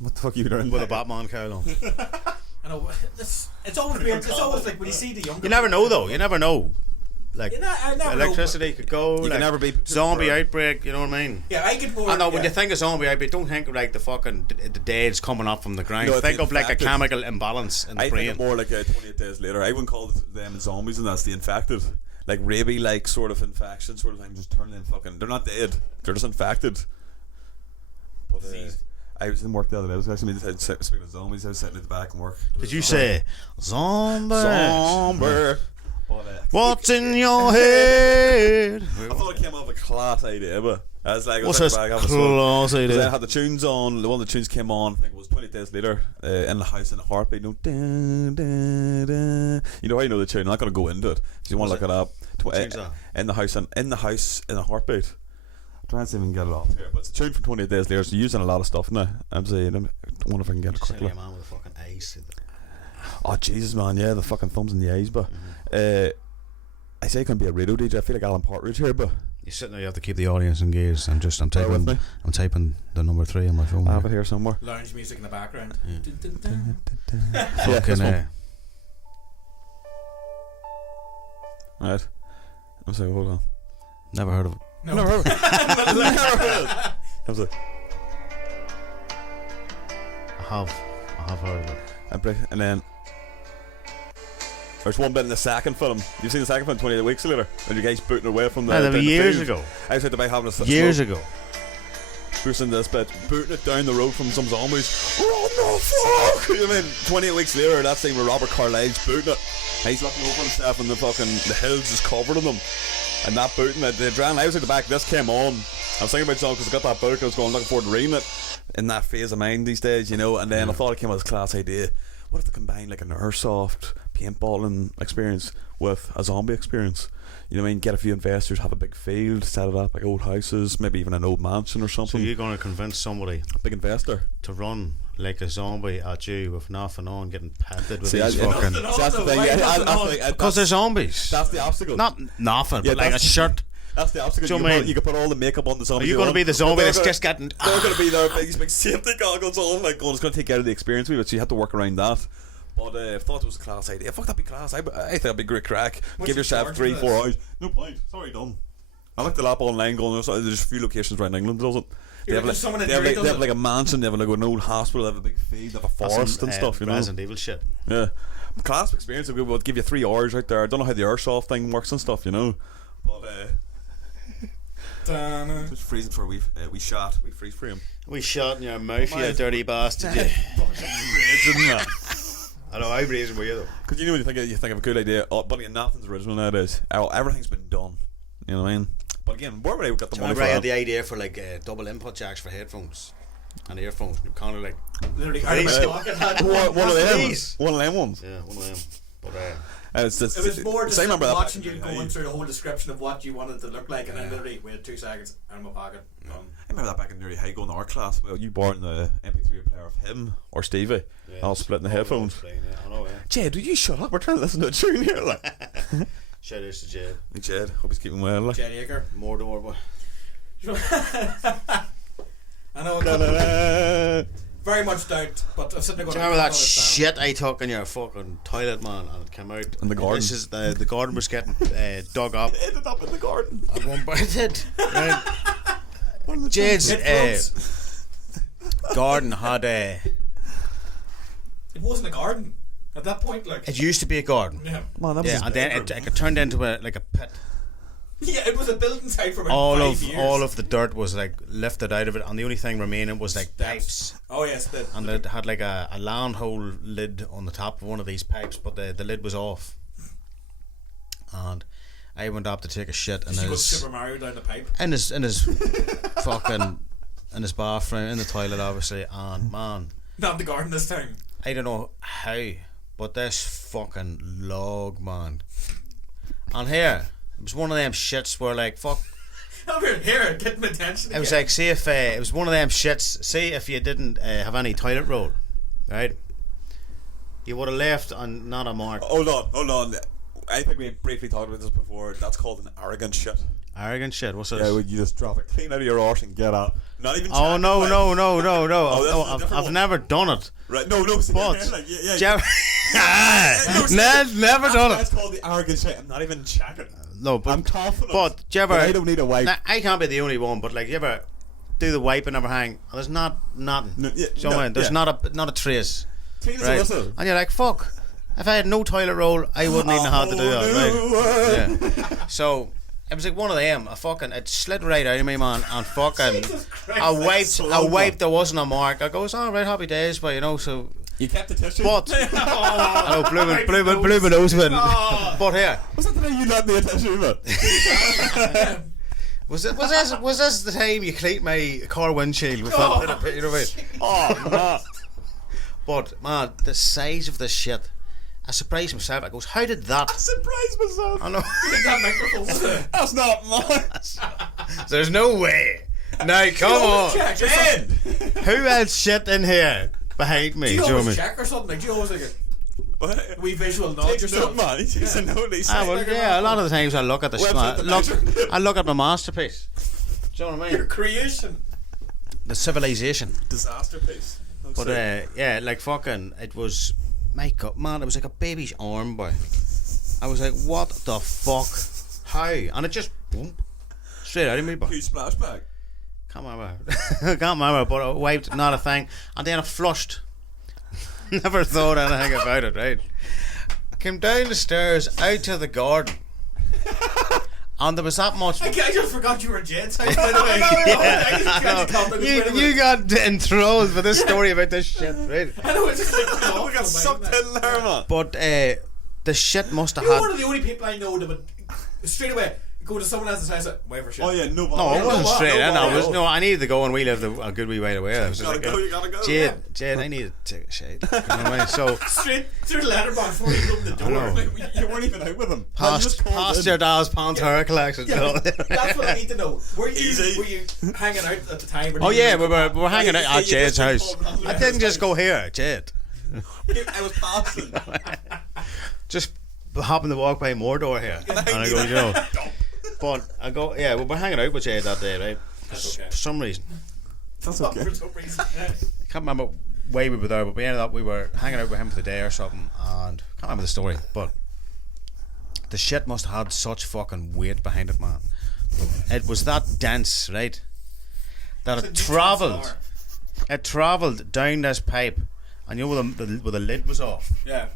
What the fuck are you doing? with a Batman cowl on. I know. It's always weird. It's always like when you see the younger. You never know though. You never know. Like, I never know, electricity could go. You like, can never be zombie prepared. outbreak. You know what I mean? yeah, I could more. I know when yeah. you think of zombie outbreak, don't think of like the fucking the dead's coming up from the ground. No, it's think of like a infected. chemical imbalance in the I brain. think more like 28 days later. I wouldn't call them zombies, and that's the infected. Like rabies, like sort of infection, sort of thing. Just turn them fucking. They're not dead. They're just infected. But I was in work the other day. I was actually speaking of zombies. I was sitting at the back and work. Did you say zombie? Zombie? What's in your head? I thought it came off a class idea, but I was like, What's I this was back having fun. class 'Cause I idea? had the tunes on. One of the tunes came on. I think it was 20 days later. In the house in a heartbeat. No, dun, dun, dun. You know how you know the tune. I'm not going to go into it. If you want to look it up. tune's that? In the house in a heartbeat. I'm trying to see if I can get it off here, but it's a tune from 28 days later. So using a lot of stuff now. I'm saying, I wonder if I can get it Silly quickly. man with a fucking ace. Oh Jesus, man, yeah, the fucking thumbs in the eyes, but I say I can be a radio DJ. I feel like Alan Partridge here, but You're sitting there, you have to keep the audience engaged. I'm with typing me. I'm typing the number 3 on my phone. I have it here somewhere. Lounge music in the background. Fucking Right. I'm saying, hold on. never heard of it. No. Never heard of it. Never heard of it. I was like, I have heard of it. and then there's one bit in the second film. You've seen the second film, 28 Weeks Later, when you guys booting away from the. That was years field. ago. I was out the bike having a Years ago. Boosting this bit, booting it down the road from some zombies. What the fuck? You know what I mean? 28 Weeks Later, that scene where Robert Carlyle's booting it. He's looking over himself and the hills is covered in them. And that booting it, the adrenaline. I was at the back, this came on. I was thinking about something because I got that book, I was going looking forward to reading it in that phase of mind these days, you know. And then I thought it came with this class idea. What if they combine like an airsoft paintballing experience with a zombie experience? You know what I mean? Get a few investors, have a big field, set it up like old houses, maybe even an old mansion or So something. you're going to convince somebody A big investor. to run like a zombie at you with nothing on, getting patted with See, these I- fucking... See, that's the thing. Why I nothing on? think Because they're zombies. that's the obstacle. Not nothing, Yeah, but like a that's- shirt. That's the obstacle. Do you You, know what I can mean? you can put all the makeup on the zombie. Are you you going to want, be the but zombie they're that's gonna- just getting... They're going to be their big safety goggles on, like, going, it's going to take out of the experience with it, so you have to work around that. But I thought it was a class idea. Fuck, that'd be class. I think that'd be great crack. What's Give the yourself charge 3-4 for this? hours. No point. Sorry, done. I looked it up online going, there's a few locations around England that does it. They have, like, someone in they, have, Derry like, they does have it? like a mansion, they have like an old hospital, they have a big field, they have a forest and stuff, you know. Resident Evil shit. Yeah. Class experience would give you 3 hours right there. I don't know how the airsoft thing works and stuff, you know. But Dun, just freezing for a wee shot. We freeze frame. We shot in your mouth, you dirty bastard. You. I know, I'm raising with you though. Because you know when you think of a good idea, but again, nothing's original nowadays. Everything's been done. You know what I mean? But again, where would I get the money Remember for I had that? the idea for like double input jacks for headphones and earphones. You kind of like... literally, Please. One of them. Please. One of them ones. Yeah, one of them. But It's just, It was more just I remember that watching back you in the day. going through the whole description of what you wanted to look like, and then literally, wait 2 seconds, out of my pocket. I remember that back in nearly high going to our class. Well, you borrowed the MP3 player of him or Stevie. I was splitting the headphones. I know, yeah. Jed, would you shut up? We're trying to listen to a tune here. Like. Shout out to Jed. Hey, Jed, hope he's keeping well. Like. Red Acre. More door, boy. I know. Very much doubt, but I'm sitting there going. Do you remember that shit I took in your fucking toilet, man? And it came out In the garden. This is the garden was getting dug up. Ended up in the garden. At one point, it did. Right? Jed's garden had a. It wasn't a garden at that point, like. It used to be a garden. Yeah. Man, that was Yeah, his and then bedroom. it turned into like a pit. Yeah, it was a building site for about 5 years. All of the dirt was like lifted out of it, and the only thing remaining was like pipes. Oh yes, And it had like a land hole lid on the top of one of these pipes, but the lid was off. And I went up to take a shit in Did you go his Super Mario down the pipe? in his fucking in his bathroom, in the toilet obviously, and man, Not in the garden this time. I don't know how, but this fucking log, man. And here, it was one of them shits where like fuck. Over here, getting attention. It was again. like, see if it was one of them shits. See if you didn't have any toilet roll, right? You would have left on not a mark. Hold on. I think we briefly talked about this before. That's called an arrogant shit. Arrogant shit. What's this? Yeah, when you just drop it clean out of your arse and get up. Not even. Oh chatting, no. like- Oh, that's a different I've one. never done it. Right? No. But like, yeah. Jeff, never That's done why it's it. called the arrogant shit. I'm not even checking. No, but I'm confident. But do you ever? But I don't need a wipe. Now, I can't be the only one, but like you ever do the wipe and everything? And there's nothing. No, yeah, Do you know what I mean? There's yeah. not a trace. Clean as a Right? whistle. And you're like, fuck. If I had no toilet roll, I wouldn't even know how to do that, right? Yeah. So it was like one of them. It slid right out of me, man, and fucking. Jesus Christ, I that's wiped. There wasn't a mark. I goes, all right, happy days, but you know, so. You kept the tissue. But I know, blew my nose with it. But here, Was that the day you let me a tissue, man? was this the time you cleaned my car windshield with that little bit, you know what I mean? Oh, man. But man, the size of this shit, I surprised myself. I goes, how did that? I surprised myself. I know. that microphone. That's not mine. There's no way. Now come on. Check, in. Who else shit in here behind me? Do you Do you know what I always mean? check or something? Like, do you always like? We visual nod Takes yourself. note, man. He takes a note. He's Well, a lot of the times I look at I look at my masterpiece. Do you know what I Your mean? creation. The civilization. disaster piece. But yeah, like fucking, it was, my God, man, it was like a baby's arm, boy. I was like, what the fuck? How? And it just, boom, straight out of me, boy. Huge splashback. Can't remember. Can't remember, but I wiped, not a thing. And then I flushed. Never thought anything about it, right? Came down the stairs, out to the garden. And there was that much. I just forgot you were Jed's house, by the way. You got enthralled with this story about this shit, right? I know, it's just like, We got sucked in there, man. But the shit must have You're had. one of the only people I know that would straight away go to someone else's house, like, wait for shit. Oh yeah, no. No, it wasn't no, straight in. no, I was no. I needed to go, and we lived a good wee way away. I was just You gotta go. Jade, I needed to take a shade. You know what I mean? So Straight through the letterbox before you open the door. know. You weren't even out with him. past your dad's Pantera collection. Yeah, that's what I need to know. Were Easy. you hanging out at the time? Or Oh did you yeah, go we were hanging out at you Jade's just house. called I didn't just go here, Jade. I was passing. Just happened to walk by Mordor here, and I go, you know. But I go, yeah, we were hanging out with Jade that day, right? That's okay. For some reason, That's Oh, okay. for some reason. I can't remember why we were there, but we ended up we were hanging out with him for the day or something, and I can't remember the story, but the shit must have had such fucking weight behind it, man. It was that dense, right? That it travelled. It travelled down this pipe, and you know where the lid was off. Yeah.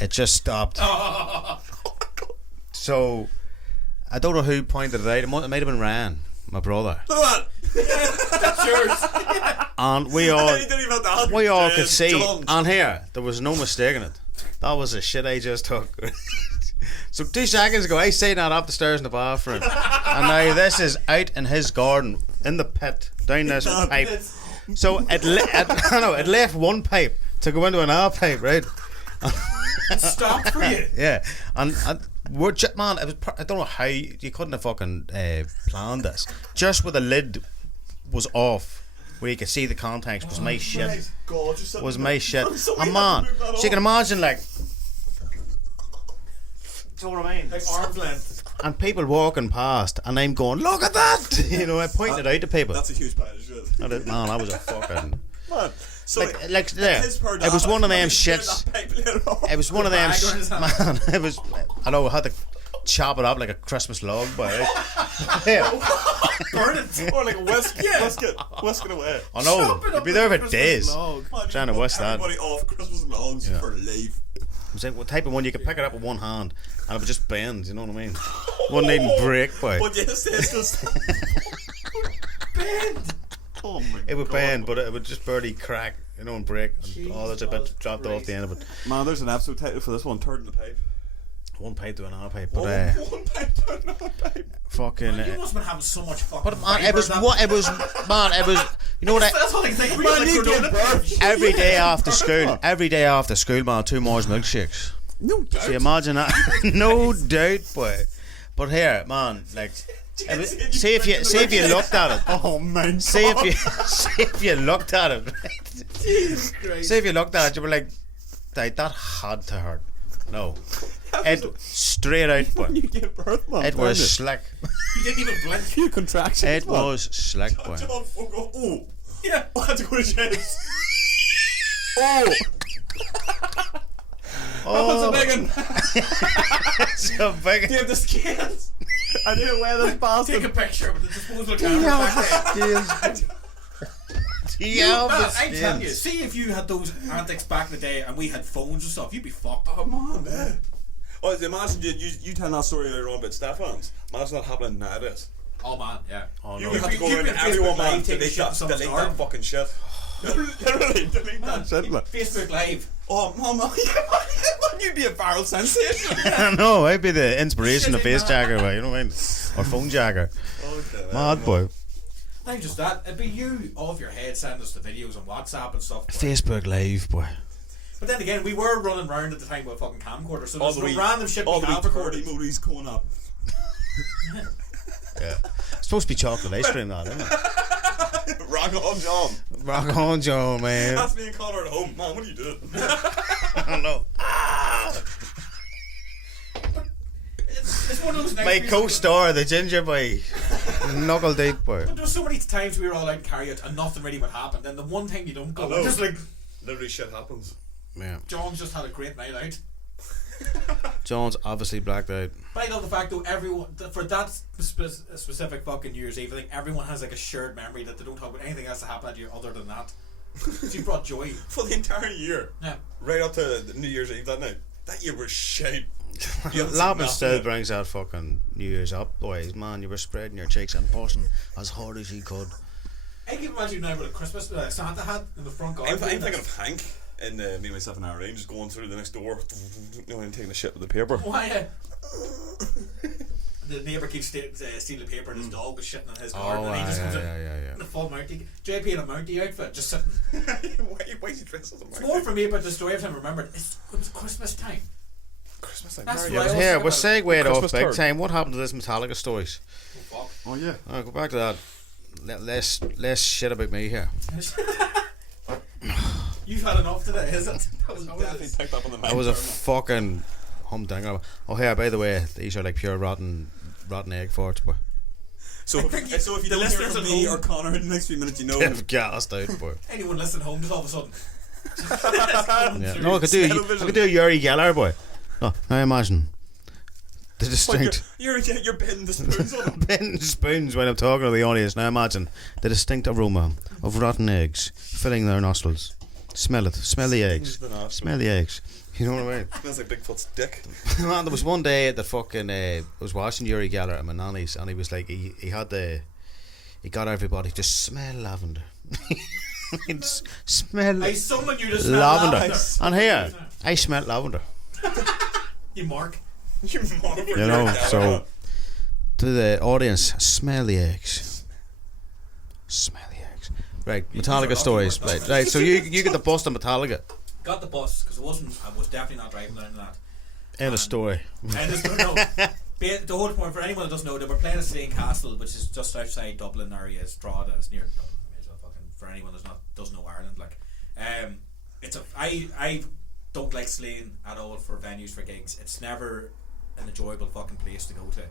It just stopped. So I don't know who pointed it out. It might have been Ryan, my brother, Look at That's yours. and we that. all He didn't even have to ask. we all could see. John. And here, there was no mistaking it. That was the shit I just took. So 2 seconds ago, I seen that up the stairs in the bathroom, and now this is out in his garden, in the pit, down this pipe. So it left one pipe to go into another pipe, right? Stop for you. Yeah, and we're man, it was. I don't know how you couldn't have fucking planned this. Just where the lid was off, where you could see the contacts, was my shit. God, you're sitting Was there. my shit. Somebody And had to man, move that so you can off. imagine like. Do you know what I mean? Like arm's length. And people walking past, and I'm going, look at that! You know, I pointed it out to people. That's a huge pile of shit. And man, I was a fucking. Man, so Like there, his per it was one of them dad, shits. that pipe later on. It was one of them, Bag on his hand. man. It was. I know. I had to chop it up like a Christmas log, but yeah. Burn it. Or like a whisk it away. I know. Chop it You'd up be like there a for Christmas days. log. Man, Trying to you whisk put that. everybody off Christmas logs Yeah. for life. It was like what type of one you could pick it up with one hand and it would just bend. You know what I mean? Wouldn't even break, boy. But yes, it's just Bend. oh my It would God. bend, but it would just barely crack, you know, and break. And oh, there's a bit Jesus dropped off the end of it. Man, there's an episode title for this one, Turd in the Pipe. One pipe to another pipe, but One pipe, turd in the pipe. fucking. You must have been having so much fucking. But man, it fibre was that- what it was. Man, it was. You know what? That's all I think. We Man, like you Cordona give birth. Beach. Every day after school, man, 2 Mars milkshakes. No doubt. So you imagine that? No doubt, boy. But here, man, like, see if you looked at it. Oh man. See if you looked at it. Jesus Christ. See if you looked at it, you were like, that had to hurt. No, it straight out, boy. You give birth, man. It was slick. You didn't even blink. You contraction. It was slick, boy. John, fuck off. Oh. Yeah. I had to go to James. Oh. Oh, That was a big one. so big. Do you have the scales? I didn't wear this Take a bastard. picture with the disposable camera back there. Yeah, Man, I tell you, see if you had those antics back in the day and we had phones and stuff, you'd be fucked. Oh man, man. Oh, imagine you telling that story earlier on about Stefan's. Imagine that happening nowadays. Oh man, yeah. Oh, You no. would have to go You'd around be to on everyone, Facebook Live man, taking delete shit in that, someone's delete garden. that fucking shit. Literally, delete that shit, man. Facebook Live. Oh, mama, you'd be a viral sensation. I know, I'd be the inspiration of Shitting face man. jacker, boy, you know what I mean? Or phone jacker. Okay, Mad boy. Not just that, it'd be you off your head sending us the videos on WhatsApp and stuff. But, Facebook Live, boy. but then again, we were running around at the time with a fucking camcorder, so All there's the no wee- random shit all we the have wee recorded. curdy movies coming up. Yeah. It's supposed to be chocolate ice cream, that, isn't it? Rock on, John. Rock on, Joe, man. That's me and Conor at home. Man, what are you doing? Oh no. It's one of those nights My where co-star, the ginger boy, knuckle deep boy. But there was so many times we were all out in Carriot and nothing really would happen. Then the one time you don't go, we're just like, Literally shit happens. Yeah. John's just had a great night out. John's obviously blacked out. But I love the fact though, everyone for that specific fucking New Year's Eve thing, everyone has like a shared memory that they don't talk about anything else that happened that year other than that. So you brought joy. For the entire year. Yeah. Right up to the New Year's Eve that night. That year was shite. Laban still brings that fucking New Year's up, boys. Man, you were spreading your cheeks and pushing as hard as you could. I can imagine now with a Christmas Santa hat in the front garden. I'm thinking of Hank and me, myself, and R.A.P just going through the next door, and taking a shit with the paper. Why? The neighbour keeps stealing the paper, and his dog was shitting in his garden, and he just comes in the full Mountie. JP in a Mountie outfit, just sitting. Why is he dressed as a Mountie? It's more for me about the story every time I remembered. It was Christmas time. Christmas time. That's Very why I good. was Here, thinking we're about segued off Christmas big turd. time. What happened to this Metallica stories? Oh, fuck. Oh yeah. Go back to that. Less shit about me here. You've had enough today, is it? That was Definitely picked up on the mic. That was a fucking humdinger. Oh, here, by the way, these are like pure rotten egg farts, boy. So I think if you the don't hear listeners from at me home- or Conor in the next few minutes, you know. They've gassed out, boy. Anyone listening home just all of a sudden. Yeah. No, I could do a Yuri Geller, boy. Oh, I imagine the distinct You're bending the spoons on him. bending spoons when I'm talking to the audience. Now imagine the distinct aroma of rotten eggs filling their nostrils. Smell it. Smell the eggs. the nostrils. Smell the eggs. You know what I mean? Smells like Bigfoot's dick. Man, there was one day that fucking I was watching Yuri Geller at my nanny's, and he was like, he got everybody to smell lavender. Smell I summon you to smell lavender. lavender. And here, I smell lavender. You mark. You motherfucker. You know, so to the audience, smell the eggs. Smell the eggs. Right, Metallica stories. Right. So you get the bust of Metallica. Got the bus because I was definitely not driving down to that. End of story. And the whole point for anyone that doesn't know, they were playing at Slane Castle, which is just outside Dublin area, Strada. It's near Dublin. For anyone that doesn't know Ireland, like, I don't like Slane at all for venues for gigs. It's never an enjoyable fucking place to go to.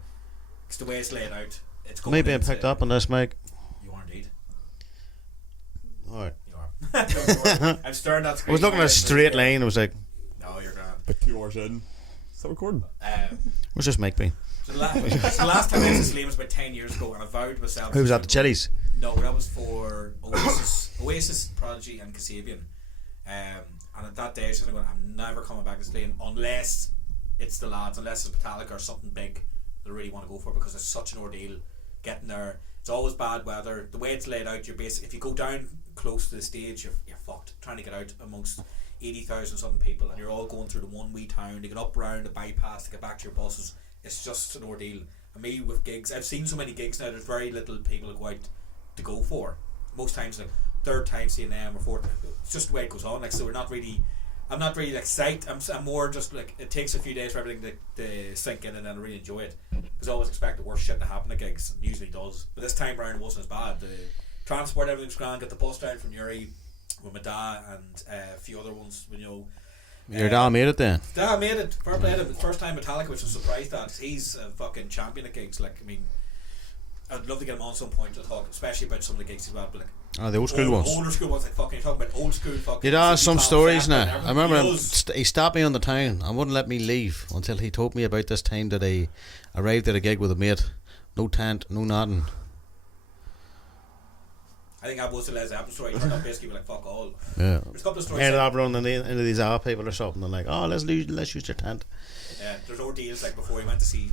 It's the way it's laid out. It's going Me being into- picked up on this, Mike. You are indeed. Alright. You are. No, you are. I'm staring at. I was looking at a straight line. I was like, No, you're grand. But 2 hours in. Is that recording? where's this Mike been? So the last time I was in Slane was about 10 years ago, and I vowed to myself. Who was at the Chili's? No, that was for Oasis, Prodigy, and Kasabian. And at that day, I was going, I'm never coming back to Slane unless it's the lads, unless it's Metallica or something big that I really want to go for, because it's such an ordeal getting there. It's always bad weather. The way it's laid out, you're basically, if you go down close to the stage, you're fucked trying to get out amongst 80,000 something people, and you're all going through the one wee town to get up around the bypass to get back to your buses. It's just an ordeal. And me with gigs, I've seen so many gigs now, there's very little people that go out to go for. Most times, like third time seeing them or fourth, it's just the way it goes on. Like, so I'm not really like psyched. I'm more just like, it takes a few days for everything to sink in, and then I really enjoy it, because I always expect the worst shit to happen at gigs. It usually does, but this time around it wasn't as bad. The transport, everything's grand. Get the bus down from Uri with my dad and a few other ones. You know, Your dad made it then. Dad made it. Fair play to him. First time Metallica, which I'm surprised at. He's a fucking champion at gigs. Like, I mean, I'd love to get him on some point to talk, especially about some of the gigs he's had. But like, The old school ones. Older school ones, like fucking, you're talking about old school fucking. Your dad has some 60s stories pop now. and I remember everything. him, He does. he stopped me on the town and wouldn't let me leave until he told me about this time that he arrived at a gig with a mate. No tent, no nothing. I think that was the Les Apple story. He turned up basically with like fuck all. Yeah. There's a couple of stories. Ended like, up running into these R people or something and like, oh, let's use your tent. there's ordeals like before he went to see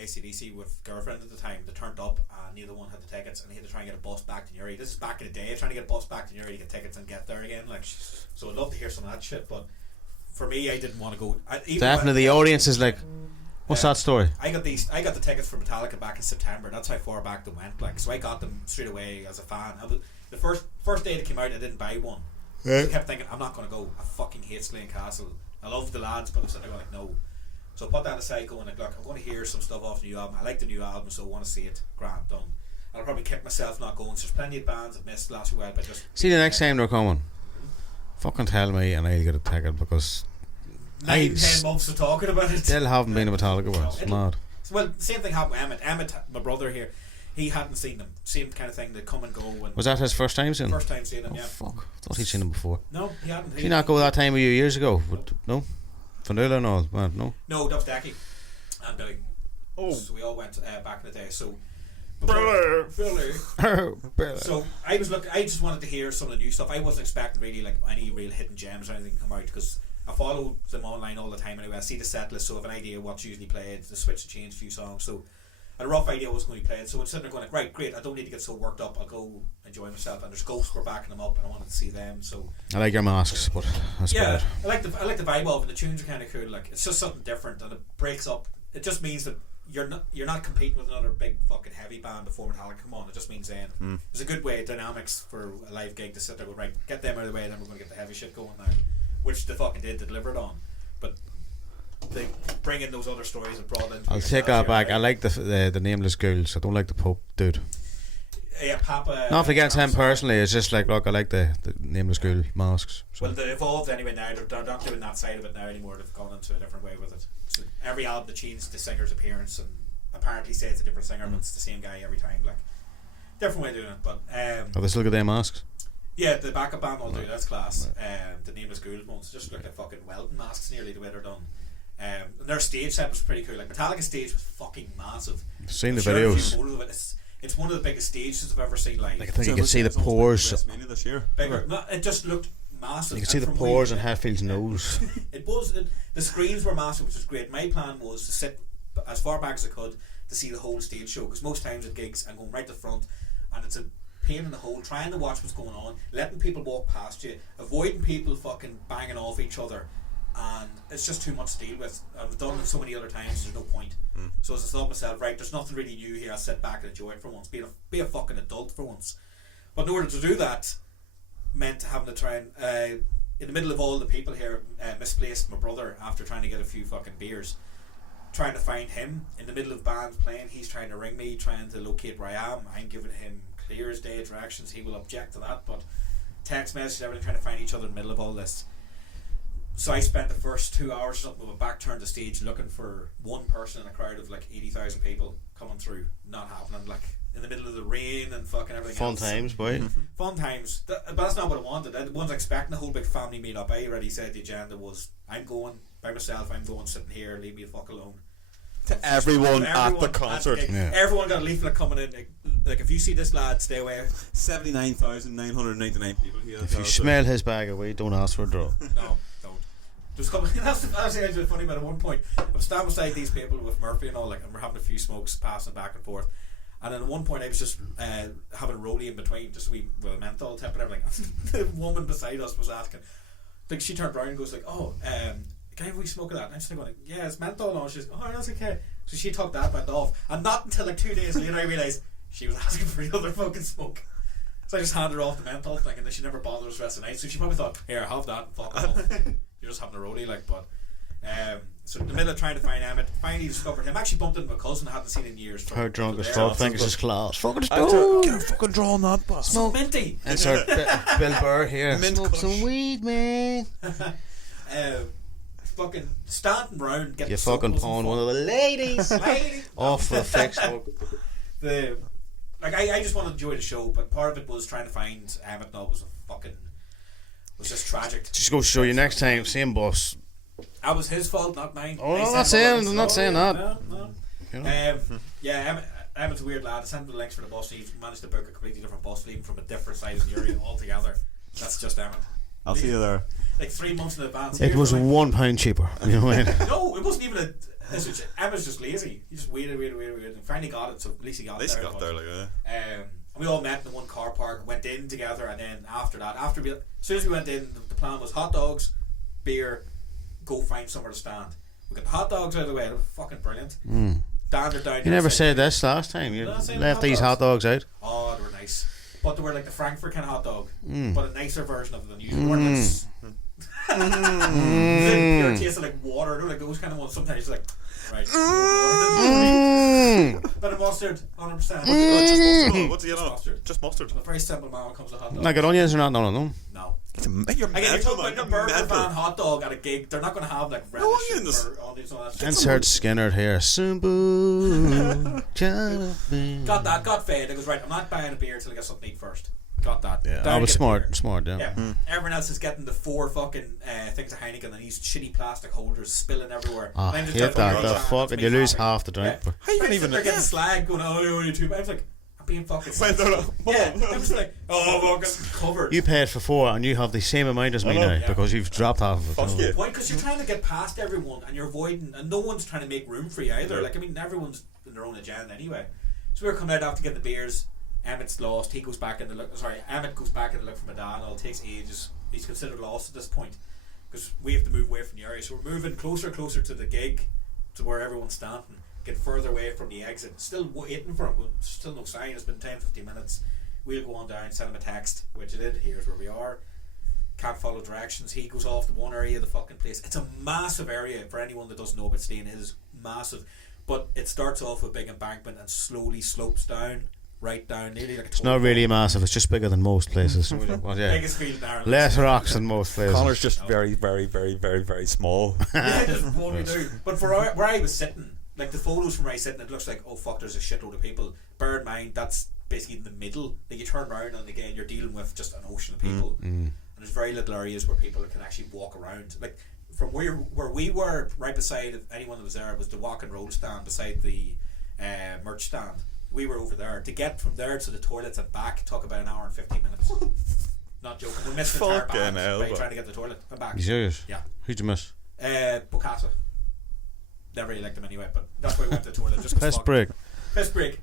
AC/DC with girlfriend at the time. They turned up and neither one had the tickets, and he had to try and get a bus back to Newry. This is back in the day, trying to get a bus back to Newry to get tickets and get there again. Like, so I'd love to hear some of that shit, but for me, I didn't want to go. Definitely, the audience is like, what's that story? I got the tickets for Metallica back in September. That's how far back they went. Like, so I got them straight away as a fan. The first day they came out, I didn't buy one. I kept thinking, I'm not going to go. I fucking hate Slane Castle. I love the lads, but I'm sitting there going like, no. So I put that aside, going like, look, I'm going to hear some stuff off the new album. I like the new album, so I want to see it. Grand, done. And I'll probably kick myself not going. So there's plenty of bands I've missed last while, but just See, the next time they're coming, fucking tell me and I'll get a ticket, because 9-10 months of talking about it. Still haven't been to Metallica once. It's mad. Well, same thing happened with Emmett. Emmett, my brother here, he hadn't seen them. Same kind of thing. They come and go. And Was that his first time seeing him? first time seeing them? Yeah. Fuck. I thought he'd seen him before. No, he hadn't. Did he not go that time with you years ago? No? Vanilla and all? Man, no? No, that was Decky and Billy. Oh. So we all went back in the day. So. Brother. Billy. So I just wanted to hear some of the new stuff. I wasn't expecting really like any real hidden gems or anything to come out because I follow them online all the time anyway. I see the set list, so I have an idea of what's usually played. The switch to change a few songs, so I had a rough idea what was going to be played. So I'm sitting there going like, right, great, I don't need to get so worked up. I'll go enjoy myself. And there's Ghosts were backing them up, and I wanted to see them. So I like your masks, but that's yeah, bad. I like the vibe of it. The tunes are kind of cool. Like it's just something different, and it breaks up. It just means that you're not competing with another big fucking heavy band before Metallica come on. It just means then it's a good way dynamics for a live gig to sit there and go, right, get them out of the way, and then we're going to get the heavy shit going now, which they fucking did. They delivered on, but they bring in those other stories and brought in. I'll take that back. I like the nameless ghouls. I don't like the Pope dude. Yeah, Papa. Not against him personally. It's just like, look, I like the nameless ghoul masks. So. Well, they evolved anyway now. They're not doing that side of it now anymore. They've gone into a different way with it. So every album they change the singer's appearance and apparently say it's a different singer, but it's the same guy every time. Like different way of doing it. But oh, they still get their masks. yeah, the backup band will do. That's class. The nameless ghouls ones just look like fucking welding masks nearly the way they're done. And their stage set was pretty cool. Like Metallica's stage was fucking massive. I've seen the I've shared a videos. few photos of it. It's one of the biggest stages I've ever seen live. Like I think you can see the pores. WrestleMania this year. Bigger. No, it just looked massive. You can see the from pores where in Hatfield's nose. the screens were massive, which was great. My plan was to sit as far back as I could to see the whole stage show, because most times at gigs I'm going right to the front and it's a pain in the hole trying to watch what's going on, letting people walk past you, avoiding people fucking banging off each other, and it's just too much to deal with. I've done it so many other times, there's no point. So as I thought myself, right, there's nothing really new here, I'll sit back and enjoy it for once, be a fucking adult for once. But in order to do that meant having to try and in the middle of all the people here, misplaced my brother after trying to get a few fucking beers, trying to find him in the middle of bands playing. He's trying to ring me, trying to locate where I am. I'm giving him clear as day directions. He will object to that, but text message, everything, trying to find each other in the middle of all this. So I spent the first 2 hours or something with my back turned to stage looking for one person in a crowd of like 80,000 people coming through. Not happening, like in the middle of the rain and fucking everything Fun else. times, boy. Fun times. But that's not what I wanted. I wasn't expecting a whole big family meet up. I already said the agenda was, I'm going by myself, I'm going sitting here, leave me the fuck alone. To everyone at the concert. Everyone got a leaflet coming in like if you see this lad, stay away. 79,999 people here. If you smell his bag away, don't ask for a draw. No, don't. There's that's actually funny. But at one point I'm standing beside these people with Murphy and all, like, and we're having a few smokes passing back and forth, and then at one point I was just having a rollie in between, just with a menthol tip and everything. The woman beside us was asking, like, she turned around and goes like, oh, can I have a wee smoke of that? And I'm just like going, yeah, it's menthol. And she's, oh, that's okay. So she took that, went off, and not until like 2 days later I realised she was asking for the other fucking smoke. So I just handed her off the menthol thing, and then she never bothered us the rest of the night. So she probably thought, here, have that and fuck off. You're just having a rollie, like. But so in the middle of trying to find Emmett, finally discovered him. Actually bumped into my cousin I hadn't seen in years. How drunk as fuck, thinks his class. Fucking Get a fucking draw on that bus. Smoke minty. Insert Bill Burr here. Mint Smoke kush. some weed, man. Fucking standing round, getting You fucking pawn one of the ladies. lady. Off for the fix. Smoke. I just wanted to enjoy the show, but part of it was trying to find Emmett. No, was just tragic. Just go show you next time. Same boss. That was his fault, not mine. Oh, no, I sent him I'm not saying that. No. You know? Yeah, Emmett's a weird lad. I sent him the links for the bus. He managed to book a completely different bus, leaving from a different side of the area altogether. That's just Emmett. I'll see you there. Like 3 months in advance. It was £1 cheaper. You know what I mean? No, it wasn't even Emma's just lazy. He just waited, and finally got it. So at least he got there. Like, We all met in the one car park, went in together, and then after that, as soon as we went in, the plan was hot dogs, beer, go find somewhere to stand. We got the hot dogs out of the way. They were fucking brilliant. They're down. You never said this last time. You Did I say left hot these hot dogs out. Oh, they were nice, but they were like the Frankfurt kind of hot dog, but a nicer version of them. Usually weren't like pure taste of like water. They're like those kind of ones. Sometimes it's like right. But a mustard, 100%. What's the other? Mustard. Just mustard. A very simple man when it comes to hot dogs. Like onions or not? No. No. You're Again, you're mental, talking man. about the You're burger mental. van hot dog at a gig. They're not going to have like relish onions. or onions and all that shit. Insert Skinner here. Simple. Got fed. It goes, right, I'm not buying a beer till I get something to eat first. Got that. Yeah, Down I was to get a beer. smart, yeah. Yeah. Everyone else is getting the 4 fucking things of Heineken and these shitty plastic holders spilling everywhere. Oh, And I'm just hate down that. the The road fuck, trying to you make lose happy. half the drink. Yeah. How you I'm even sitting there know? getting slag going, oh, you're only 2. I was like, I'm being fucking Wait, no, no. yeah, I'm just like, oh, fucking covered. You paid for 4 and you have the same amount as me I know. now Yeah. because you've dropped half of it. Fuck Oh. you. Why? Because you're trying to get past everyone and you're avoiding, and no one's trying to make room for you either. Yeah. Like, I mean, everyone's in their own agenda anyway. So we were coming out after getting the beers. Emmett's lost. He goes back in the look. Sorry, Emmett goes back in the look for McDonald. It takes ages. He's considered lost at this point because we have to move away from the area. So we're moving closer to the gig, to where everyone's standing. Get further away from the exit. Still waiting for him, but still no sign. It's been 10-15 minutes. We'll go on down, send him a text, which I did. Here's where we are. Can't follow directions. He goes off to one area of the fucking place. It's a massive area for anyone that doesn't know about Slane. It is massive, but it starts off with a big embankment and slowly slopes down, right down, nearly like a. It's not really massive, it's just bigger than most places. Well, yeah. Biggest field in Ireland. Less rocks than most places. Connor's just very, very, very, very, very small. Yeah, just what we do. But for where I was sitting, like the photos from where I was sitting, it looks like, oh fuck, there's a shitload of people. Bear in mind, that's basically in the middle. Like you turn around and again you're dealing with just an ocean of people. And there's very little areas where people can actually walk around. Like from where we were, right beside anyone that was there was the walk and roll stand beside the merch stand. We were over there. To get from there to the toilets and back took about an hour and 15 minutes. Not joking. We missed the entire Fucking band hell, by but- trying to get to the toilet and back. You serious? Yeah. Who'd you miss? Bocassa. Never really liked them anyway, but that's why we went to the toilet. Just 'cause Piss fuck- break. Piss break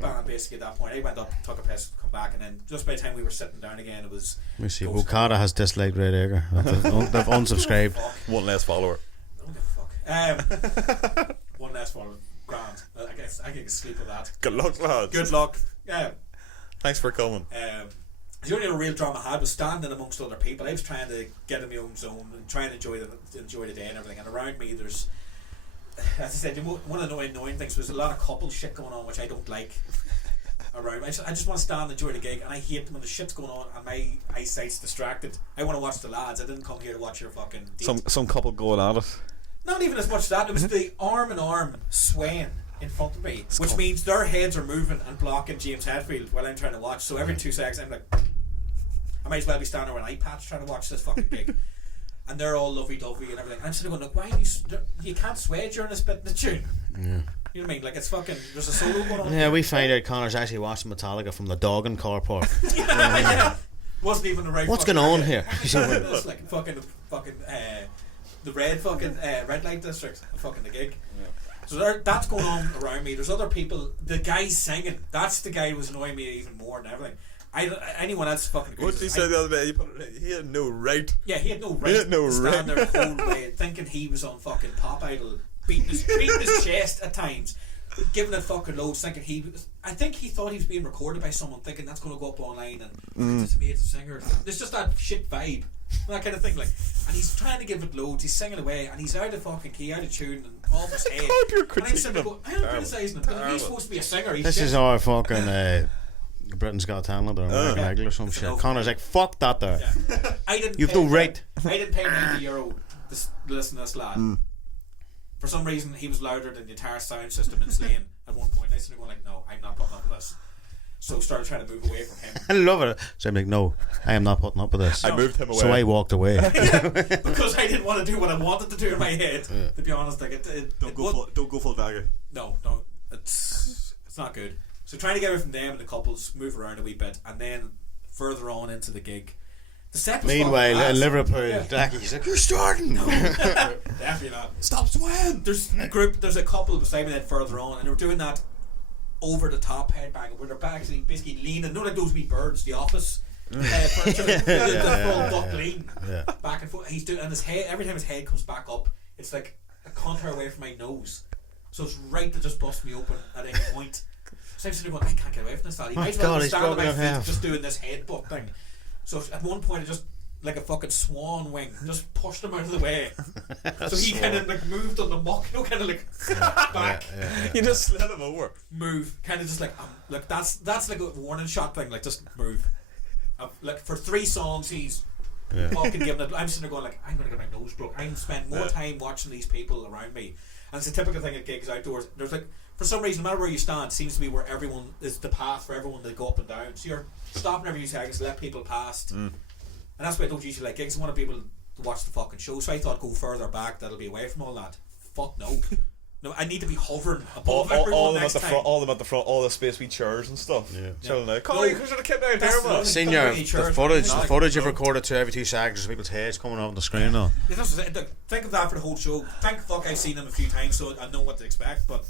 band basically at that point. I went up, took a piss, come back, and then just by the time we were sitting down again, it was. Let me see. Ghost Okada has disliked Red Acre. They've unsubscribed. Fuck. One less follower. I don't give a fuck. One less one. Grand. I guess I can sleep with that. Good luck, lads. Good luck. Yeah. Thanks for coming. The only real drama I had was standing amongst other people. I was trying to get in my own zone and trying to enjoy the day and everything. And around me, there's, as I said, one of the annoying things was a lot of couple shit going on, which I don't like. Around me. I just want to stand and enjoy the gig, and I hate when the shit's going on and my eyesight's distracted. I want to watch the lads. I didn't come here to watch your fucking date. Some couple going at it. Not even as much that. It was the arm in arm swaying in front of me, which means their heads are moving and blocking James Hetfield while I'm trying to watch. So every 2 seconds I'm like, I might as well be standing there with an eye patch trying to watch this fucking gig. And they're all lovey-dovey and everything. I'm sitting there going, look, why are you can't sway during this bit in the tune. Yeah. You know what I mean? Like it's fucking, there's a solo going on. Yeah, we find out Connor's actually watching Metallica from the dog in car park. Yeah. Wasn't even the right. What's fucking going on area. here? It's like fucking the red light district, fucking the gig. Yeah. So that's going on around me. There's other people. The guy singing, that's the guy who was annoying me even more than everything. Anyone else fucking agrees What did he with say this. the other day? He had no right. Yeah, he had no right He had no to stand right. there the whole way thinking he was on fucking Pop Idol, beating his chest at times, giving it fucking loads, thinking I think he thought he was being recorded by someone, thinking that's going to go up online and this amazing singer. There's just that shit vibe, that kind of thing. Like, and he's trying to give it loads. He's singing away, and he's out of fucking key, out of tune, and off his head. God, you're And I'm critiquing sitting there him. going, I'm criticising him, but Terrible. he's supposed to be a singer. He's This shit. is our fucking Britain's Got Talent or American Yeah. Idol or some It's shit. enough. Connor's like, fuck that there. Yeah. I didn't. You've pay no right. I didn't pay €90 to listen to this lad. For some reason, he was louder than the entire sound system in Slane at one point. I started going like, no, I'm not putting up with this. So started trying to move away from him I love it. So I'm like, no, I am not putting up with this. I moved him away. So I walked away. because I didn't want to do what I wanted to do in my head. To be honest, like Don't go full dagger. No, it's not good. So trying to get away from them and the couples, move around a wee bit, and then further on into the gig. The set was Meanwhile, fucking in class. Liverpool, Yeah. Dackie's like, you're starting. Definitely not. Stop swaying. There's a couple beside me then further on, and they're doing that over the top headbang where they're basically leaning, not like those wee birds, The Office. Furniture, the full duck lean back and forth. He's doing, and his head, every time his head comes back up, it's like a contour away from my nose, so it's right to just bust me open at any point. So I'm sitting there going, I can't get away from this lad. He might as well God, be he's standing on my broken in feet half. just doing this headbutt thing. So at one point, I just like a fucking swan wing, just pushed him out of the way. So he kind of like moved on the muck, you know, kind of like back. You just slid him over. Move, kind of just like that's like a warning shot thing. Like just move. Like for 3 songs, he's Fucking giving it. I'm sitting there going like, I'm going to get my nose broke. I'm spending more time watching these people around me. And it's a typical thing at gigs outdoors. There's like, for some reason, no matter where you stand, it seems to be where everyone is the path for everyone to go up and down. So you're stopping every few seconds to let people past. And that's why I don't usually like gigs. I want people to watch the fucking show. So I thought go further back, that'll be away from all that. Fuck no. No, I need to be hovering above everyone all them next at the time. front, all them at the front, all the space with chairs and stuff. Chilling out. Conor, you should have kept out That's there, the man. other thing. Senior, Don't the footage you've recorded to every 2 seconds of people's heads coming off the screen now. Think of that for the whole show. Thank fuck I've seen him a few times, so I know what to expect. But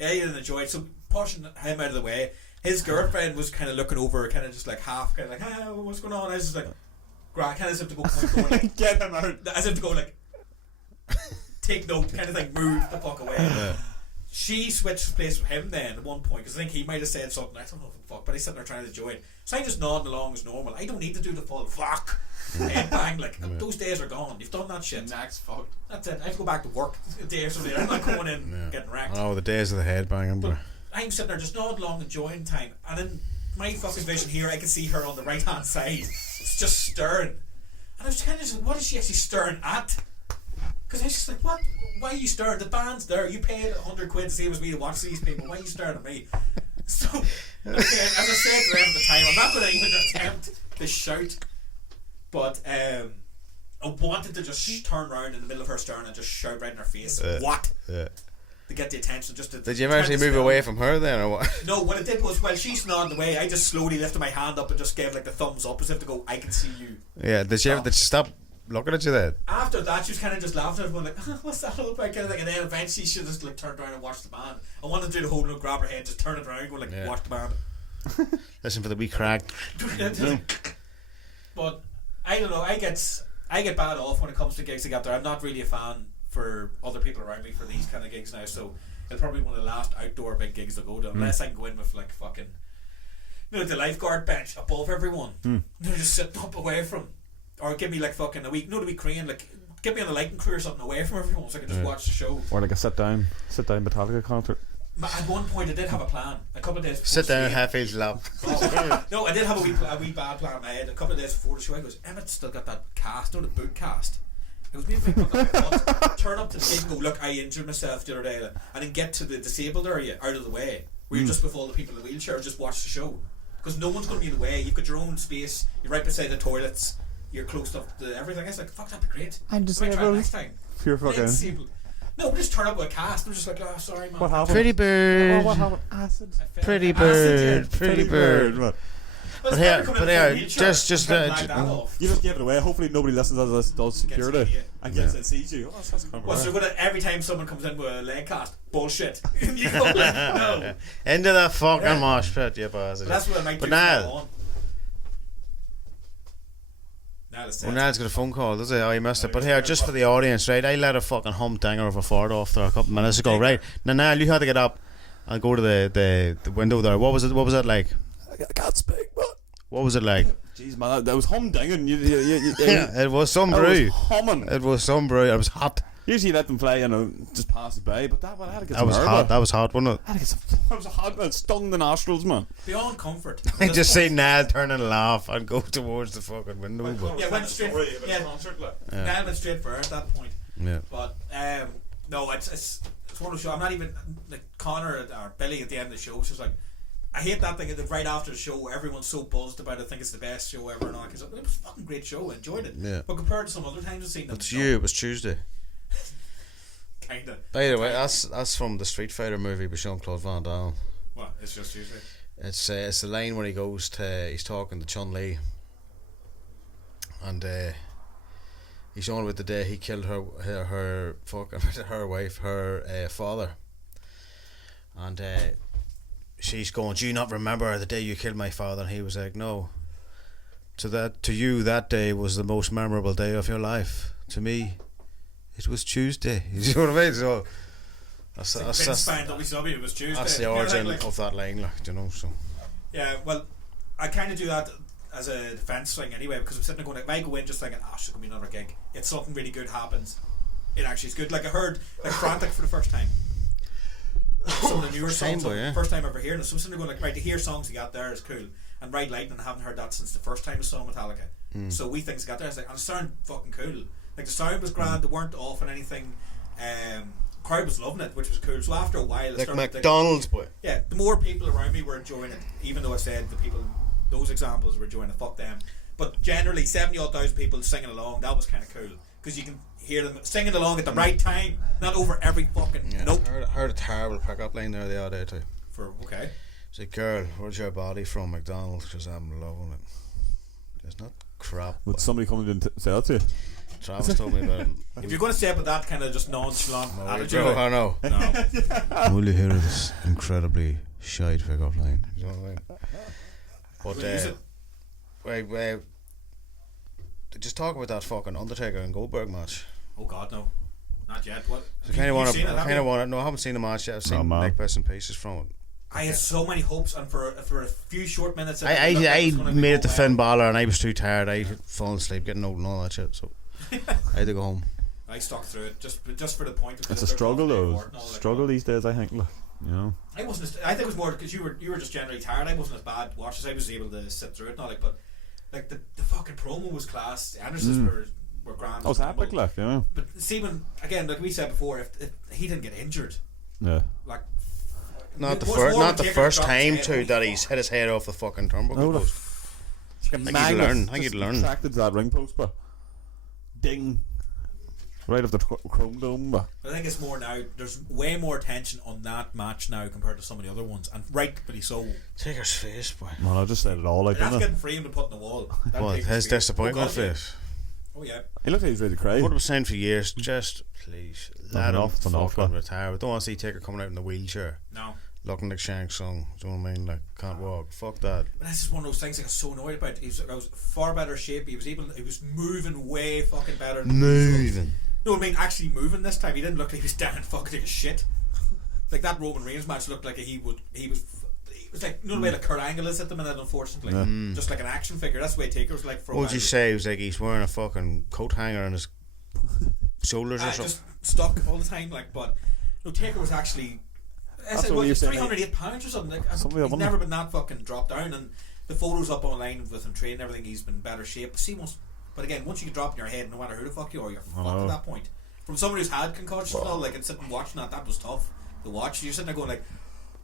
yeah, I didn't enjoy it. So pushing him out of the way, his girlfriend was kind of looking over, kind of just like half, kind of like, ah, what's going on? I was just like, kind of as if to go point, going like, Get him out. as if to go like, take note, kind of like move the fuck away. Yeah. She switched place with him then at one point because I think he might have said something. I don't know if fuck, but he's sitting there trying to enjoy it. So I just nodding along as normal. I don't need to do the full fuck head bang. Like those days are gone. You've done that shit. Next fuck. That's it. I have to go back to work a day or so later. I'm not going in getting wrecked. Oh, the days of the headbanging. But I'm sitting there just nodding along, enjoying time, and in my fucking vision here, I can see her on the right hand side. It's just staring, and I was kind of just like, what is she actually staring at? Because I was just like, what? Why are you staring? The band's there. You paid £100 the same as me to watch these people. Why are you staring at me? So, okay, as I said to them at the time, I'm not going to even attempt to shout, but I wanted to just turn around in the middle of her staring and just shout right in her face. What? Yeah. To get the attention. Just to Did you eventually move away from her then, or what? No, what I did was, while she's nodding away, I just slowly lifted my hand up and just gave like the thumbs up as if to go, I can see you. Yeah. Did she stop looking at you then? After that, she was kind of just laughing at everyone like, what's that all about, kind of thing. And then eventually she just like turned around and watched the band. I wanted to do the whole look, grab her head, just turn it around, go like, watch the band. Listen for the wee crack. But I don't know, I get bad off when it comes to gigs like that. I'm not really a fan for other people around me for these kind of gigs now, so it'll probably be one of the last outdoor big gigs I'll go to, unless I can go in with like fucking, you know, the lifeguard bench above everyone. They're just sitting up away from, or give me like fucking a week, no, to be Korean, like get me on the lighting crew or something away from everyone so I can just watch the show. Or like a sit down Metallica concert. At one point I did have a plan, a couple of days before Sit down the and show. Hatfield's lap. No, I did have a wee bad plan in my head. A couple of days before the show, I goes, Emmett's still got that cast, no, the boot cast. I goes, maybe if I put that in once, turn up to the gig and go, look, I injured myself the other day, and then get to the disabled area out of the way, where you're just with all the people in the wheelchair, just watch the show. Because no one's going to be in the way. You've got your own space, you're right beside the toilets, you're close up to everything. I was like, fuck, that'd be great. I'm Might try it disabled. next time. Pure fucking. Disabled. No, we just turn up with a cast. I'm just like, oh, sorry, man. What happened? Pretty bird. Oh, what happened? Acid. I fell Pretty like acid, bird. yeah. Pretty bird. What? Well, it's But yeah, better coming but in yeah, from a wheelchair just than flag that off. You just gave it away. Hopefully nobody listens as this does security Gets you, and gets and sees you. Oh, that's kind of Well, so every time someone comes in with a leg cast, bullshit. You go like, no. Into that fucking mosh pit, you bastard. But that's what I might do But from now, now on. Now that's well, it. Niall's got a phone call, does he? Oh, he missed it. But here, just for the audience, right? I let a fucking humdinger of a fart off there a couple of minutes ago, right? Now, Niall, you had to get up and go to the window there. What was it? What was it like? I can't speak, but What was it like? jeez, man, that was humdinging. Yeah, it was some That was brew. humming. It was some brew. It was hot. Usually let them fly, you know, just pass it by, but that one I had to get That some was air, hot. man. That was hot, wasn't it? I had to get some. That was hot, man. It stung the nostrils, man. Beyond comfort. I just see Niall turn and laugh and go towards the fucking window. But Yeah, went straight. Yeah. Yeah, Niall went straight for her at that point. yeah. But no, it's one of the show. I'm not even like Conor or Billy at the end of the show. It's just like, I hate that thing that right after the show everyone's so buzzed about it, think it's the best show ever and all that. Cause it was a fucking great show. I enjoyed it. Yeah. But compared to some other times I've seen them, It's you. It was Tuesday. kinda. By the way, that's from the Street Fighter movie with Jean-Claude Van Damme. What? It's just Tuesday. It's the line when he's talking to Chun-Li, and he's on with the day he killed her fucking her wife, her father, and she's going, do you not remember the day you killed my father? And he was like, no. To you that day was the most memorable day of your life. To me, it was Tuesday. You know what I mean? So that's Vince found WCW, it was Tuesday. that's the You're origin like, of that line, like, you know. So yeah, well, I kind of do that as a defense thing anyway, because I'm sitting there going, like, if I go in just thinking, it's going to be another gig, if something really good happens, it actually is good. Like I heard like Frantic for the first time. Some of the newer songs, first time ever hearing it. So I'm sitting there going, like, right, to hear songs you got there is cool. And Ride Lightning, I haven't heard that since the first time I saw Metallica. So we things got there. It's like, and it sounded fucking cool. Like the sound was grand. They weren't off on anything. Crowd was loving it, which was cool. So after a while, Like McDonald's, boy. yeah, the more people around me were enjoying it, even though I said the people, those examples were enjoying it, fuck them. But generally, 70,000 people singing along, that was kind of cool. Because you can hear them singing along at the right time, not over every fucking note. Heard a terrible pick-up line there the other day too. Okay. It's like, girl, where's your body from, McDonald's? Because I'm loving it. It's not crap. Would somebody come in and say that to you? Travis told me about it. If you're going to stay up with that kind of just nonchalant attitude, I know. no. Will you hear this incredibly shite pick-up line? You know what I mean? But, wait. Just talk about that fucking Undertaker and Goldberg match. Oh God, no, not yet. What? I kind of want to. No, I haven't seen the match yet. I've seen like bits and pieces from it. I had so many hopes, and for a few short minutes, I made it to Finn Balor, and I was too tired. I had fallen asleep, getting old and all that shit. So I had to go home. I stuck through it just for the point. It's a struggle though. Struggle these days, I think. You know. I wasn't. I think it was more because you were just generally tired. I wasn't as bad to watch as I was able to sit through it. Not like, but like the fucking promo was class. The Andersons were grand. It was epic, like, you know. But see, when again, like we said before, if he didn't get injured, yeah, like. Not the first time too that he's hit his head off the fucking turnbuckle post. I think he'd learn. Attracted to that ring post, but ding, right off the chrome dome. But I think it's more now. There's way more attention on that match now compared to some of the other ones, and rightfully so. Taker's face, boy. Man, I just said it all. Like, that's getting framed and put in the wall. Well, his disappointment face. Oh yeah. He looked like he was ready to cry. What I've saying for years, just please let him fucking retire. We don't want to see Taker coming out in the wheelchair. No. Looking like Shang Tsung. Do you know what I mean? Like, can't walk. Fuck that. But this is one of those things I got so annoyed about. I was far better shape. He was moving way fucking better. Moving. No, I mean actually moving this time. He didn't look like he was down fucking like a shit. Like that Roman Reigns match looked like he was like, you know the way like Kurt Angle is at the minute, unfortunately. Just like an action figure. That's the way Taker was like for a while. What would you say? It was like he's wearing a fucking coat hanger on his shoulders or something. Just stuck all the time, like. But no, Taker was actually. I said, what, 308 pounds or something. Like, he's never been that fucking dropped down, and the photos up online with him training and everything, he's been in better shape. But again, once you get dropped in your head, no matter who the fuck you are, you're fucked at that point. From someone who's had concussions and all, like, and sitting watching that was tough to watch. You're sitting there going like,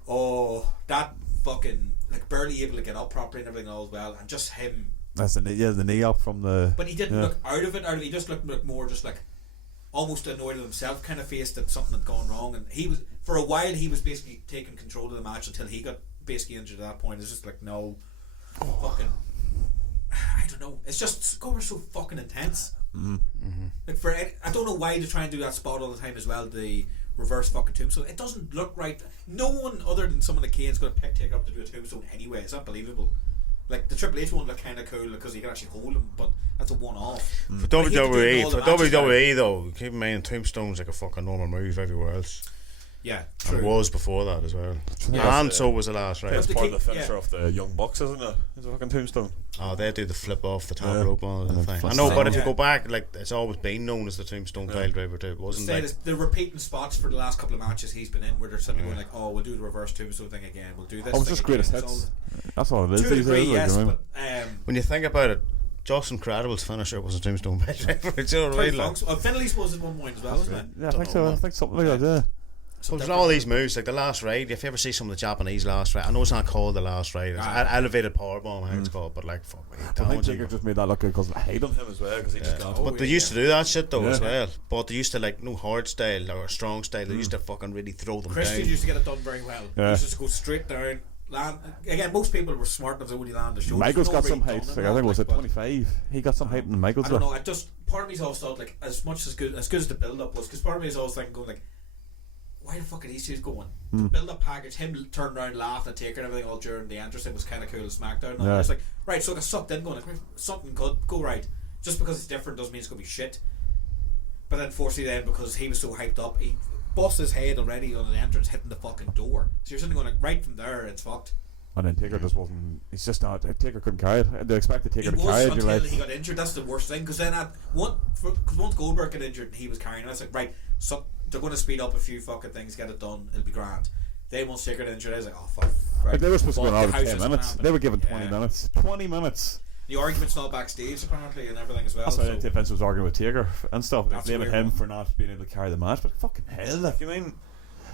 oh, that fucking, like, barely able to get up properly and everything all as well, and just him. That's the knee up from the. But he didn't look out of it. He just looked more just like almost annoyed at himself, kind of face that something had gone wrong, and he was for a while he was basically taking control of the match until he got basically injured at that point. It's just like fucking I don't know. It's just Gomer's so fucking intense. Like I don't know why they try and do that spot all the time as well. The reverse fucking tombstone. It doesn't look right. No one other than some of the Kane's going to pick Taker up to do a tombstone anyway. It's unbelievable. Like the Triple H one looked kind of cool because he could actually hold him, but that's a one-off. For WWE though, keep in mind Tombstone's like a fucking normal move everywhere else. Yeah, true. And it was before that as well. Yeah, and so was the last right. It's part of the finisher of the Young Bucks, isn't it? It's a fucking tombstone. Oh, they do the flip off the top rope on the thing. I know, but if you go back, like it's always been known as the Tombstone Pile Driver too. It wasn't like the repeating spots for the last couple of matches he's been in, where they're suddenly going like, "Oh, we'll do the reverse Tombstone thing again. We'll do this." Oh, it's just greatest hits. That's all it is. To a degree, yes, but when you think about it, Justin Cradable's finisher was a Tombstone Pile Driver. Do you know what I mean? Like, Finley's was at one point as well, wasn't it? Yeah, I think so. I think something like that. Yeah. Well, there's all these moves, like the last ride. If you ever see some of the Japanese last ride, I know it's not called the last ride, it's elevated powerbomb, I think it's called, but like, fuck me. I think Taker just made that look good because I hate him as well, because he just got. But they used to do that shit though as well. But they used to like hard style or strong style. They used to fucking really throw them Christian down. used to get it done very well. He used to go straight down. Land again. Most people were smart enough to only land the show. Michael's got some height. Like, I think it was at 25. He got some height in Michael's. I don't know. I just part of me's always thought like as good as the build up was, because part of me is always thinking going like, why the fuck are these two going? The build up package, him turned around, laughed at Taker and everything all during the entrance, it was kind of cool. SmackDown. And it's like right, so I got sucked in going like something could go right. Just because it's different doesn't mean it's gonna be shit. But unfortunately, then because he was so hyped up, he bust his head already on the entrance, hitting the fucking door. So you're sitting going like, right from there, it's fucked. And then Taker just wasn't. He's just not. Taker couldn't carry it. They expected Taker to carry it. Until he got injured. That's the worst thing. Because then once Goldberg got injured, he was carrying it. It's like right, so they're going to speed up a few fucking things, get it done. It'll be grand. Then once Taker got injured, I was like, oh fuck. Right. Like they were supposed to go out of 10 minutes. They were given 20 minutes. 20 minutes. The argument's not backstage apparently and everything as well. That's why So Vince was arguing with Taker and stuff. Like, That's blaming a weird him one. for not being able to carry the match. But fucking hell, like, I mean,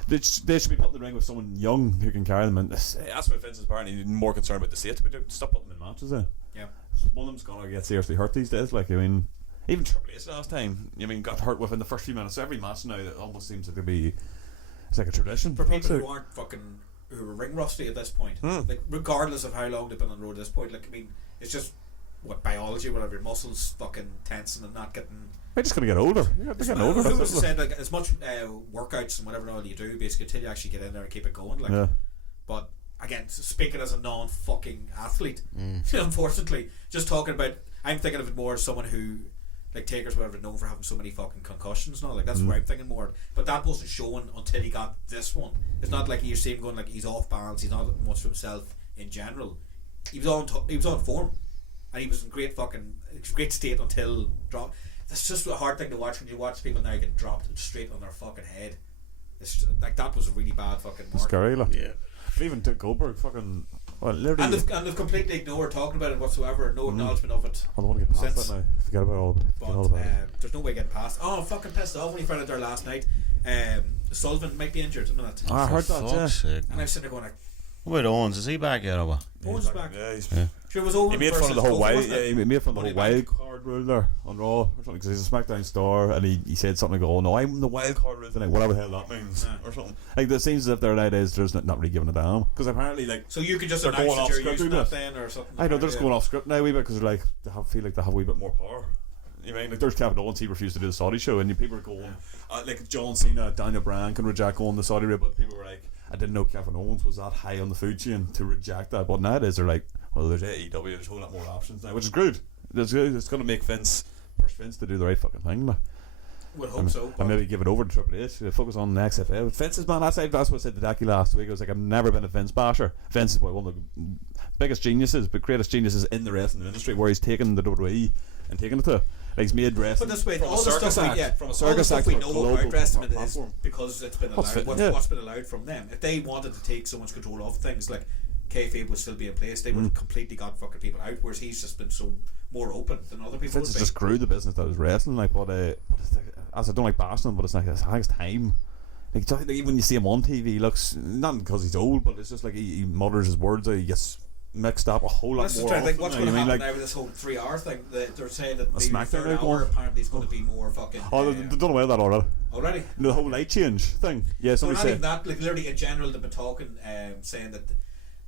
they should be put in the ring with someone young who can carry them. And that's why Vince is apparently more concerned about the safety. But stop putting them in matches then. yeah. One of them's gonna get seriously hurt these days. Like, I mean, even Triple H last time, I mean, got hurt within the first few minutes. Every match now, it almost seems like it's like a tradition. For people who aren't who are ring rusty at this point, like regardless of how long they've been on the road at this point, like I mean, it's just what biology, whatever, your muscles fucking tensing and not getting. They're just gonna get older. They're getting older. Who That's was it. said like as much workouts and whatever all you do basically until you actually get in there and keep it going, like. Yeah. But again, speaking as a non-fucking athlete, unfortunately, just talking about, I'm thinking of it more as someone who, like Taker's whatever, known for having so many fucking concussions and all. Like that's where I'm thinking more. But that wasn't shown until he got this one. It's not like you see him going like he's off balance. He's not much for himself in general. He was on form, and he was in great state until drop. That's just a hard thing to watch when you watch people now get dropped straight on their fucking head. It's just, like that was a really bad fucking mark. Scary, like. Yeah. But even Dick Goldberg, fucking, well, literally. And they've completely ignored talking about it whatsoever. No acknowledgement of it. I don't want to get past Since- that now. Forget about all of it. Forget all But about it. there's no way getting past. Oh, I'm fucking pissed off when he found out there last night. Sullivan might be injured a minute. I heard that, yeah. Sake. And I'm sitting there going like, Wait, Owens, is he back yet or what? Owen's back. Yeah, he's Sure, it was Owen He made fun of the whole wild. Yeah, he made fun of the whole Money wild card rule there on Raw or something because he's a SmackDown star and he said something like, "Oh no, I'm the wild card rule tonight." Whatever the hell that means or something. Like it seems as if there nowadays there's not really giving a damn because apparently like So you could just they're announce going that off you're script using doing that it. then or something. I know they're just going off script now a wee bit because they're like feel like they have a wee bit more power. You mean like there's Kevin Owens, he refused to do the Saudi show, and people are going like John Cena, Daniel Bryan can reject going the Saudi Arabia, but people were like, I didn't know Kevin Owens was that high on the food chain to reject that. But nowadays they're like, well, there's AEW, there's a whole lot more options now, which is good. It's good. It's going to make push Vince to do the right fucking thing. Like. Would hope so. And maybe give it over to Triple H. Focus on the XFL. Vince is, man. That's what I said to Daki last week. I was like, I've never been a Vince basher. Vince is one of the biggest geniuses, but greatest geniuses in the wrestling industry, where he's taken the WWE and taken it to. Like he's made wrestling. But this way, from all a the circus stuff act, we, from a all the circus stuff act we to a know global about wrestling is platform. because it's been What's allowed. fit- What's been allowed from them. If they wanted to take so much control of things, like kayfabe would still be in place, they would have completely got fucking people out. Whereas he's just been so more open than other people. Vince has just grew the business that was wrestling. Like what as I don't like bashing him, but it's like I think it's time. Like even when you see him on TV, he looks not because he's old, but it's just like he mutters his words out. He gets mixed up a whole lot Let's just more. try to think often what's now, going to you mean, happen like, now with this whole 3-hour thing. They're saying that maybe the SmackDown third now hour going? apparently is going to be more fucking. Oh, they've done away with that already. Already. The whole light change thing. Yeah, But somebody not even said. that. Like literally in general, they've been talking, saying that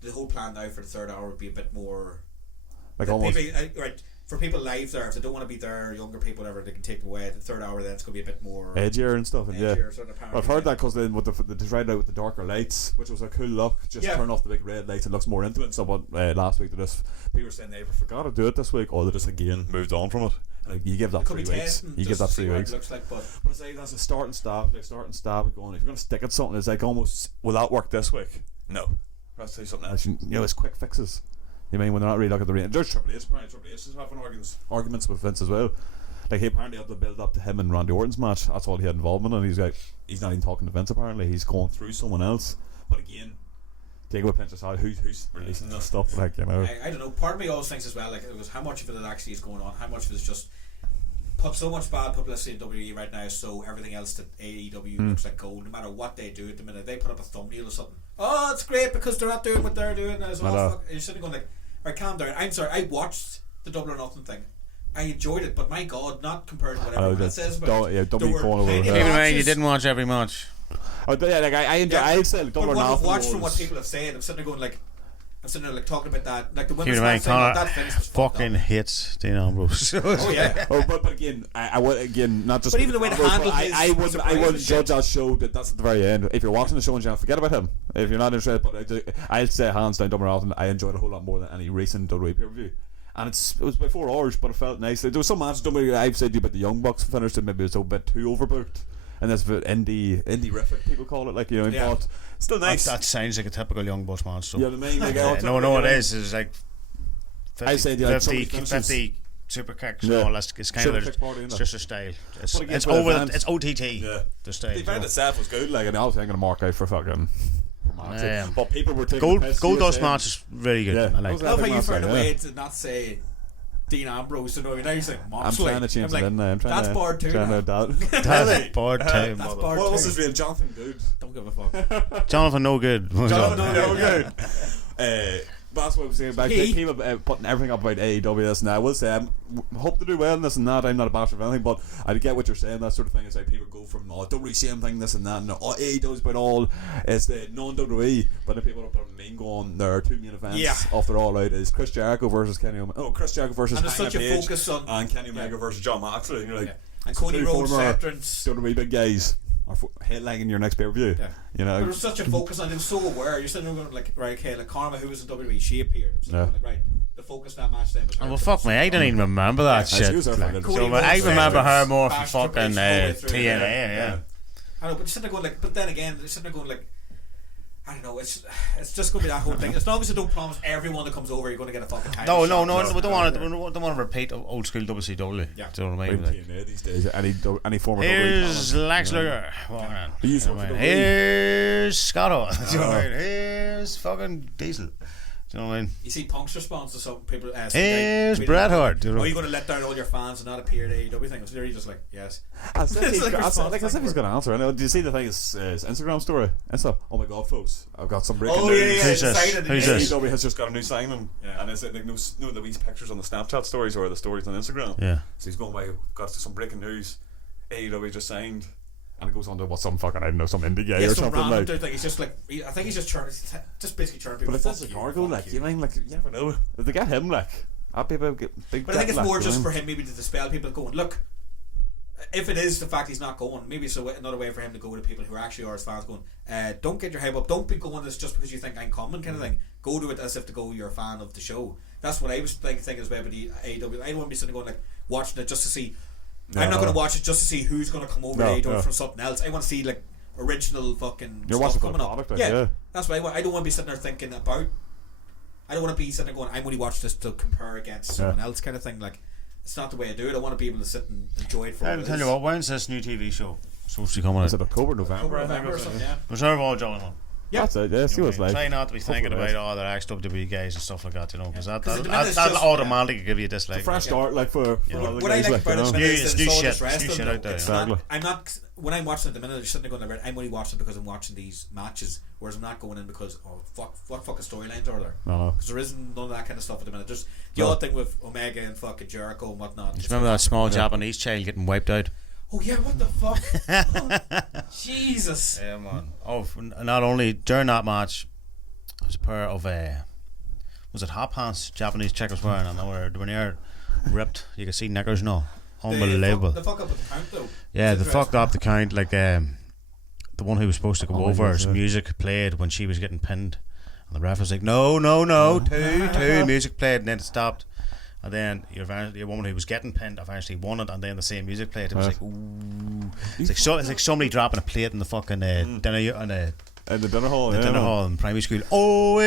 the whole plan now for the third hour would be a bit more. Like that almost. maybe, right, for people live there, if they don't want to be there, younger people, whatever, they can take them away. The third hour, then it's going to be a bit more Edgier and stuff, and yeah. edgier, sort of apparently, I've heard yeah. that because then with they tried out with the darker lights, which was a cool look. Just Yeah. turn off the big red lights and looks more intimate. And so, but last week they just people were saying they forgot to do it this week, or they just again moved on from it. And like, you give that It could 3 be weeks. testing You give just that to see 3 what it weeks. looks like, but But it's like that's a start and stop. Going if you're going to stick at something, it's like almost will that work this week? No. Let's say something else. You know, it's quick fixes. You mean when they're not really looking at the range? There's Triple H. Apparently Triple H is having arguments with Vince as well. Like he apparently had to build up to him and Randy Orton's match. That's all he had involvement in. He's like, he's not even talking to Vince. Apparently, he's going through someone else. But again, take it with a pinch of salt. Who's releasing this stuff? Like you know, I don't know. Part of me always thinks as well, like it was how much of it actually is going on, how much of it is just put so much bad publicity in WWE right now, so everything else that AEW looks like gold. No matter what they do at the minute, they put up a thumbnail or something. Oh, it's great because they're not doing what they're doing. And you're sitting going like, right, calm down. I'm sorry. I watched the Double or Nothing thing. I enjoyed it, but my God, not compared to what everyone else says. But don't be there were going over plenty the of Even when you matches- didn't watch every match. oh, yeah, like I enjoy. Yeah. I'd say But Double or what I've Nothing watched from what was- people have said, I'm sitting there going like, I'm sitting there like talking about that, like the Keep women's in mind, match thing, Conor that finish was fucked fucking up. hits Dean Ambrose. Oh yeah. Oh, but again, I would again not just. But even the way they handled his I wouldn't surprise judge shit. that show. That's at the very end. If you're watching the show in general, forget about him. If you're not interested, but I'd say hands down, Double or Nothing. I enjoyed it a whole lot more than any recent WWE pay-per-view. And it was by 4 hours, but it felt nice. There was some matches. I've said to you about the Young Bucks finished, and maybe it was a bit too overbooked. And that's what indie-rific people call it, like you know. Yeah. But still nice. That sounds like a typical Young Bucks match. So. You know what I mean? Like, No, it is. It's like 50, I said, yeah, 50, somebody 50 super kicks. Yeah. No, it's kind Super of kick party, it's innit? just a style. It's But again, it's for the over. fans- It's OTT. Yeah. The style. The you event know. itself was good, like, and I was going to mark out for fucking. But people were taking Gold the piss, Gold you were Dust saying- match is really good. Yeah. I like Those it. I love how you That's found a right, way yeah. to not say Dean Ambrose, you know, now he's like I'm trying to change it in there. That's Bard too. That's Bard too. That's Bard What's too. his name? Jonathan Good. Don't give a fuck. Jonathan no good. Jonathan no good. But that's what I'm saying about people putting everything up about AEW this and that. I will say I hope to do well in this and that. I'm not a basher of anything, but I get what you're saying. That sort of thing is like people go from don't really see anything this and that, and AEW is about all it's the non-WWE, but then people are mean going. There are two main events off their All Out is Chris Jericho versus Kenny Omega. Chris Jericho versus and there's such a Page, focus on and Kenny Omega versus John Moxley. And you're like, and Cody Rhodes veterans, WWE big guys. Or headlining your next pay-per-view. You know, there's such a focus on it. So aware. You're sitting there going like, right, okay, like Karma, who was in WWE, she appeared. Like, right, the focus of that match then was her. Well, fuck me, I don't even remember that shit. I remember her more from fucking TNA. Yeah. I know, but you're sitting there going like, but then again, you're sitting there going like, I don't know. It's just going to be that whole thing. As long as you don't promise everyone that comes over you're going to get a fucking title. No. We don't want to repeat old school WCW. Yeah. Do you know what I mean? TNA these days. Any former. Here's Lex Luger. Here's Scotto. Do you know what I mean? Here's fucking Diesel. Do you know what I mean? You see Punk's response to some people. Here's Bret Hart. Are you going to let down all your fans and not appear at AEW thing? It's literally just like, yes. As if he's going to answer. I know. Do you see the thing? His Instagram story? Oh my god, folks! I've got some breaking news. Who's this? AEW has just got a new signing, and it's like the wee pictures on the Snapchat stories or the stories on Instagram. Yeah. So he's going away. Got some breaking news. AEW just signed. And it goes on to what some fucking, I don't know, some indie guy or something like. Dude, like he's just like, I think he's just basically turning people. But if that's a cargo, like, you mean, like, you never know. If they get him, like, I'll be able to get big. But I think it's more just for him, maybe to dispel people going, look, if it is the fact he's not going, maybe it's another way for him to go to people who actually are his fans going, don't get your hype up, don't be going this just because you think I'm coming kind of thing. Go to it as if to go, you're a fan of the show. That's what I was thinking as well with the AEW. I don't want to be sitting going, like, watching it just to see. I'm not going to watch it just to see who's going to come over from something else. I want to see like original fucking stuff coming up. Yeah, that's what I want. I don't want to be sitting there thinking about. I don't want to be sitting there going, I'm going to watch this to compare against someone else kind of thing. Like, it's not the way I do it. I want to be able to sit and enjoy it for I'll tell you what, when's this new TV show supposed to be coming out? Is it October, November or something? Yeah. Reserve all Jonathan. Yeah, that's it. Yeah, see what it's like. Try not to be thinking about all their ex-WWE guys and stuff like that, you know, because that'll automatically give you a dislike. It's a fresh start, like for all the what I guys, like about it is new it's shit out there. Exactly. I'm not when I'm watching it at the minute. I'm sitting there going, I'm only watching it because I'm watching these matches, whereas I'm not going in because what fucking storylines are there? Because there isn't none of that kind of stuff at the minute. There's the odd thing with Omega and fucking Jericho and whatnot. Just remember that small Japanese child getting wiped out? Oh yeah, what the fuck? Jesus. Yeah, man. Oh, not only during that match, there was a pair of was it hot pants Japanese chick was wearing, and they were near ripped. You could see knickers and all. Unbelievable. They fuck up with the count though. Yeah, they fucked up the count. Like the one who was supposed to go over, his music played when she was getting pinned, and the ref was like, no, two. Music played, and then it stopped. And then your woman who was getting pinned eventually won it, and then the same music played. It was like, ooh. It's like somebody dropping a plate in the fucking dinner in the dinner hall. Dinner hall in primary school. I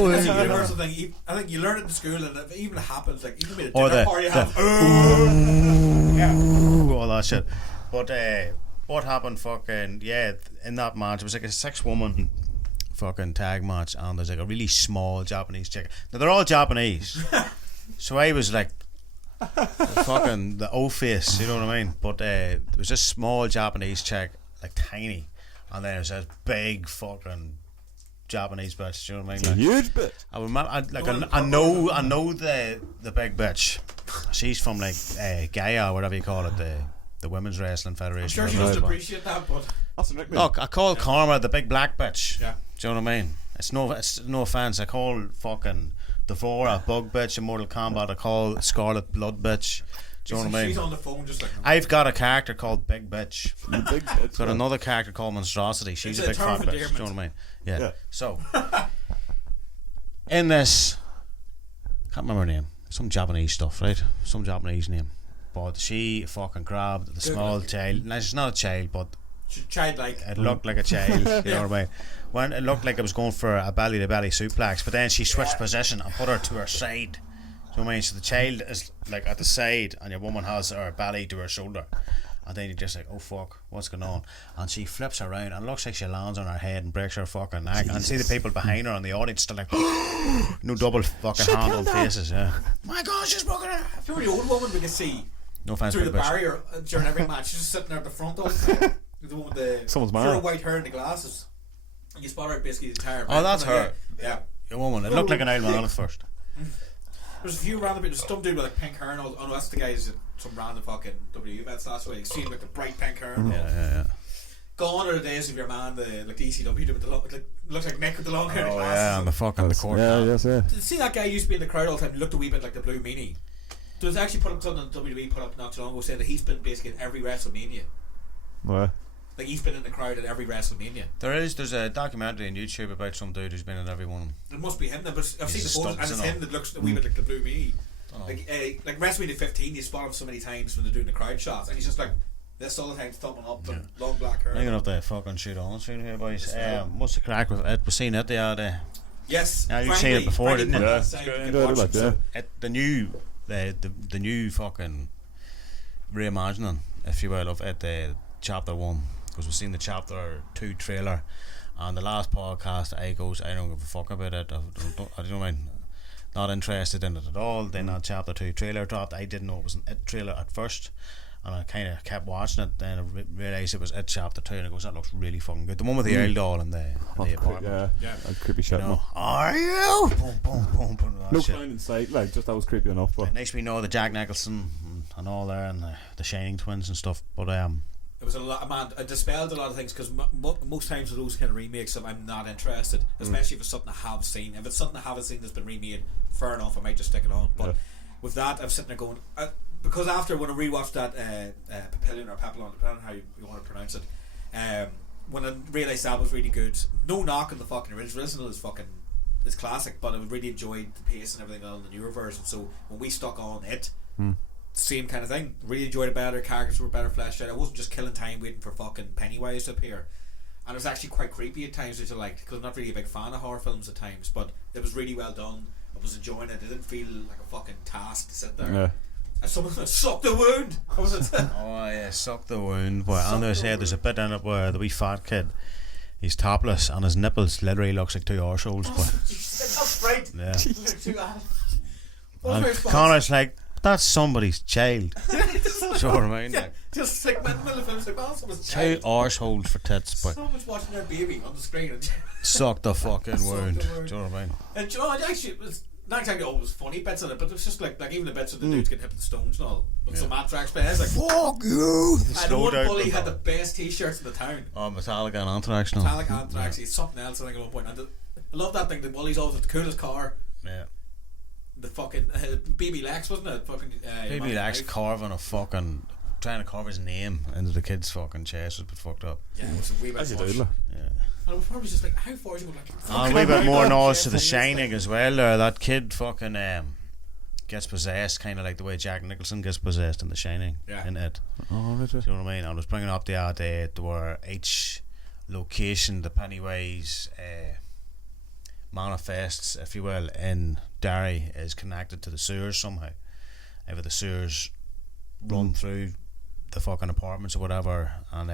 think that's a universal thing. I think you learn it in school, and if it even happens, like even at a dinner party, all that shit. But what happened? Fucking in that match, it was like a 6-woman fucking tag match, and there's like a really small Japanese chick. Now they're all Japanese, so I was like fucking the O face, you know what I mean? But there was this small Japanese chick, like tiny, and then there's this big fucking Japanese bitch. Do you know what I mean? Like, a huge bitch. I remember, I know the big bitch. She's from like Gaia, whatever you call it, the Women's Wrestling Federation. I'm sure she doesn't appreciate that, but that's a nickname. Look, I call Karma the big black bitch. Yeah. Do you know what I mean? It's no offense. I call fucking Devora bug bitch in Mortal Kombat. I call Scarlet blood bitch. Do you know what I mean? She's on the phone just like. I've got a character called Big Bitch. Big bitch. Got another character called Monstrosity. She's a big fat bitch. Do you know what I mean? Yeah. So in this, can't remember her name. Some Japanese stuff, right? Some Japanese name. But she fucking grabbed the small child. Now she's not a child, but childlike. It looked like a child. You know what I mean? When it looked like it was going for a belly to belly suplex, but then she switched position and put her to her side. Do you know what I mean? So the child is like at the side, and your woman has her belly to her shoulder, And then you're just like, oh fuck, what's going on? And she flips around and it looks like she lands on her head and breaks her fucking neck. And see the people behind her and the audience still like, no double fucking hand on faces. Yeah. My God, she's broken her. If you were the old woman we could see No offense, through the bitch. barrier during every match, she's just sitting there at the front all the time. The one with the Someone's pure mad. white hair and the glasses. And you spot her basically the entire Oh, that's her. Yeah. A woman. It looked like an old man at first. There's a few random people. There's some dude with like pink hair and all. Oh no, that's the guys at some random fucking WWE events last week. See him with the bright pink hair and all. Yeah. Gone are the days of your man, the ECW dude with the long, looks like Nick with the long hair and Oh the yeah, glasses. and the fucking the court. Yeah, yes, yeah. See that guy used to be in the crowd all the time. He looked a wee bit like the Blue Meanie. There was actually put up something on WWE put up not too long ago saying that he's been basically in every WrestleMania. Well, Like he's been in the crowd at every WrestleMania. There's a documentary on YouTube about some dude who's been in every one. It must be him then, but I've seen the photos and it's stunts and him all. that looks a wee bit like the Blue Meanie. Oh. Like WrestleMania 15, you spot him so many times when they're doing the crowd shots, and he's just like this all the time, thumbing up and long black hair. I'm gonna have to fucking shoot on soon here, boys. What's the crack with it? We've seen it the other day. Yes, Yeah, you've seen it before, didn't you? Yeah. Yeah. The new fucking reimagining, if you will, of it, chapter 1, because we've seen the chapter 2 trailer, and the last podcast I don't give a fuck about it. I don't mean, not interested in it at all. Then that chapter 2 trailer dropped. I didn't know it was an It trailer at first, and I kind of kept watching it. Then I realised it was It chapter 2, and I goes, that looks really fucking good. The one with the old doll in the apartment. yeah, that creepy shit. You know, No, are you? Boom, boom, boom, boom. no Shit. clown in sight. Like, just that was creepy enough. But Nice we know the Jack Nicholson and all there, and the Shining twins and stuff. But It was a lot, man. It dispelled a lot of things because most times with those kind of remakes, I'm not interested, especially if it's something I have seen. If it's something I haven't seen that's been remade, fair enough, I might just stick it on. But with that, I'm sitting there going, because after when I rewatched that Papillon or Papillon, depending on how you want to pronounce it, when I realised that was really good, no knock on the fucking original is classic, but I really enjoyed the pace and everything on the newer version. So when we stuck on it, same kind of thing. Really enjoyed it better. Characters were better fleshed out. I wasn't just killing time waiting for fucking Pennywise to appear. And it was actually quite creepy at times, which I liked, because I'm not really a big fan of horror films at times. But it was really well done. I was enjoying it. It didn't feel like a fucking task to sit there. yeah, And someone's going to suck the wound. What was it? oh yeah, suck the wound. But Suck on their the head, there's a wound. bit in it where the wee fat kid, he's topless and his nipples literally looks like 2 arseholes. But That's right. yeah, What was my and response? Connor's like, that's somebody's child. So what I mean, like, Just like in the middle of the film, it's like, well, someone's 2 child. arseholes for tits, but Someone's watching their baby on the screen. And suck the fucking Suck wound. the wound. Do you know what I mean? And you know, it actually was not exactly always funny bits in it, but it was just like even the bits of the dudes getting hit with the stones and all. With some Matrax bands, like Fuck you. and the Slow one down bully the had the best t-shirts in the town. Oh, Metallica and Anthrax now. Metallica, Anthrax, he's something else I think at one point. And I love that thing. The bully's always with the coolest car. Yeah. The fucking Baby Lex, wasn't it? Fucking Maybe Lex carving a fucking, trying to carve his name into the kid's fucking chest was a bit fucked up. Yeah, it was a wee bit as you much. do. Like. Yeah. And I was probably just like, how far is he going? And a wee bit more noise to The Shining as well there. That kid fucking gets possessed, kind of like the way Jack Nicholson gets possessed in The Shining. Yeah. In it. Oh, right, Do you know what I mean? I was bringing up the other day where each location the Pennywise manifests, if you will, in Derry is connected to the sewers somehow. Either the sewers run through the fucking apartments or whatever, and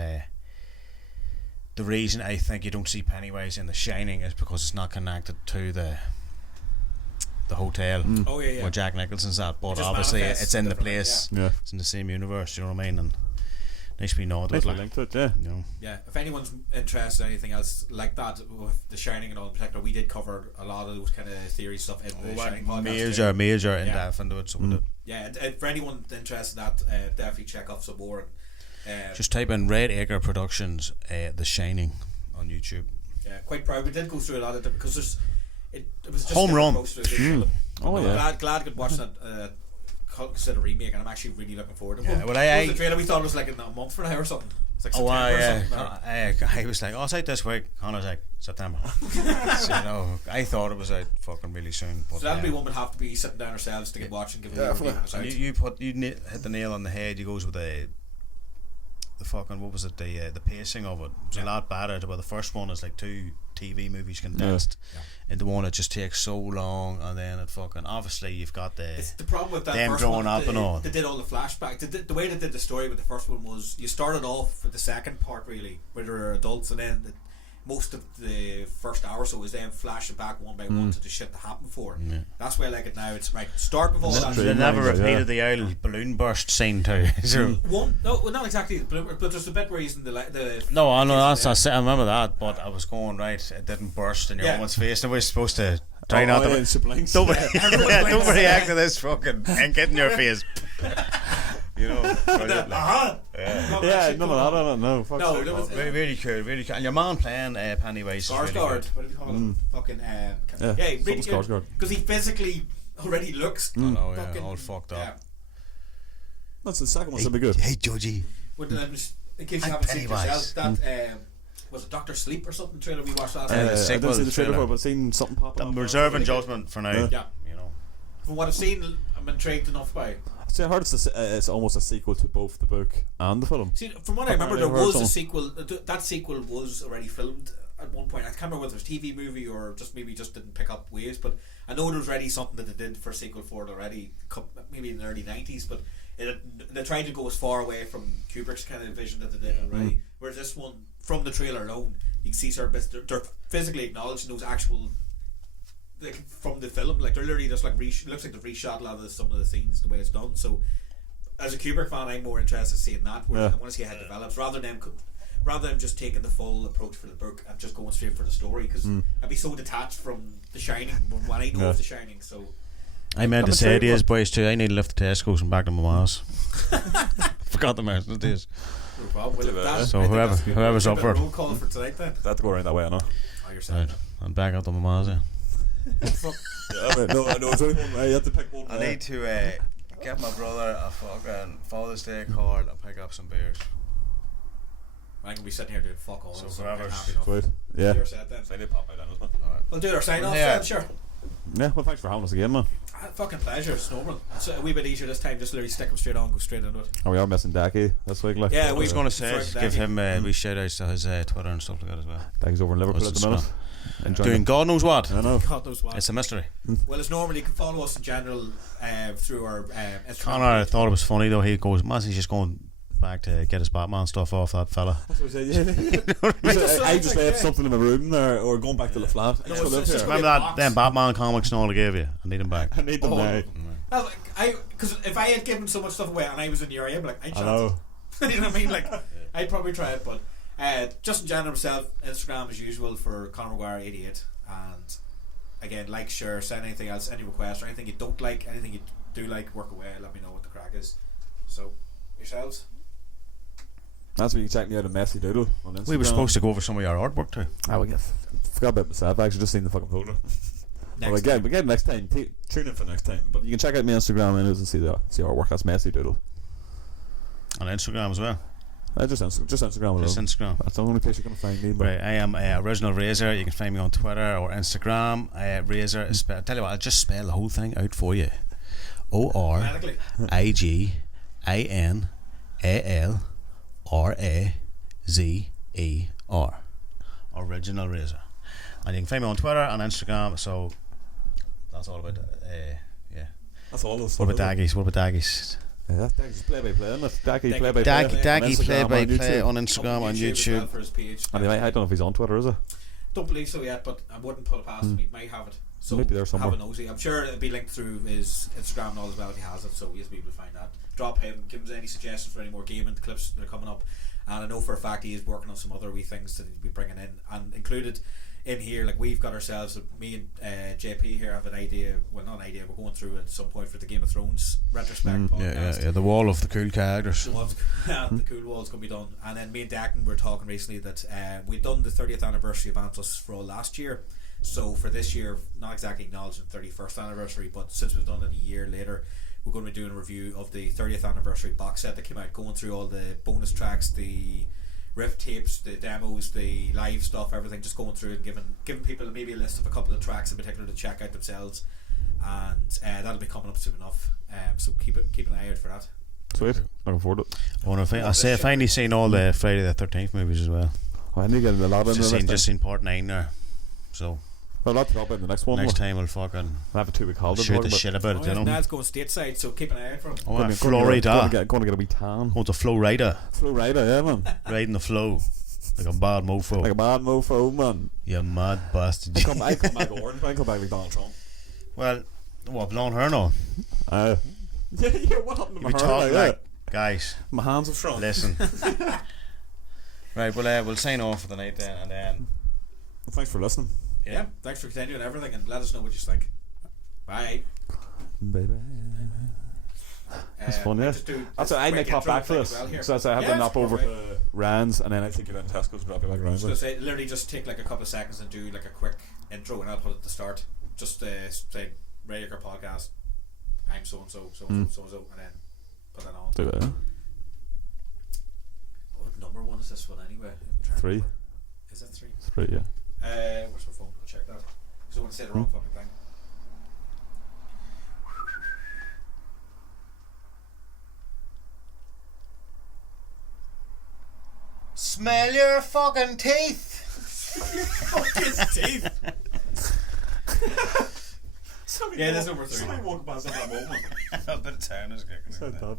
the reason I think you don't see Pennywise in The Shining is because it's not connected to the hotel Oh yeah, yeah. where Jack Nicholson's at, but It just obviously manifests it's in the differently, place. Yeah, It's in the same universe, you know what I mean? And nice we know it, nicely like, linked to it. Yeah, you know. Yeah, if anyone's interested in anything else like that with The Shining and all in particular, we did cover a lot of those kind of theory stuff in the Shining podcast. Major in Yeah. depth into it, so we did. Yeah, for anyone interested in that, definitely check off some more. Just type in Red Acre Productions, The Shining on YouTube. Yeah, quite proud. We did go through a lot of different because it was just Home run. Oh, yeah. Glad I could watch that. Consider remake, and I'm actually really looking forward to it. Yeah, well, I- the trailer we thought it was like in a month from now or something. It's like Oh, September or yeah. something. I was like, oh, it's out this week. Connor's like, September. So, no, I thought it was out fucking really soon. But, So that'll be one we'd have to be sitting down ourselves to get watching, give it a review when it's out. you hit the nail on the head. You goes with the fucking, what was it, the pacing of it. It was a lot better. But the first one is like too TV movies condensed into one that just takes so long, and then it fucking obviously you've got It's the problem with that them first growing one. up and all. They did all the flashbacks. The way they did the story with the first one was you started off with the second part really, where there are adults, and then most of the first hour or so is them flashing back one by one to the shit that happened before. That's why I like it now. It's right. Start with all that. They never repeated the old balloon burst scene too. One, no, well, not exactly, but there's a bit where he's in the No, I know I remember that, but I was going right. It didn't burst in your woman's face, and we're supposed to try not to. Don't react to this fucking and get in your face. You know, no. really cool, really cool. And your man playing Pennywise. Skarsgård, what do you call him? Fucking really good because he physically already looks. I know, all fucked up. Yeah. That's the second one. Should be good. Hey, Judgy. In case you haven't seen it yourself, that was it Dr. Sleep or something trailer we watched last night? I didn't see the trailer for it, but I've seen something pop up. I'm reserving judgment for now. Yeah. You know. From what I've seen, I'm intrigued enough by it. See, I heard it's almost a sequel to both the book and the film. See, from what I remember, there was a sequel. That sequel was already filmed at one point. I can't remember whether it was a TV movie or just didn't pick up waves. But I know there was already something that they did for a sequel for it already, maybe in the early 90s. But they tried to go as far away from Kubrick's kind of vision that they did already. Whereas this one, from the trailer alone, you can see certain bits. They're physically acknowledging those actual. Like from the film, like they're literally just like looks like they've reshot a lot of some of the scenes the way it's done. So, as a Kubrick fan, I'm more interested in seeing that. Where I want to see how it develops, rather than just taking the full approach for the book and just going straight for the story. Because I'd be so detached from The Shining when I know of The Shining. So, I meant to say it is, boys too. I need to lift the Tesco's and back to my ma's. Forgot the mention it is. No problem. Well, so whoever's up for it. Roll call for tonight then. They have to go around that way, I know. Oh, you're saying right. I'm back up to my ma's. No, it's only one. I have to pick one. I need to get my brother a fucking Father's Day card and pick up some beers. I can be sitting here doing fuck all. So forever. Sweet. Yeah. You're set then. So I need to pop my down as well. Alright. We'll do our sign off then, sure. Yeah, well, thanks for having us again, man. Fucking pleasure, it's normal. It's a wee bit easier this time, just literally stick them straight on, go straight into it. Oh, we are missing Daki this week, like. Yeah, What he's going to say is give him wee shout outs to his Twitter and stuff like that as well. Daki's over in Liverpool at the minute. Doing God knows what. I know. God knows what. It's a mystery. Well, it's normal. You can follow us in general through our Instagram. Conor thought it was funny though. He goes, he's just going back to get his Batman stuff off that fella. That's what I said, I just left something in my room there, or going back to the flat. I just live here. Remember that them Batman comics and all I gave you? I need them back. I need them now. Because if I had given so much stuff away and I was in your area, I'd be like, I know. You know what I mean? Like, I'd probably try it, but just in general myself, Instagram as usual for Conor McGuire88, and again, like, share, send anything else, any requests or anything you don't like, anything you do like, work away, let me know what the crack is. So, yourselves. That's where you can check me out at Messy Doodle on Instagram. We were supposed to go over some of your artwork too. Forgot about myself. I actually just seen the fucking photo. Well, again, next time. Tune in for next time. But you can check out my Instagram and see our work. That's Messy Doodle. On Instagram as well. Just Instagram alone. Just Instagram. That's the only place you're going to find me. Right, I am Original Razor. You can find me on Twitter or Instagram. Razor is tell you what, I'll just spell the whole thing out for you. ORIGINALRAZER. Original Razor. And you can find me on Twitter and Instagram. So that's all about yeah. That's all those. What about Daggies? Yeah, that's Daggy's play-by-play, isn't it? Daggy play-by-play on Instagram and YouTube. For his page. And I don't know if he's on Twitter, is it? Don't believe so yet, but I wouldn't put it past him. He might have it. So maybe there somewhere. Have a nosy. I'm sure it'll be linked through his Instagram and all as well if he has it, so he'll be able to find that. Drop him, give him any suggestions for any more gaming clips that are coming up. And I know for a fact he is working on some other wee things that he'll be bringing in, and included in here, like we've got ourselves, me and JP here have an idea, well not an idea, we're going through at some point for the Game of Thrones retrospect podcast. Yeah, the wall of the cool characters. The cool wall's going to be done. And then me and Declan were talking recently that we'd done the 30th anniversary of Antlers for all last year, so for this year, not exactly acknowledging the 31st anniversary, but since we've done it a year later, we're going to be doing a review of the 30th anniversary box set that came out, going through all the bonus tracks, the riff tapes, the demos, the live stuff, everything, just going through and giving people maybe a list of a couple of tracks in particular to check out themselves, and that'll be coming up soon enough, so keep an eye out for that. Sweet, looking forward to it. I've finally seen all the Friday the 13th movies as well. I need to get a lot in there. Just seen part 9 there. So Well, not to talk about the next one. next time we'll fucking I'll have a 2 week holiday. shoot the shit about it, you know. Nad's going stateside, so keep an eye out for him. Oh, Florida. Going to get a wee tan. Oh, the flow rider. Florida, yeah, man. Riding the flow. Like a bad mofo. Like a bad mofo, man. You mad bastard. I come back orange. I come back like Donald Trump. Well, what, blonde hair now? Yeah, what happened to my We hair? talk Like, like, guys, my hands have shrunk. listen. Right, we'll sign off for the night then, and then. Well, thanks for listening. Yeah, thanks for continuing everything, and let us know what you think. Bye. Baby. It's fun, yeah. That's what I may pop back for this. So I have to nap over to Rand's, and then I take it in Tesco's and drop it back around. I was going to say, literally just take like a couple of seconds and do like a quick intro, and I'll put it at the start. Just say Red Acre Podcast. I'm so and so, and then put that on. Do it. What number one is this one anyway? 3. Is it 3? 3, yeah. Where's my phone? I'll check that. Because I want to say the wrong fucking thing. Smell your fucking teeth. Fucking teeth. Yeah, that's number 3. Somebody walked past at that moment. A bit of town is kicking.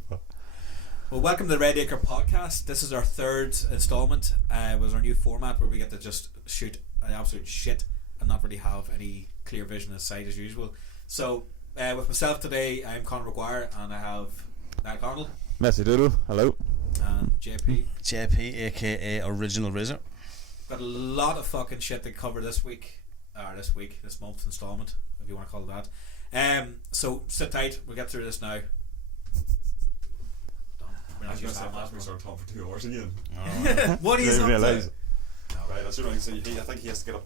Well, welcome to the Red Acre Podcast. This is our 3rd installment. It was our new format where we get to just shoot an absolute shit and not really have any clear vision of sight as usual. So, with myself today, I'm Conor McGuire, and I have Niall Connell. Messy Doodle, hello. And JP. JP, aka Original Rizzer. Got a lot of fucking shit to cover this month's installment, if you want to call it that. So sit tight, we'll get through this now. I was going to say, last we started talking for 2 hours again. What are you Didn't up to? realise. Right, that's what I can say. I think he has to get up the